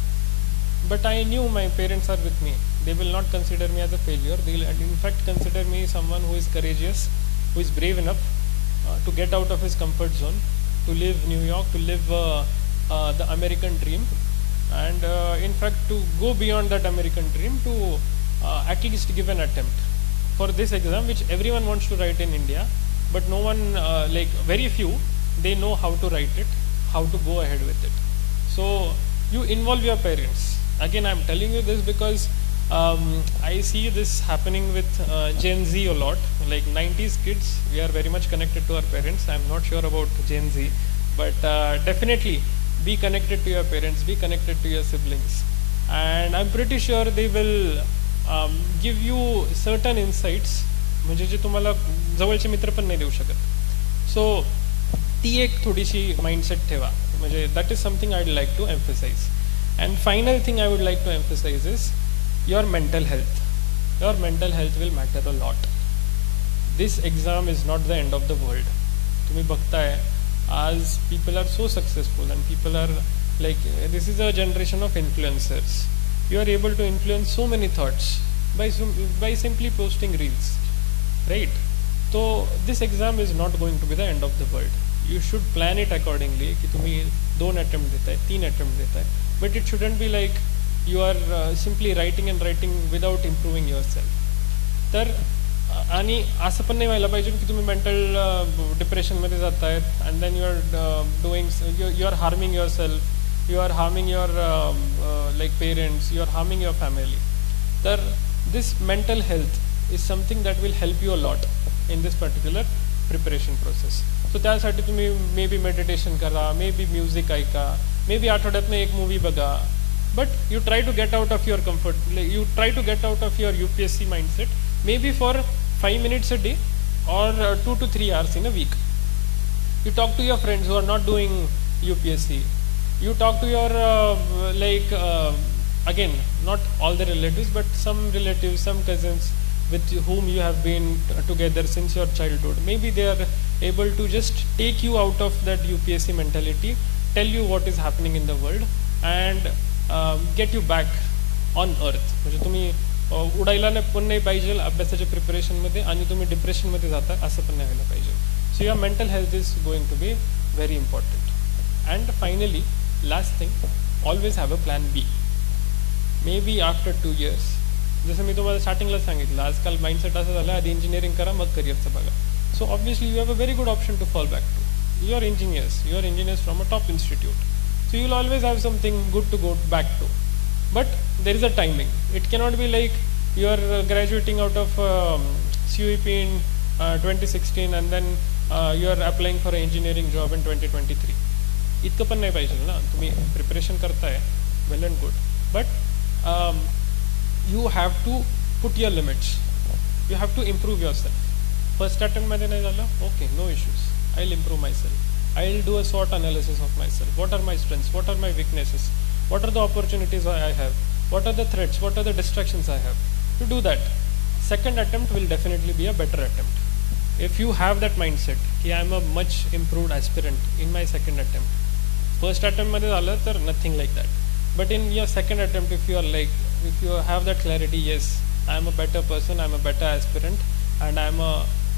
but I knew my parents are with me. They will not consider me as a failure. They will in fact consider me someone who is courageous, who is brave enough to get out of his comfort zone, to live New York, to live the American dream, and in fact to go beyond that American dream, to at least give an attempt for this exam, which everyone wants to write in India, but no one, like very few, they know how to write it, how to go ahead with it. So you involve your parents. Again, I'm telling you this because I see this happening with Gen Z a lot. Like 90s kids, we are very much connected to our parents. I'm not sure about Gen Z, but definitely be connected to your parents, be connected to your siblings, and I'm pretty sure they will give you certain insights, म्हणजे जे तुम्हाला जवळचे मित्र पण नाही देऊ शकत. So ती एक थोडीशी माइंडसेट ठेवा, म्हणजे that is something I would like to emphasize. And final thing I would like to emphasize is your mental health. Your mental health will matter a lot. This exam is not the end of the world. तुम्ही बघताय आज people are so successful and people are like, this is a generation of influencers. You are able to influence so many thoughts by simply posting reels, right? So this exam is not going to be the end of the world. You should plan it accordingly कि तुम्ही 2 attempt देताय, 3 attempt देताय, but it shouldn't be like you are simply writing and writing without improving yourself. तर आणि असं पण नाही व्हायला पाहिजे की तुम्ही मेंटल डिप्रेशनमध्ये जात आहेत and then you are doing, you are harming yourself, you are harming your like parents, you are harming your family. Then this mental health is something that will help you a lot in this particular preparation process. So त्यासाठी तुम्ही maybe meditation करा, maybe music ऐका, maybe आठवड्यातनं एक movie बघा, but you try to get out of your comfort, you try to get out of your UPSC mindset, maybe for 5 minutes a day or 2 to 3 hours in a week. You talk to your friends who are not doing UPSC. You talk to your again, not all the relatives, but some relatives, some cousins with whom you have been together since your childhood. Maybe they are able to just take you out of that UPSC mentality, tell you what is happening in the world, and get you back on earth. म्हणजे तुम्ही उडायला पण नाही पाहिजे अभ्यासाच्या प्रिपरेशनमध्ये आणि तुम्ही डिप्रेशनमध्ये जाता असं पण नाही व्हायला पाहिजे. So your mental health is going to be very important. And finally, last thing, always have a plan B. Maybe after 2 years, जसं मी तुम्हाला स्टार्टिंगलाच सांगितलं, आजकाल माइंडसेट असं झालं आधी इंजिनिअरिंग करा मग करिअरचं बघा. So obviously you have a very good option to fall back to. You are engineers from a top institute, so you will always have something good to go back to, but there is a timing. It cannot be like you are graduating out of CUEP in 2016 and then you are applying for an engineering job in 2023. इतकं पण नाही पाहिजे ना. तुम्ही preparation करताय, well and good, but you have to put your limits. You have to improve yourself. First attempt मध्ये नाही झालं, okay, no issues, I'll improve myself. I'll do a SWOT analysis of myself. What are my strengths? What are my weaknesses? What are the opportunities I have? What are the threats? What are the distractions I have? To do that, second attempt will definitely be a better attempt. If you have that mindset, कि I am a much improved aspirant in my second attempt. First attempt मध्ये झालं तर nothing like that. But in your second attempt, if you have that clarity, yes, I am a better person, I am a better aspirant, and I am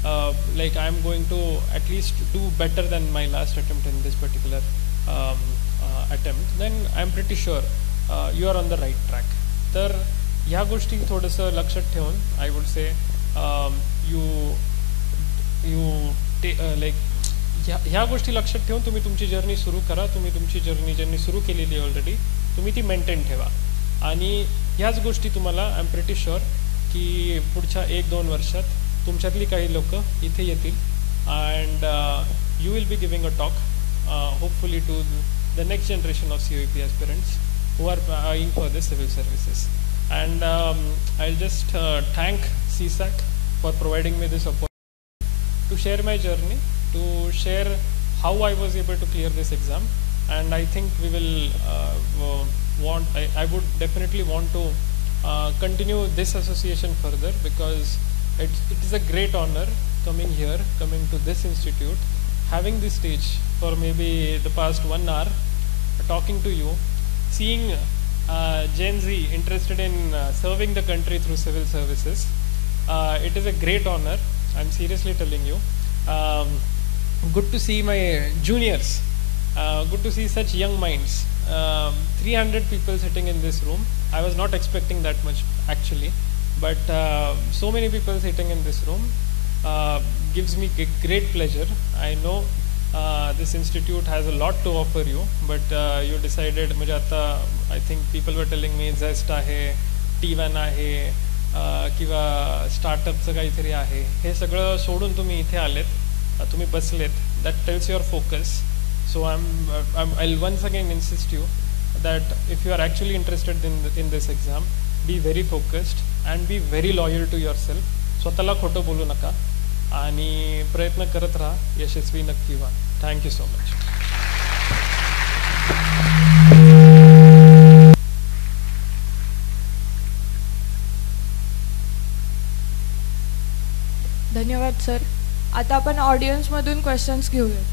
I'm going to at least do better than my last attempt in this particular attempt, then I'm pretty sure you are on the right track. तर ह्या गोष्टी थोडंसं लक्षात ठेवून I would say ह्या गोष्टी लक्षात ठेवून तुम्ही तुमची जर्नी सुरू करा. तुम्ही तुमची जर्नी सुरू केलेली ऑलरेडी तुम्ही ती मेंटेन ठेवा. आणि ह्याच गोष्टी तुम्हाला आय एम प्रिटी शुअर की पुढच्या 1-2 वर्षात तुमच्यातली काही लोक इथे येतील and you will be giving a talk hopefully to the next generation of COEP aspirants who are eyeing for the civil services. And I'll just thank CSAC for providing me this opportunity to share my journey, to share how I was able to clear this exam. And I think we will I would definitely want to continue this association further, because it is a great honor coming here, coming to this institute, having this stage for maybe the past 1 hour, talking to you, seeing Gen Z interested in serving the country through civil services. It is a great honor. I'm seriously telling you. Good to see my juniors. Good to see such young minds. 300 people sitting in this room. I was not expecting that much actually, but so many people sitting in this room gives me great pleasure. I know this institute has a lot to offer you, but you decided, म्हणजे आता I think people were telling me Zest आहे, T1 आहे किंवा स्टार्टअपचं काहीतरी आहे, हे सगळं सोडून तुम्ही इथे आलेत, तुम्ही बसलेत. That tells your focus. So I'll once again insist you that if you are actually interested in this exam, be very focused and be very loyal to yourself. स्वतःला खोटं बोलू नका आणि प्रयत्न करत राहा, यशस्वी नक्की व्हा. Thank you so much. धन्यवाद सर. आता आपण ऑडियन्समधून क्वेश्चन्स घेऊया.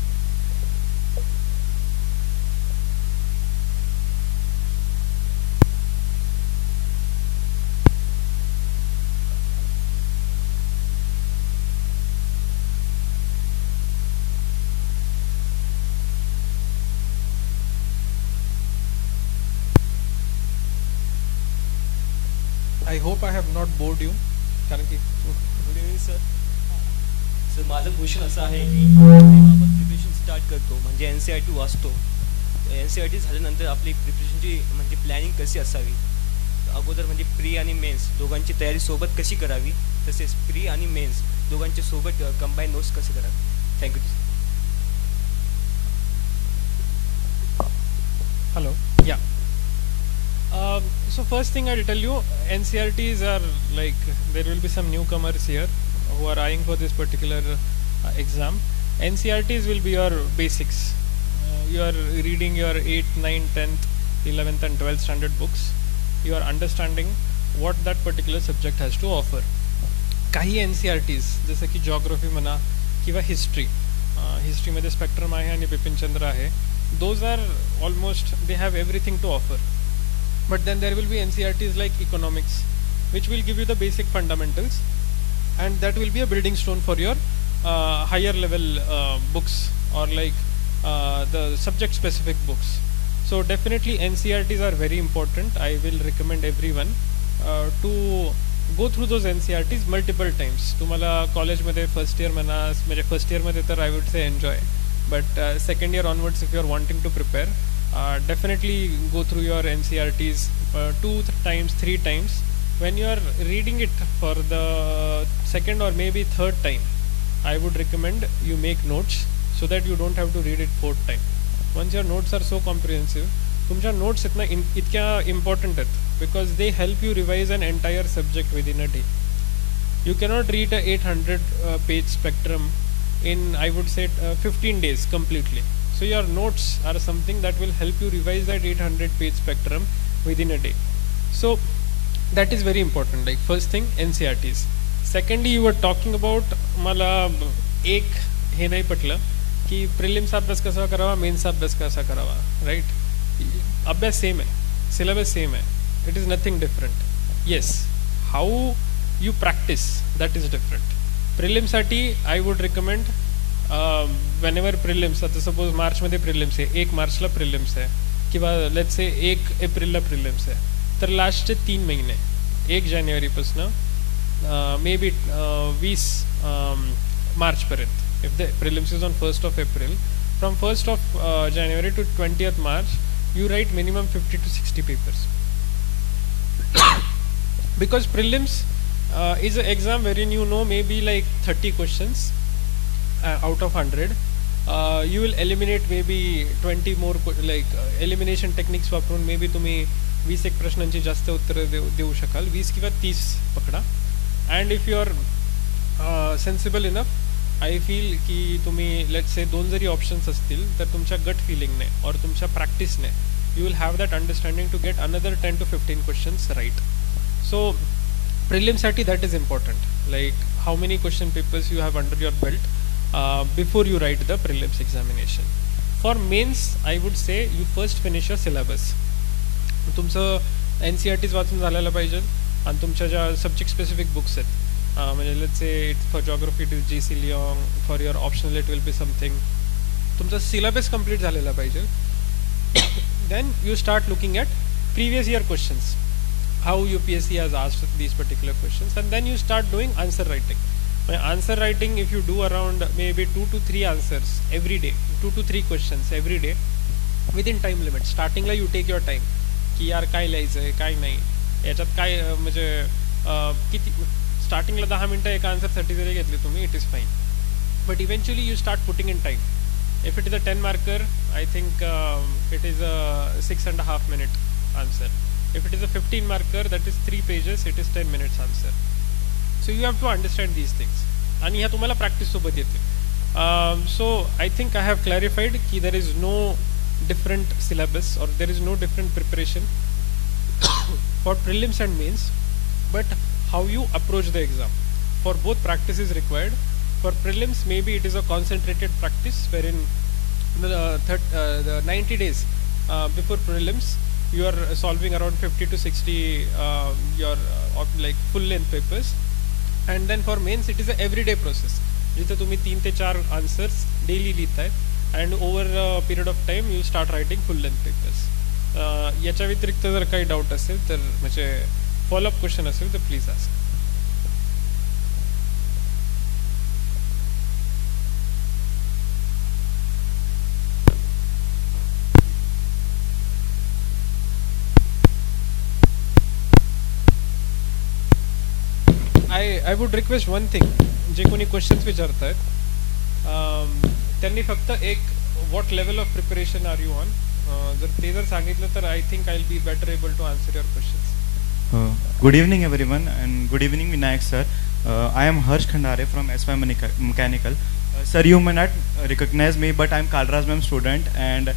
I hope I have not bored you. कारण की गुड इव्हनिंग सर. सर माझं क्वेश्चन असं आहे की जेव्हा आपण प्रिपरेशन स्टार्ट करतो, म्हणजे NCERT वाचतो, NCERT झाल्यानंतर आपली प्रिपरेशनची म्हणजे प्लॅनिंग कशी असावी, अगोदर म्हणजे प्री आणि मेन्स दोघांची तयारी सोबत कशी करावी, तसेच प्री आणि मेन्स दोघांच्या सोबत कंबाईन नोट्स कसे करावे. थँक्यू. हॅलो. या. So first thing I'll tell you, NCERTs are like, there will be some newcomers here who are eyeing for this particular exam. NCERTs will be your basics. You are reading your 8th, 9th, 10th, 11th and 12th standard books. You are understanding what that particular subject has to offer. काही NCERTs जसं की geography म्हणा किंवा history, हिस्ट्रीमध्ये spectrum आहे आणि बिपिन चंद्र आहे. Those are almost, they have everything to offer. But then there will be NCERTs like economics, which will give you the basic fundamentals, and that will be a building stone for your higher level books, or like the subject specific books. So definitely NCERTs are very important. I will recommend everyone to go through those NCERTs multiple times. तुम्हाला कॉलेजमध्ये first year म्हणा, म्हणजे first इयरमध्ये तर I would say enjoy, but second year onwards if you are wanting to prepare, definitely go through your NCERTs 2 times, 3 times. When you are reading it for the second or maybe third time, I would recommend you make notes so that you don't have to read it 4th time. Once your notes are so comprehensive, तुमच्या notes इतक्या important आहेत, because they help you revise an entire subject within a day. You cannot read a 800 page spectrum in, I would say, 15 days completely. So your notes are something that will help you revise that 800 page spectrum within a day. So that is very important. Like first thing, NCERTs. Secondly, you were talking about, मला एक हे नाही पटलं की prelims अभ्यास कसा करावा, men's अभ्यास कसा करावा. राईट. अभ्यास सेम आहे, सिलेबस सेम आहे, it is nothing different. Yes, how you practice that is different. प्रिलिम्ससाठी I would recommend whenever prelims, आता सपोज मार्चमध्ये प्रिलिम्स आहे, 1 मार्चला प्रिलिम्स आहे, किंवा लेट्स से 1 एप्रिलला प्रिलिम्स आहे, तर लास्टचे 3 महिने 1 जानेवारीपासून मे बी 20 मार्चपर्यंत If the prelims is on 1st of April, from 1st of January to 20th March, you write minimum 50 to 60 papers. Because prelims is an exam wherein you know maybe like 30 questions out of 100. You will eliminate maybe 20 more elimination techniques वापरून maybe तुम्ही 20 एक प्रश्नांची जास्त उत्तरं देऊ शकाल, 20 किंवा 30 पकडा. And if you are sensible enough, I feel की तुम्ही let's say 2 जरी ऑप्शन्स असतील तर तुमच्या गट फिलिंगने और तुमच्या प्रॅक्टिसने you will have that understanding to get another 10 to 15 questions right. So prelim साठी that is important, like how many question papers you have under your belt before you write the prelims examination. For mains I would say you first finish your syllabus. तुमचं NCERTs वाचून झालेलं पाहिजे आणि तुमच्या ज्या subject specific books आहेत म्हणजे let's say it's for geography it is GC Leong, for your optional it will be something. तुमचा सिलेबस कंप्लीट झालेला पाहिजे. Then you start looking at previous year questions, how UPSC has asked these particular questions, and then you start doing answer writing. Answer writing, if you do around maybe 2 to 3 answers every day, 2 to 3 questions every day within time limit. Starting la you take your time की यार काय लिहायचं आहे काय नाही, याच्यात काय म्हणजे किती स्टार्टिंगला 10 मिनटं एका आन्सरसाठी जरी घेतली तुम्ही it is fine, but eventually you start putting in time. If it is a 10 marker, I think it is a 6.5 minute answer. If it is a 15 marker, that is 3 pages, it is 10 minutes answer. So you have to understand these things. And ह्या तुम्हाला practice सोबत येते. So I think I have clarified कि there is no different syllabus or there is no different preparation for prelims and mains, but how you approach the exam. For both practice is required. For prelims, maybe it is a concentrated practice wherein the 90 days before prelims, you are solving around 50 to 60 your like full length papers. And then for mains, it is a everyday process. जिथे तुम्ही 3 ते 4 answers daily लिहिताय and over a period of time you start writing full length papers. याच्या व्यतिरिक्त जर काही doubt असेल तर म्हणजे फॉलोअप क्वेश्चन असेल तर please ask. I would request one thing, जे कोणी क्वेश्चन्स विचारत आहेत त्यांनी फक्त एक what level of preparation are you on, जर ते जर सांगितलं तर I think I'll be better able to answer your questions. Good evening everyone and good evening Vinayak sir. I am Harsh Khandare from SY Mechanical. Sir, you may not recognize me, but I am Kalraj ma'am student, and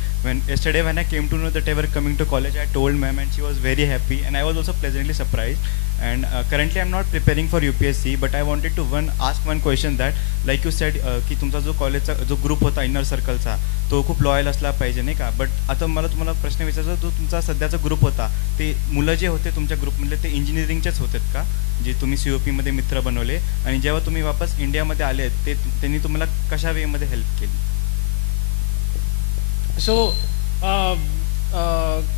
yesterday when I came to know that I were coming to college, I told ma'am and she was very happy and I was also pleasantly surprised. And currently I am not preparing for UPSC, but I wanted to ask one question that like you said की तुमचा जो कॉलेजचा जो group होता inner सर्कलचा तो खूप loyal असला पाहिजे नाही का. बट आता मला तुम्हाला प्रश्न विचारायचा, जो तुमचा सध्याचा ग्रुप होता ते मुलं जे होते तुमच्या ग्रुपमधले ते इंजिनिअरिंगचेच होते का, जे तुम्ही COP मध्ये मित्र बनवले, आणि जेव्हा तुम्ही वापस इंडियामध्ये आले ते त्यांनी तुम्हाला कशा वेमध्ये हेल्प केली? सो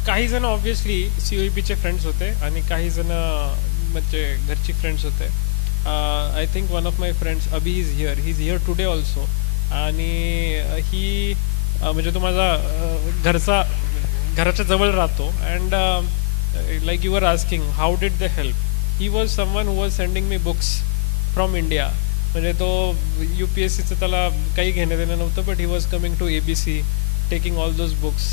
काही जण ऑब्विसली COEPचे फ्रेंड्स होते आणि काही जण म्हणजे घरची फ्रेंड्स होते. I think one of my friends अभी he is here today also, आणि ही म्हणजे तो माझा घराच्या जवळ राहतो. And like you are asking how did they help, he was someone who was sending me books from India. म्हणजे तो UPSCचं त्याला काही घेणं देणं नव्हतं, but he was coming to ABC, taking all those books,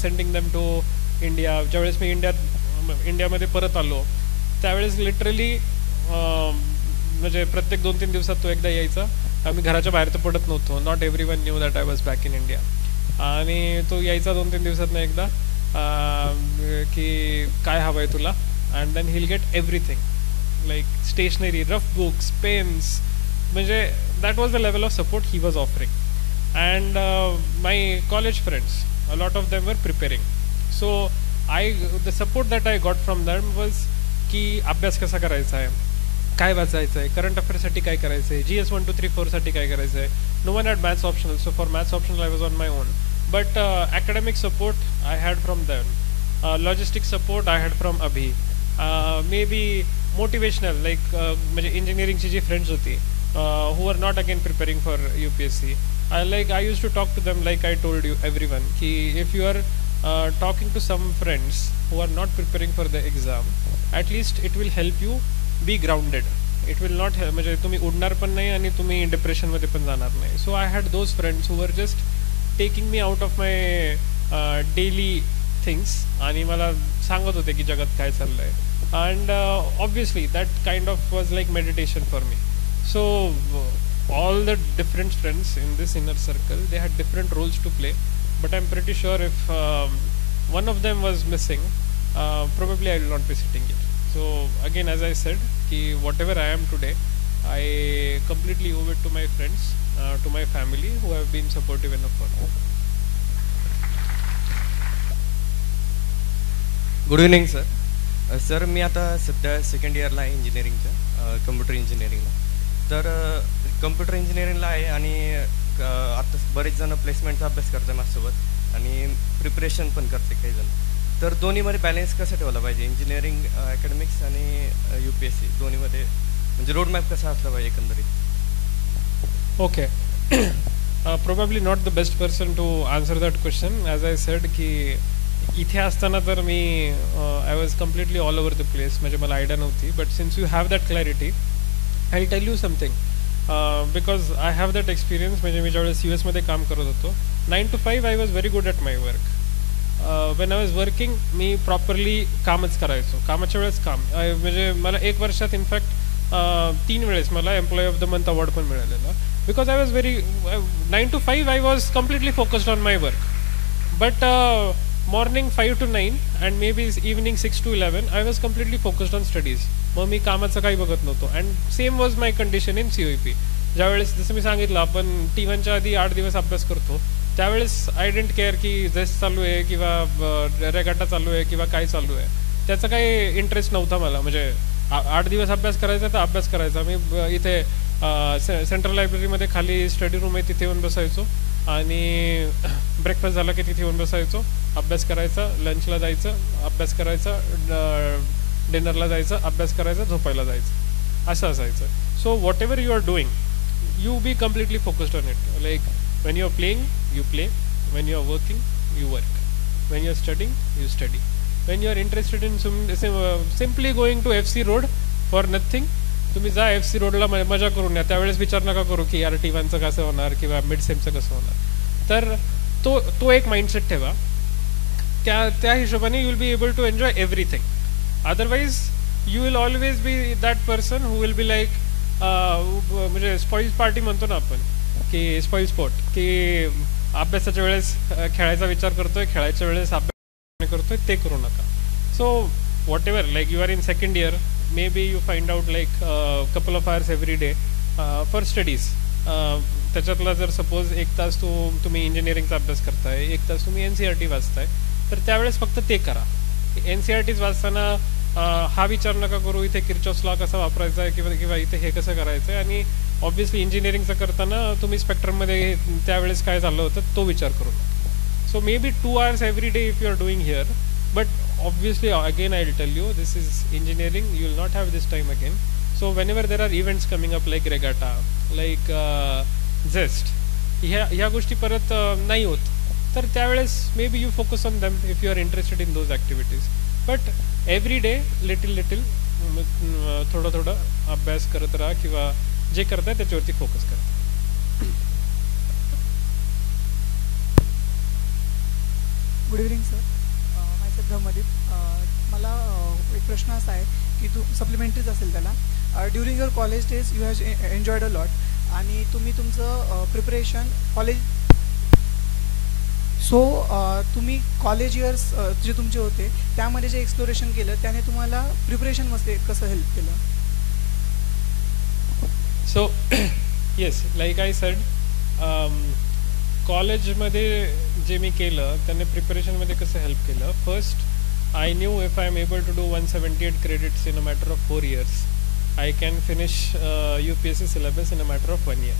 sending them to India. ज्यावेळेस मी इंडियामध्ये परत आलो त्यावेळेस लिटरली म्हणजे प्रत्येक 2-3 दिवसात तो एकदा यायचा. आम्ही घराच्या बाहेर तर पडत नव्हतो, not everyone knew that I was back in India. आणि तो यायचा 2-3 दिवसात एकदा की काय हवं आहे तुला, and then he'll get everything like stationery, rough books, pens. म्हणजे that was the level of support he was offering. And my college friends, a lot of them were preparing. So the support that I got from them was की अभ्यास कसा करायचा आहे, काय वाचायचं आहे, current अफेअर्ससाठी काय करायचं आहे, GS 1, 2, 3, 4साठी काय करायचं आहे. No one had maths optional, so for maths optional I was on my own. But academic support I had from them, logistic support I had from Abhi, maybe motivational like म्हणजे इंजिनिअरिंगची जी friends होती who are not again preparing for UPSC. I used to talk to them like I told you everyone ki if you are talking to some friends who are not preparing for the exam, at least it will help you be grounded. It will not help म्हणजे तुम्ही उडणार पण नाही आणि तुम्ही depression मध्ये पण जाणार नाही. So I had those friends who were just taking me out of my daily things आणि मला सांगत होते की जगात काय चाललंय. And obviously that kind of was like meditation for me. So all the different friends in this inner circle, they had different roles to play, but I'm pretty sure if one of them was missing, probably I will not be sitting here. So again, as I said, ki whatever I am today, I completely owe it to my friends, to my family who have been supportive enough for me. Good evening sir. Sir मी आता सध्या second इयरला आहे इंजिनिअरिंगचं, computer इंजिनिअरिंगला. तर computer इंजिनिअरिंगला आहे आणि आता बरेच जण प्लेसमेंटचा अभ्यास करतात माझ्यासोबत आणि प्रिपरेशन पण करते काही जण. तर दोन्हीमध्ये बॅलन्स कसं ठेवला पाहिजे, इंजिनिअरिंग अकॅडमिक्स आणि UPSC दोन्हीमध्ये म्हणजे रोडमॅप कसा असला पाहिजे एकंदरीत? Okay, probably not the best person to answer that question. As I said की इथे असताना तर मी I was completely all over the place, म्हणजे मला आयडिया नव्हती. But since you have that clarity, I will tell you something. Because I have that experience. म्हणजे मी ज्यावेळेस US मध्ये काम करत होतो 9 to 5 I was very good at my work. Wien I was working me properly कामच करायचो, कामाच्या वेळेस काम. म्हणजे मला 1 वर्षात इनफॅक्ट 3 वेळेस मला employee of the month award पण मिळालेला. Because I was very 9 to 5 I was completely focused on my work. But morning 5 to 9 and maybe evening 6 to 11 I was completely focused on studies. मग मी कामाचं काही बघत नव्हतो. And same was my condition in COEP. ज्यावेळेस जसं मी सांगितलं आपण T1च्या आधी 8 दिवस अभ्यास करतो, त्यावेळेस आय डेंट केअर की जेस्ट चालू आहे किंवा रेगाटा चालू आहे किंवा काय चालू आहे, त्याचा काही इंटरेस्ट नव्हता मला. म्हणजे 8 दिवस अभ्यास करायचा तर अभ्यास करायचा. मी इथे सेंट्रल लायब्ररीमध्ये खाली स्टडी रूम आहे, तिथे येऊन बसायचो आणि ब्रेकफास्ट झाला की तिथे येऊन बसायचो, अभ्यास करायचा, लंचला जायचं, अभ्यास करायचा, डिनरला जायचं, अभ्यास करायचा, झोपायला जायचं, असं असायचं. So whatever you are doing, you be completely focused on it. Like when you are playing you play, when you are working you work, when you are studying you study. When you are interested in simply going to FC road for nothing, तुम्ही जा FC रोडला मजा करून या. त्यावेळेस विचार नका करू की यार T1चं कसं होणार किंवा मिड सेमचं कसं होणार. तर तो एक माइंडसेट ठेवा. त्या हिशोबाने you will be able to enjoy everything. Otherwise you will always be that person who will be like म्हणजे स्पॉइल पार्टी म्हणतो ना आपण, की स्पॉइल स्पॉट, की अभ्यासाच्या वेळेस खेळायचा विचार करतोय, खेळायच्या वेळेस अभ्यास करतोय, ते करू नका. So what ever, like you are in second year, may be you find out like couple of hours every day for studies. त्याच्यातला जर सपोज 1 तास तुम्ही इंजिनिअरिंगचा अभ्यास करताय, 1 तास तुम्ही NCERT वाचताय, तर त्यावेळेस फक्त ते करा. NCERTs वाचताना हा विचार नका करू इथे किर्चॉफ्स लॉ कसा वापरायचा आहे किंवा इथे हे कसं करायचं आहे. आणि ऑब्व्हियसली इंजिनिअरिंगचं करताना तुम्ही स्पेक्ट्रममध्ये त्यावेळेस काय झालं होतं तो विचार करू नका. So may be 2 hours every day if you are doing here, but obviously again I will tell you, this is engineering, you will not have this time again. So whenever there are events coming up like regatta, like zest, ह्या गोष्टी परत नाही होत, तर त्यावेळेस maybe you focus on them if you are interested in those activities. But every day little थोडं अभ्यास करत राहा किंवा जे करताय त्याच्यावरती फोकस करा. गुड इव्हनिंग सर, माय सेल्फ धर्मदीप. मला एक प्रश्न असा आहे की सप्लिमेंटरीज असेल त्याला, during your college days you has enjoyed a lot आणि तुम्ही तुमचं प्रिपरेशन कॉलेज, सो तुम्ही कॉलेज इयर्स जे तुमचे होते त्यामध्ये जे एक्सप्लोरेशन केलं त्याने तुम्हाला प्रिपरेशनमध्ये कसं हेल्प केलं? So yes, like I said, कॉलेजमध्ये जे मी केलं त्याने प्रिपरेशनमध्ये कसं हेल्प केलं. First I knew if I am able to do 178 credits in a matter of 4 years, I can finish UPSC syllabus in a matter of 1 year.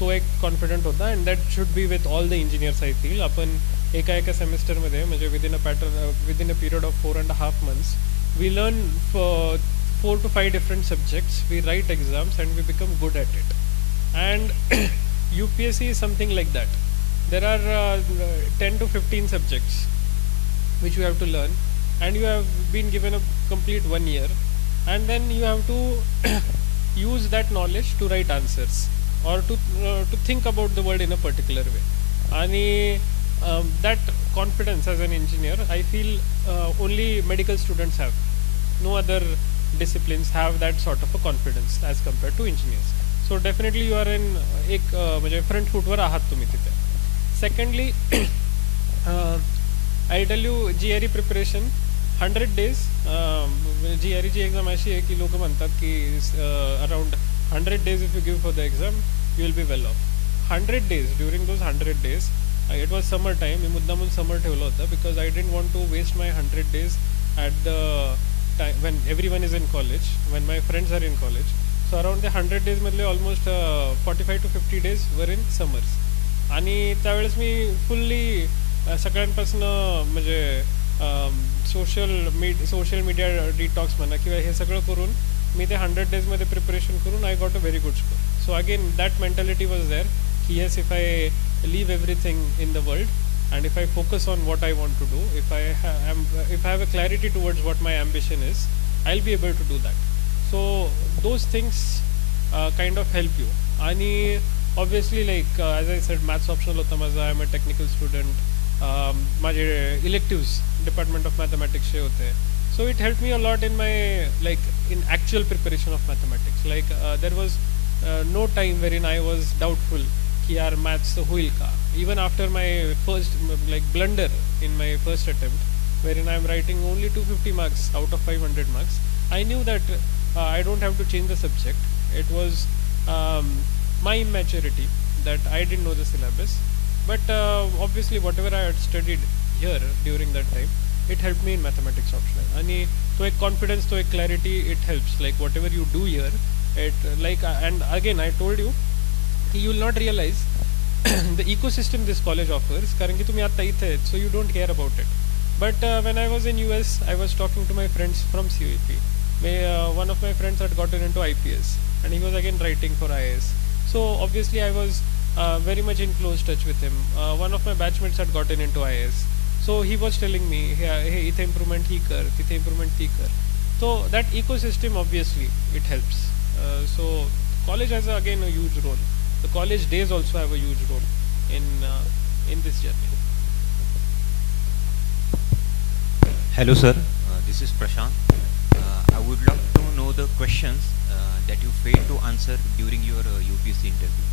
तो एक कॉन्फिडंट होता. And that should be with all the engineers. I feel आपण एका सेमिस्टरमध्ये म्हणजे within a period of 4.5 months we learn 4 to 5 different subjects, we write exams and we become good at it. And UPSC is something like that. There are 10 to 15 subjects which you have to learn, and you have been given a complete 1 year, and then you have to use that knowledge to write answers or to think about the world in a particular way. And that confidence as an engineer, I feel only medical students have. No other disciplines have that sort of a confidence as compared to engineers. So definitely you are in एक म्हणजे front foot वर आहात तुम्ही तिथे. Secondly, I tell you GRE preparation 100 days. GRE ची exam अशी आहे की लोक म्हणतात की around 100 days if you give for the exam you will be well off. 100 days, during those 100 days, it was summer time. मी मुद्दामून summer ठेवलं होतं because I didn't want to waste my 100 days at the time when everyone is in college, when my friends are in college. So around the 100 days मधले almost 45 to 50 days were in summers. आणि त्यावेळेस मी fully सगळ्यांपासून म्हणजे social media detox म्हणा किंवा हे सगळं करून मी ते 100 डेजमध्ये प्रिपरेशन करून I got a very good score. So again that mentality was there की yes, if I leave everything in the world and if I focus on what I want to do, if I have a clarity towards what my ambition is, I'll be able to do that. So those things kind of help you. And obviously, like as I said, maths optional hota maza. I'm a technical student. माझे electives Department of Mathematics se hote. So it helped me a lot in my in actual preparation of mathematics. Like there was no time wherein I was doubtful कि यार maths होईल का. Even after my first blunder in my first attempt, wherein I am writing only 250 marks out of 500 marks, I knew that I don't have to change the subject. It was my immaturity that I didn't know the syllabus. But obviously whatever I had studied here during that time, it helped me in mathematics optional. And to a confidence, to a clarity, it helps. Like whatever you do here, it and again I told you, you will not realize the ecosystem this college offers कारण की तुम्ही आता इथे आहेत, so you don't care about it. But when I was in US, I was talking to my friends from CUEP. One of my friends had gotten into IPS and he was again writing for IAS. So obviously I was very much in close touch with him. One of my batchmates had gotten into IAS. So he was telling me, hey, इथे improvement ही कर, तिथे improvement ती कर. So that ecosystem obviously it helps. So college has again a huge role. The college days also have a huge role in this journey. Hello sir, this is Prashant. I would love to know the questions that you failed to answer during your UPSC interview.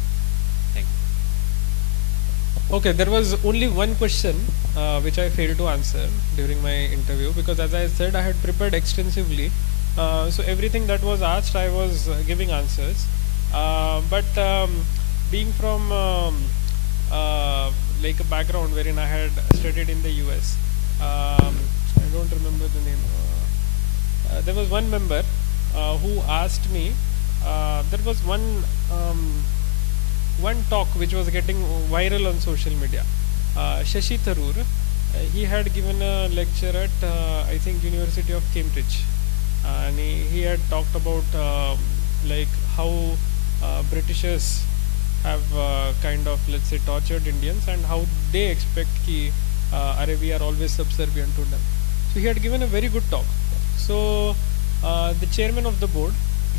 Thank you. Okay, there was only one question which I failed to answer during my interview because as I said, I had prepared extensively. So everything that was asked, I was giving answers. But being from like a background wherein I had studied in the US, I don't remember the name. There was one member who asked me. There was one talk which was getting viral on social media. Shashi Tharoor, he had given a lecture at I think University of Cambridge, and he had talked about like how Britishers have kind of, let's say, tortured Indians and how they expect ki we are always subservient to them. So he had given a very good talk. So the chairman of the board,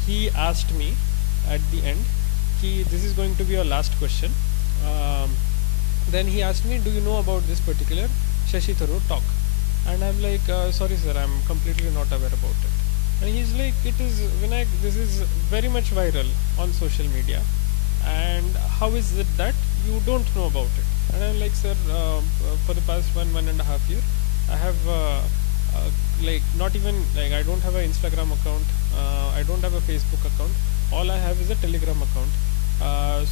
he asked me at the end, this is going to be your last question. Then he asked me, do you know about this particular Shashi Tharoor talk? And I'm like, sorry sir, I'm completely not aware about it. And he's like, it is Vinayak, this is very much viral on social media, and how is it that you don't know about it? And I'm like, sir, for the past 1.5 years, I have like not even like I don't have an Instagram account, I don't have a Facebook account. All I have is a Telegram account.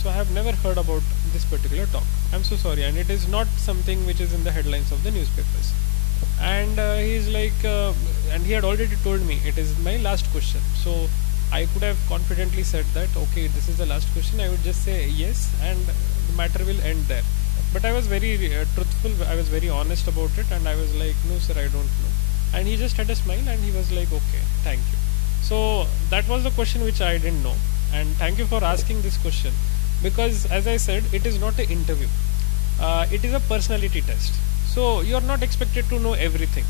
So I have never heard about this particular talk. I'm so sorry, and it is not something which is in the headlines of the newspapers. And he's like, and he had already told me it is my last question. So I could have confidently said that, okay, this is the last question. I would just say yes, and the matter will end there. But I was very truthful. I was very honest about it, and I was like, no, sir, I don't know. And he just had a smile, and he was like, okay, thank you. So that was the question which I didn't know, and thank you for asking this question, because as I said, it is not an interview. It is a personality test. So you are not expected to know everything.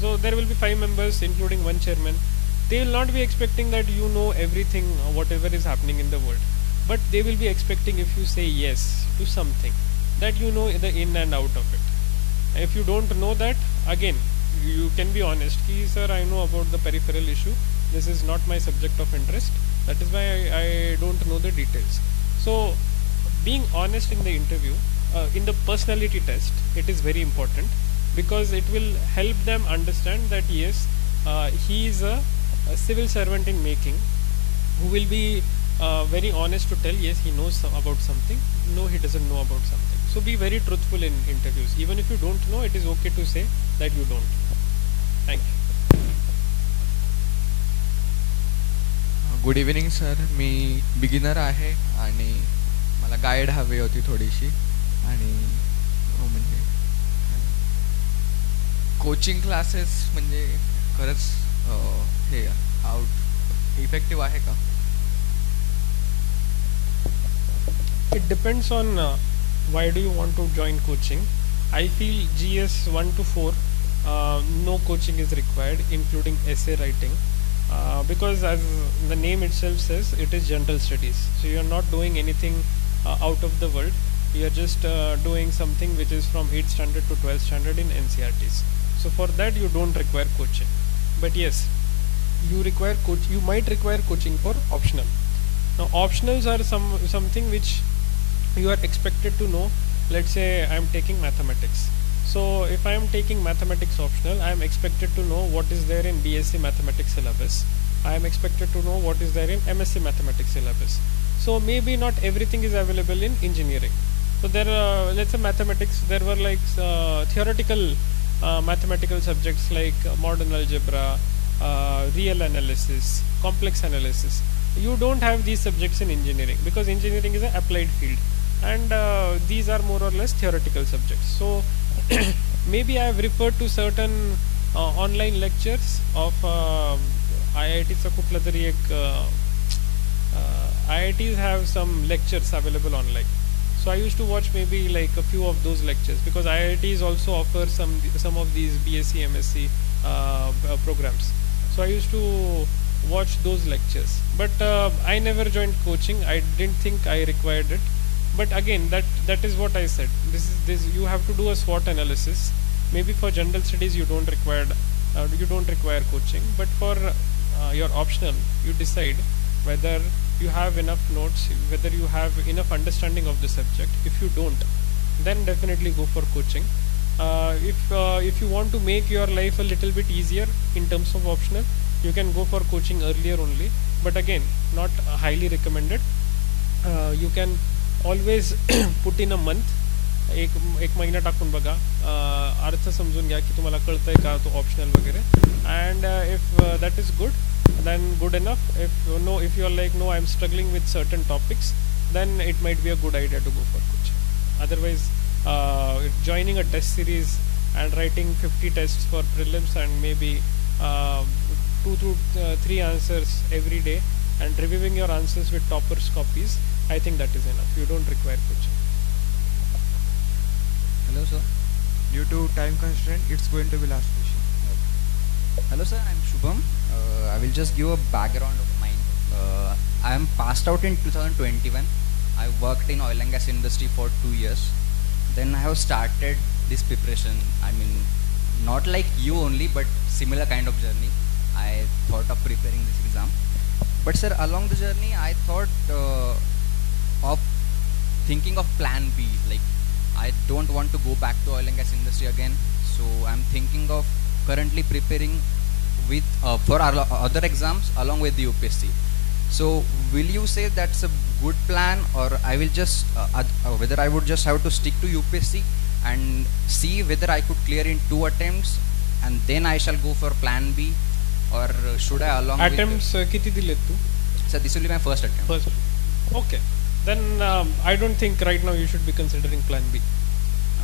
So there will be 5 members, including 1 chairman. They will not be expecting that you know everything, whatever is happening in the world. But they will be expecting, if you say yes to something, that you know the in and out of it. If you don't know that, again, you can be honest. Sir, I know about the peripheral issue. This is not my subject of interest. That is why I don't know the details. So being honest in the interview, in the personality test, it is very important, because it will help them understand that yes, he is a civil servant in making, who will be very honest to tell yes, he knows about something, no, he doesn't know about something. So be very truthful in interviews. Even if you don't know, it is okay to say that you don't. Thank you. Good evening sir. Me beginner आहे आणि मला guide हवी होती थोडीशी, आणि म्हणजे coaching classes म्हणजे खरंच हे आउट इफेक्टिव्ह आहे का? It depends on why do you want to join coaching. I feel GS 1 to 4 no coaching is required, including essay writing, because as the name itself says, it is general studies. So you are not doing anything out of the world. You are just doing something which is from 8th standard to 12th standard in NCRTs. So for that you don't require coaching. But yes, you require you might require coaching for optional. Now optionals are something which you are expected to know. Let's say I am taking mathematics. So if I am taking mathematics optional, I am expected to know what is there in BSc mathematics syllabus. I am expected to know what is there in MSc mathematics syllabus. So maybe not everything is available in engineering. So there are, let's say mathematics, there were like theoretical mathematical subjects like modern algebra, real analysis, complex analysis. You don't have these subjects in engineering, because engineering is an applied field, and these are more or less theoretical subjects. So maybe I have referred to certain online lectures of IIT चा कुठला तरी एक IITs have some lectures available online. So I used to watch maybe like a few of those lectures, because IITs also offer some of these BSc MSc programs. So I used to watch those lectures, but I never joined coaching. I didn't think I required it. But again, that is what I said. This you have to do a SWOT analysis. Maybe for general studies you don't require coaching, but for your optional, you decide whether you have enough notes, whether you have enough understanding of the subject. If you don't, then definitely go for coaching. If you want to make your life a little bit easier in terms of optional, you can go for coaching earlier only, but again, not highly recommended. You can always put in a month, एक महिना टाकून बघा, अर्थ समजून घ्या की तुम्हाला कळतंय का तो ऑप्शनल वगैरे, and if that is good, then good enough. If you are like, no, I am struggling with certain topics, then it might be a good idea to go for coaching. Otherwise, joining a test series and writing 50 tests for prelims and maybe 2 to 3 answers every day and reviewing your answers with toppers copies, I think that is enough. You don't require coaching. Hello sir, due to time constraint, it's going to be last question. Hello sir, I'm Shubham. I will just give a background of mine. I am passed out in 2021. I worked in oil and gas industry for 2 years. Then I have started this preparation. I mean, not like you only, but similar kind of journey. I thought of preparing this exam. But sir, along the journey, I thought of thinking of plan B. Like, I don't want to go back to oil and gas industry again. So I'm thinking of currently preparing with for other exams along with the UPSC. So will you say that's a good plan, or I will just whether I would just have to stick to UPSC and see whether I could clear in 2 attempts and then I shall go for plan B, or should I along attempts किती दिलेत तू? So this will be my first attempt. First. Okay. Then I don't think right now you should be considering plan B.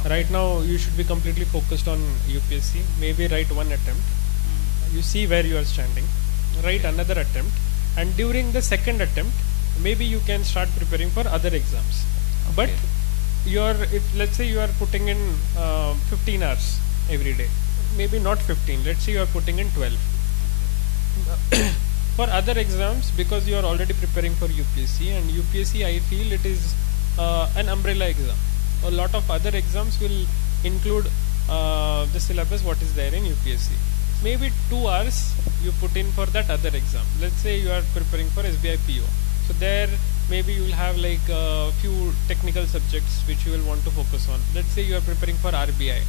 Okay. Right now you should be completely focused on UPSC. Maybe write 1 attempt. You see where you are standing. write another attempt, and during the second attempt maybe you can start preparing for other exams. But if let's say you are putting in 15 hours every day, maybe not 15, let's say you are putting in 12 for other exams, because you are already preparing for UPSC, and UPSC I feel it is an umbrella exam. A lot of other exams will include the syllabus what is there in UPSC. Maybe 2 hours you put in for that other exam. Let's say you are preparing for SBI PO, so there maybe you will have like a few technical subjects which you will want to focus on. Let's say you are preparing for RBI,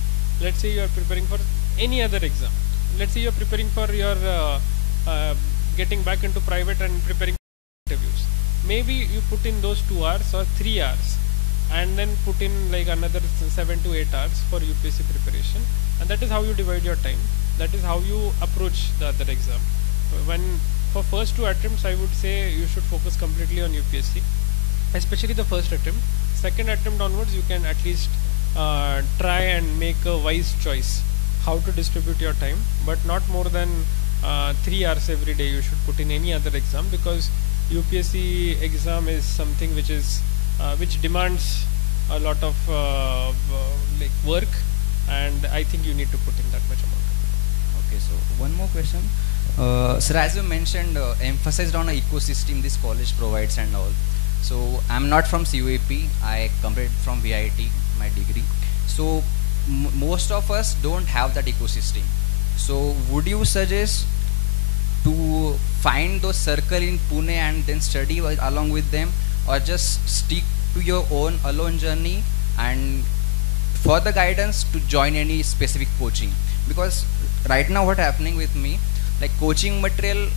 let's say you are preparing for any other exam, let's say you are preparing for your getting back into private and preparing for interviews. Maybe you put in those 2 hours or 3 hours, and then put in like another 7 to 8 hours for UPSC preparation, and that is how you divide your time. That is how you approach the other exam. For first 2 attempts, I would say you should focus completely on UPSC, especially the first attempt. Second attempt onwards, you can at least try and make a wise choice how to distribute your time, but not more than 3 hours every day you should put in any other exam, because UPSC exam is something which is which demands a lot of like work, and I think you need to put in that much amount. Okay, so one more question. Sir, as you mentioned, emphasized on an ecosystem this college provides and all. So I'm not from CUAP, I completed from VIT, my degree. So most of us don't have that ecosystem. So would you suggest to find those circle in Pune and then study along with them, or just stick to your own alone journey and for the guidance to join any specific coaching? Because right now what happening with me, like coaching material,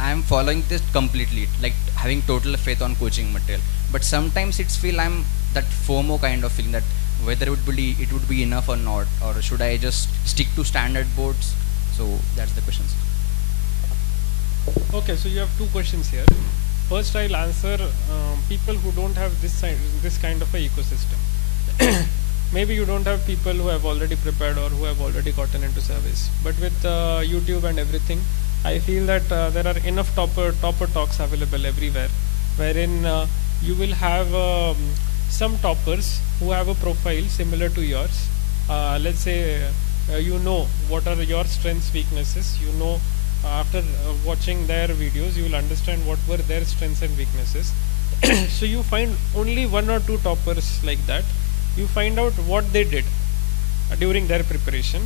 I am following this completely, like having total faith on coaching material, but sometimes it's feel I'm that FOMO kind of feeling that whether it would be enough or not, or should I just stick to standard boards? So that's the question, sir. Okay, so you have 2 questions here. First, I'll answer people who don't have this kind of a ecosystem. Maybe you don't have people who have already prepared or who have already gotten into service, but with YouTube and everything, I feel that there are enough topper talks available everywhere, wherein you will have some toppers who have a profile similar to yours. Let's say you know what are your strengths, weaknesses. You know, after watching their videos, you will understand what were their strengths and weaknesses. So you find only 1 or 2 toppers like that. You find out what they did during their preparation,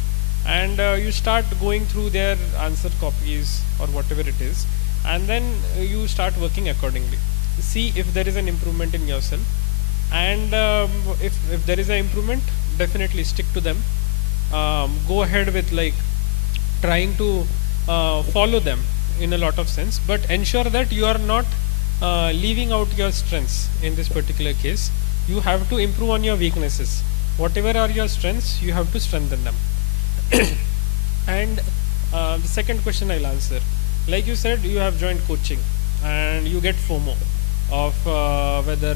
and you start going through their answer copies or whatever it is, and then you start working accordingly. See if there is an improvement in yourself, and if there is an improvement, definitely stick to them. Go ahead with like trying to follow them in a lot of sense, but ensure that you are not leaving out your strengths. In this particular case, you have to improve on your weaknesses. Whatever are your strengths, you have to strengthen them. And the second question I'll answer. Like you said, you have joined coaching and you get FOMO of whether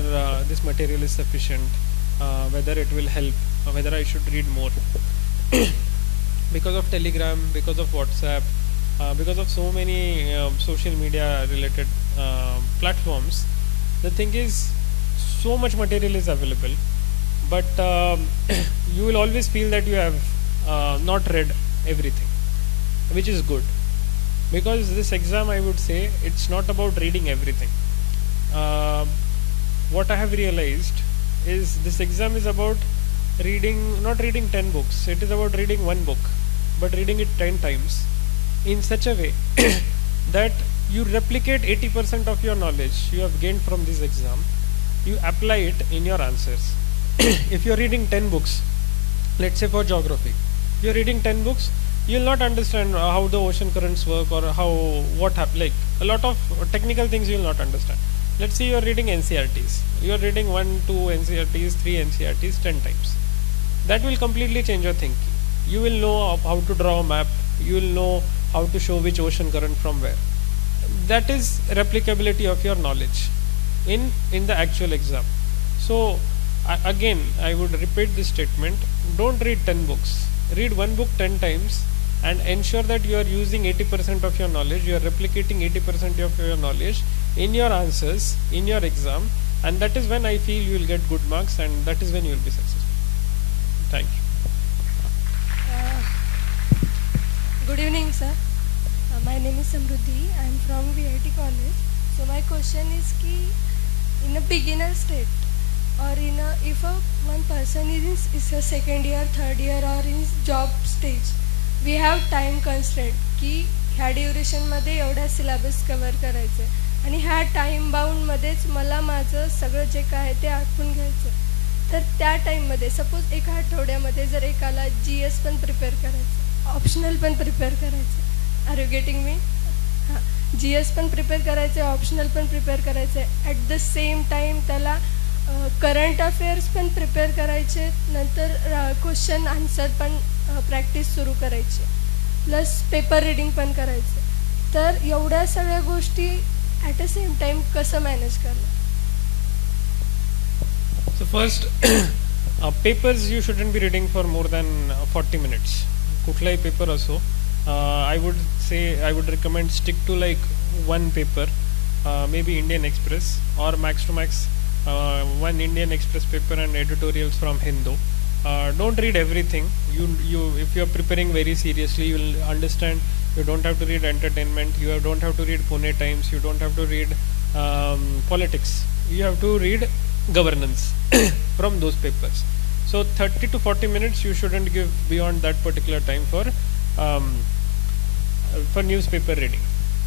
this material is sufficient, whether it will help, or whether I should read more. Because of Telegram, because of WhatsApp, because of so many social media related platforms, the thing is, so much material is available, but you will always feel that you have not read everything, which is good, because this exam, I would say, it's not about reading everything. What I have realized is this exam is about not reading 10 books. It is about reading 1 book, but reading it 10 times in such a way that you replicate 80% of your knowledge you have gained from this exam. You apply it in your answers. If you are reading 10 books, let's say for geography, you are reading 10 books, you will not understand how the ocean currents work, or like a lot of technical things you will not understand. Let's say you are reading NCRTs. You are reading 1, 2 NCRTs, 3 NCRTs 10 times. That will completely change your thinking. You will know how to draw a map. You will know how to show which ocean current from where. That is replicability of your knowledge in the actual exam. So again, I would repeat this statement. Don't read 10 books. Read 1 book 10 times and ensure that you are using 80% of your knowledge, you are replicating 80% of your knowledge in your answers, in your exam, and that is when I feel you will get good marks, and that is when you will be successful. Thank you. Good evening, sir. My name is Samruddhi. I am from VIT College. So my question is ki in a beginner state, or if one person is a second year, third year, or in job stage, we have time constraint की ह्या ड्युरेशनमध्ये एवढा syllabus cover करायचं आहे आणि ह्या time बाउंडमध्येच मला माझं सगळं जे काय ते आटपून घ्यायचं. तर त्या टाईममध्ये सपोज एका आठवड्यामध्ये जर एकाला GS पण प्रिपेअर करायचं, ऑप्शनल पण प्रिपेअर करायचं, आर यू गेटिंग मी? हां, GS पण प्रिपेअर करायचं आहे, ऑप्शनल पण प्रिपेअर करायचं आहे, ॲट द सेम टाईम त्याला करंट अफेअर्स पण प्रिपेअर करायचे, नंतर क्वेश्चन आन्सर पण प्रॅक्टिस सुरू करायची, प्लस पेपर रीडिंग पण करायचं. तर एवढ्या सगळ्या गोष्टी ॲट अ सेम टाईम कसं मॅनेज करणार? So first, papers you shouldn't be reading for more than 40 minutes. कुठलाही पेपर असो, I would recommend stick to like one paper, maybe Indian Express, or max to max one Indian Express paper and editorials from Hindu. Don't read everything. If you are preparing very seriously, you will understand you don't have to read entertainment, you don't have to read Pune Times, you don't have to read politics, you have to read governance from those papers. So 30 to 40 minutes you shouldn't give beyond that particular time for newspaper reading.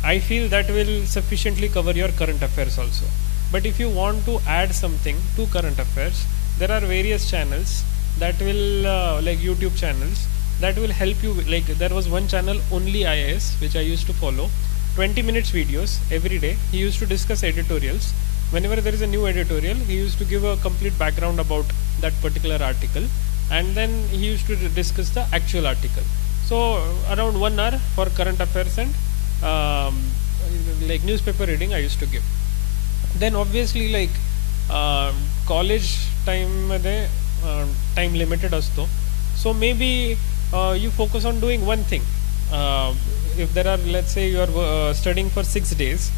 I feel that will sufficiently cover your current affairs also. But if you want to add something to current affairs, there are various channels that will like YouTube channels that will help you. Like there was one channel, Only IAS, which I used to follow, 20 minutes videos every day. He used to discuss editorials. Whenever there is a new editorial, he used to give a complete background about that particular article, and then he used to discuss the actual article. So around 1 hour for current affairs and like newspaper reading I used to give. Then obviously like college time मध्ये time limited असतो, so maybe you focus on doing one thing. If there are, let's say you are studying for 6 days,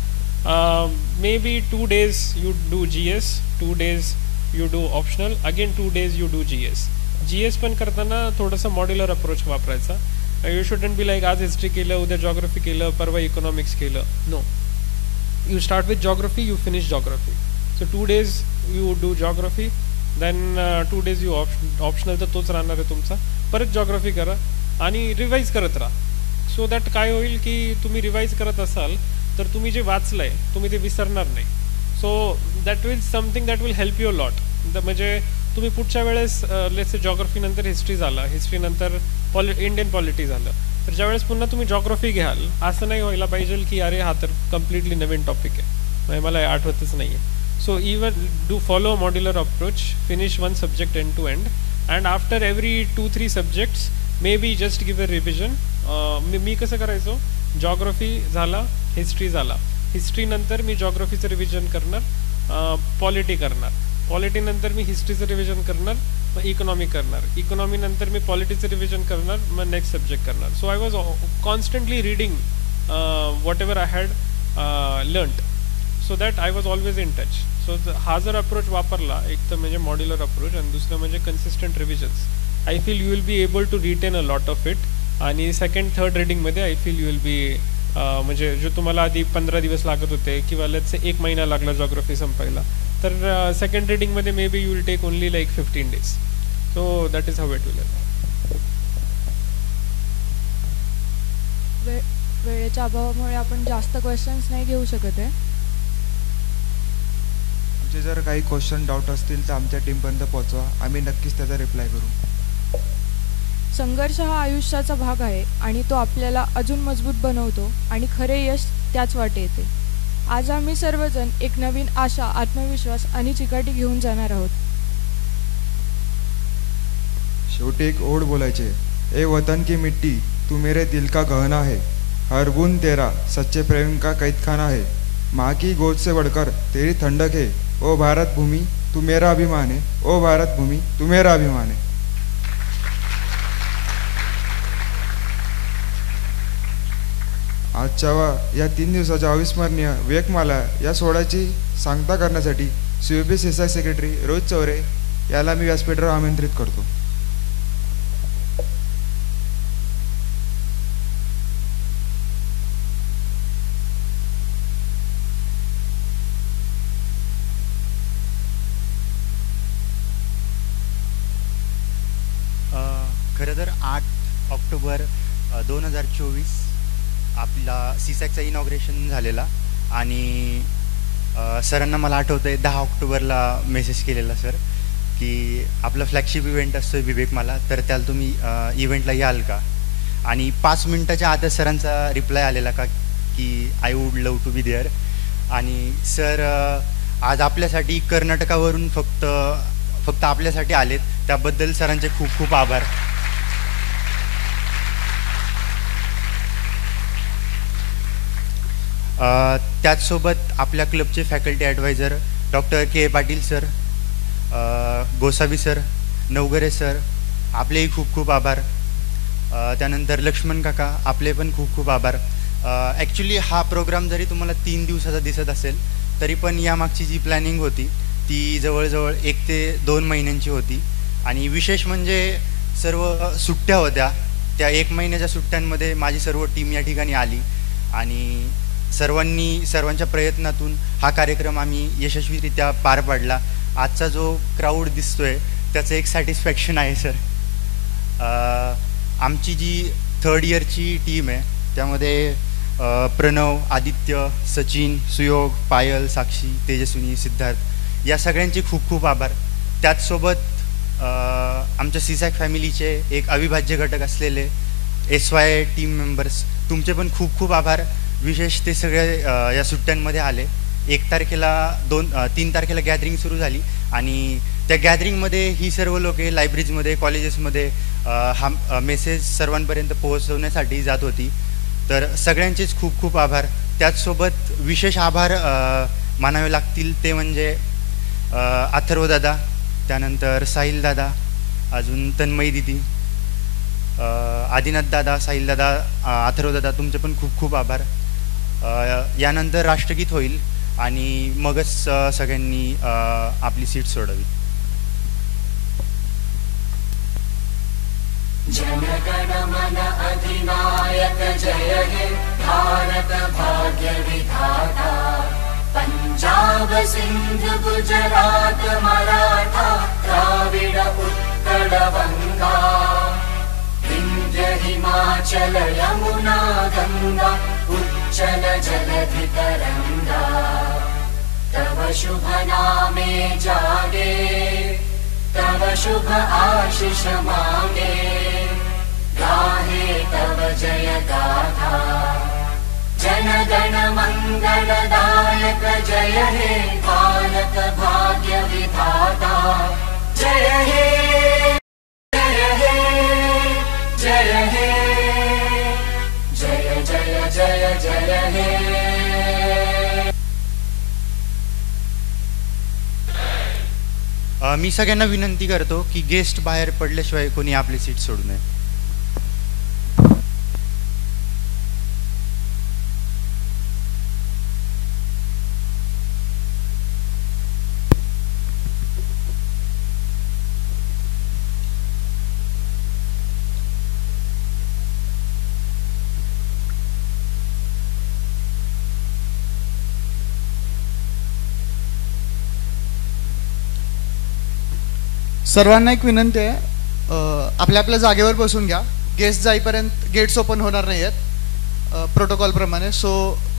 maybe 2 days you do GS, 2 days you do optional, again 2 days you do GS. GS पण करताना थोडंसं modular approach वापरायचा. You shouldn't be like आज history केलं, उद्या geography केलं, परवा economics केलं. No, you start with geography, you finish geography. So 2 days you do geography, then 2 days you optional, तर तोच राहणार आहे तुमचा. परत geography करा आणि रिवाइज करत राहा. सो दॅट काय होईल की तुम्ही रिवाइज करत असाल तर तुम्ही जे वाचलंय तुम्ही ते विसरणार नाही. So that will something that will help you a lot. म्हणजे तुम्ही पुढच्या वेळेस लेट्स से जॉग्राफी नंतर हिस्ट्री झाला, हिस्ट्री नंतर इंडियन पॉलिटी झालं, तर ज्यावेळेस पुन्हा तुम्ही जॉग्राफी घ्याल असं नाही व्हायला पाहिजे की अरे हा तर कम्प्लिटली नवीन टॉपिक आहे, म्हणजे मला आठवतच नाही आहे. So even do follow modular approach, finish one subject end to end, and after every 2-3 subjects maybe just give a revision. मी कसं करायचो, जॉग्राफी झाला, हिस्ट्री झाला, हिस्ट्री नंतर मी जॉग्राफीचं रिव्हिजन करणार, पॉलिटी करणार, पॉलिटी नंतर मी हिस्ट्रीचं रिव्हिजन करणार, मग इकॉनॉमी करणार, इकॉनॉमी नंतर मी पॉलिटीचं रिव्हिजन करणार, मग नेक्स्ट सब्जेक्ट करणार. So I was constantly reading what ever I had learned, so that I was always in touch. So हा जर अप्रोच वापरला, एक तर म्हणजे मॉड्युलर अप्रोच आणि दुसरं म्हणजे consistent revisions, I feel you will be able to retain a lot of it. आणि सेकंड थर्ड रिडिंगमध्ये I feel you will be म्हणजे जो तुम्हाला आधी 15 दिवस लागत होते किंवा लेट्स से 1 महिना लागला जॉग्राफी संपायला, तर सेकंड रिडिंगमध्ये maybe you will take only like 15 days. So that is how it will. वेळेच्या अभावामुळे आपण जास्त क्वेश्चन्स नाही घेऊ शकत आहे. आमचे जर काही क्वेश्चन डाऊट असतील तर आमच्या टीमपर्यंत पोहोचवा, आम्ही नक्कीच त्याचा रिप्लाय करू. संघर्ष हा आयुष्याचा भाग आहे आणि तो आपल्याला अजून मजबूत बनवतो आणि खरे यश त्याच वाटे येते. आज आम्ही सर्वजण एक नवीन आशा, आत्मविश्वास आणि चिकाटी घेऊन जाणार आहोत. शेवटी एक ओढ बोलायचे, ए वतन की मिट्टी तू मेरे दिल का गहना है, हर गुण तेरा सच्चे प्रेम का कैदखाना है, माँ की गोद से बढ़कर तेरी ठंडक है, ओ भारत भूमि तू मेरा अभिमान है, ओ भारत भूमि तू मेरा अभिमान है. आजच्या या 3 दिवसाच्या अविस्मरणीय विवेकमाला या सोहळ्याची सांगता करण्यासाठी CUP सीसाक सेक्रेटरी रोहित चौरे याला मी व्यासपीठावर आमंत्रित करतो. खरं तर 8 ऑक्टोबर 2024 आपला सीसॅकचा इनॉग्रेशन झालेला आणि सरांना मला आठवतं आहे 10 ऑक्टोबरला मेसेज केलेला सर की आपला फ्लॅगशिप इव्हेंट असतो विवेकमाला, तर त्याला तुम्ही इव्हेंटला याल का. आणि 5 मिनटाच्या आतच सरांचा रिप्लाय आलेला का की I would love to be there. आणि सर आज आपल्यासाठी कर्नाटकावरून फक्त आपल्यासाठी आलेत, त्याबद्दल सरांचे खूप खूप आभार. त्याचसोबत आपल्या क्लबचे faculty adviser doctor K Patil sir, Gosavi sir, Navgare sir, आपलेही खूप खूप आभार. त्यानंतर लक्ष्मण काका, आपले पण खूप खूप आभार. ॲक्च्युली हा प्रोग्राम जरी तुम्हाला 3 दिवसाचा दिसत असेल तरी पण यामागची जी प्लॅनिंग होती ती जवळजवळ 1 ते 2 महिन्यांची होती. आणि विशेष म्हणजे सर्व सुट्ट्या होत्या, त्या 1 महिन्याच्या सुट्ट्यांमध्ये माझी सर्व टीम या ठिकाणी आली आणि सर्वांच्या प्रयत्नातून हा कार्यक्रम आम्ही यशस्वीरित्या पार पाडला. आजचा जो क्राऊड दिसतोय त्याचं एक सॅटिस्फॅक्शन आहे सर. आमची जी 3rd इयरची टीम आहे त्यामध्ये प्रणव, आदित्य, सचिन, सुयोग, पायल, साक्षी, तेजस्विनी, सिद्धार्थ या सगळ्यांचे खूप खूप आभार. त्याचसोबत आमच्या सीसॅक फॅमिलीचे एक अविभाज्य घटक असलेले SY टीम मेंबर्स, तुमचे पण खूप खूप आभार. विशेष ते सगळे या सुट्ट्यांमध्ये आले. 1 तारखेला 3 तारखेला गॅदरिंग सुरू झाली आणि त्या गॅदरिंगमध्ये ही सर्व लोके लायब्ररीजमध्ये, कॉलेजेसमध्ये हा मेसेज सर्वांपर्यंत पोहोचवण्यासाठी जात होती. तर सगळ्यांचेच खूप खूप आभार. त्याचसोबत विशेष आभार मानावे लागतील ते म्हणजे अथर्व दादा, त्यानंतर साहिल दादा, अजून तन्मयी दिदी, आदिनाथ दादा, साहिल दादा, अथर्व दादा, तुमचे पण खूप खूप आभार. यानंतर राष्ट्रगीत होईल आणि मगच सगळ्यांनी आपली सीट सोडावी. जनगण मन अधिनायक जय हे भारत भाग्य विधाता, पंजाब सिंध गुजरात मराठा द्राविड उत्कल गंगा, विंध्य हिमाचल यमुना गंगा उच्चल जलधि तरंगा, तव शुभ नामे जागे, तव शुभ आशीष मांगे, गाहे तव जय गाथा, जनगण मंगलदायक जय हे भारत भाग्य विधाता, जय हे जय हे जय हे जय जय जय जय हे. मी सगळ्यांना विनंती करतो की गेस्ट बाहेर पडल्याशिवाय कोणी आपली सीट सोडू नये. सर्वांना एक विनंती आहे, आपल्या आपल्या जागेवर बसून घ्या. गेस्ट जाईपर्यंत गेट्स ओपन होणार नाही आहेत प्रोटोकॉलप्रमाणे. सो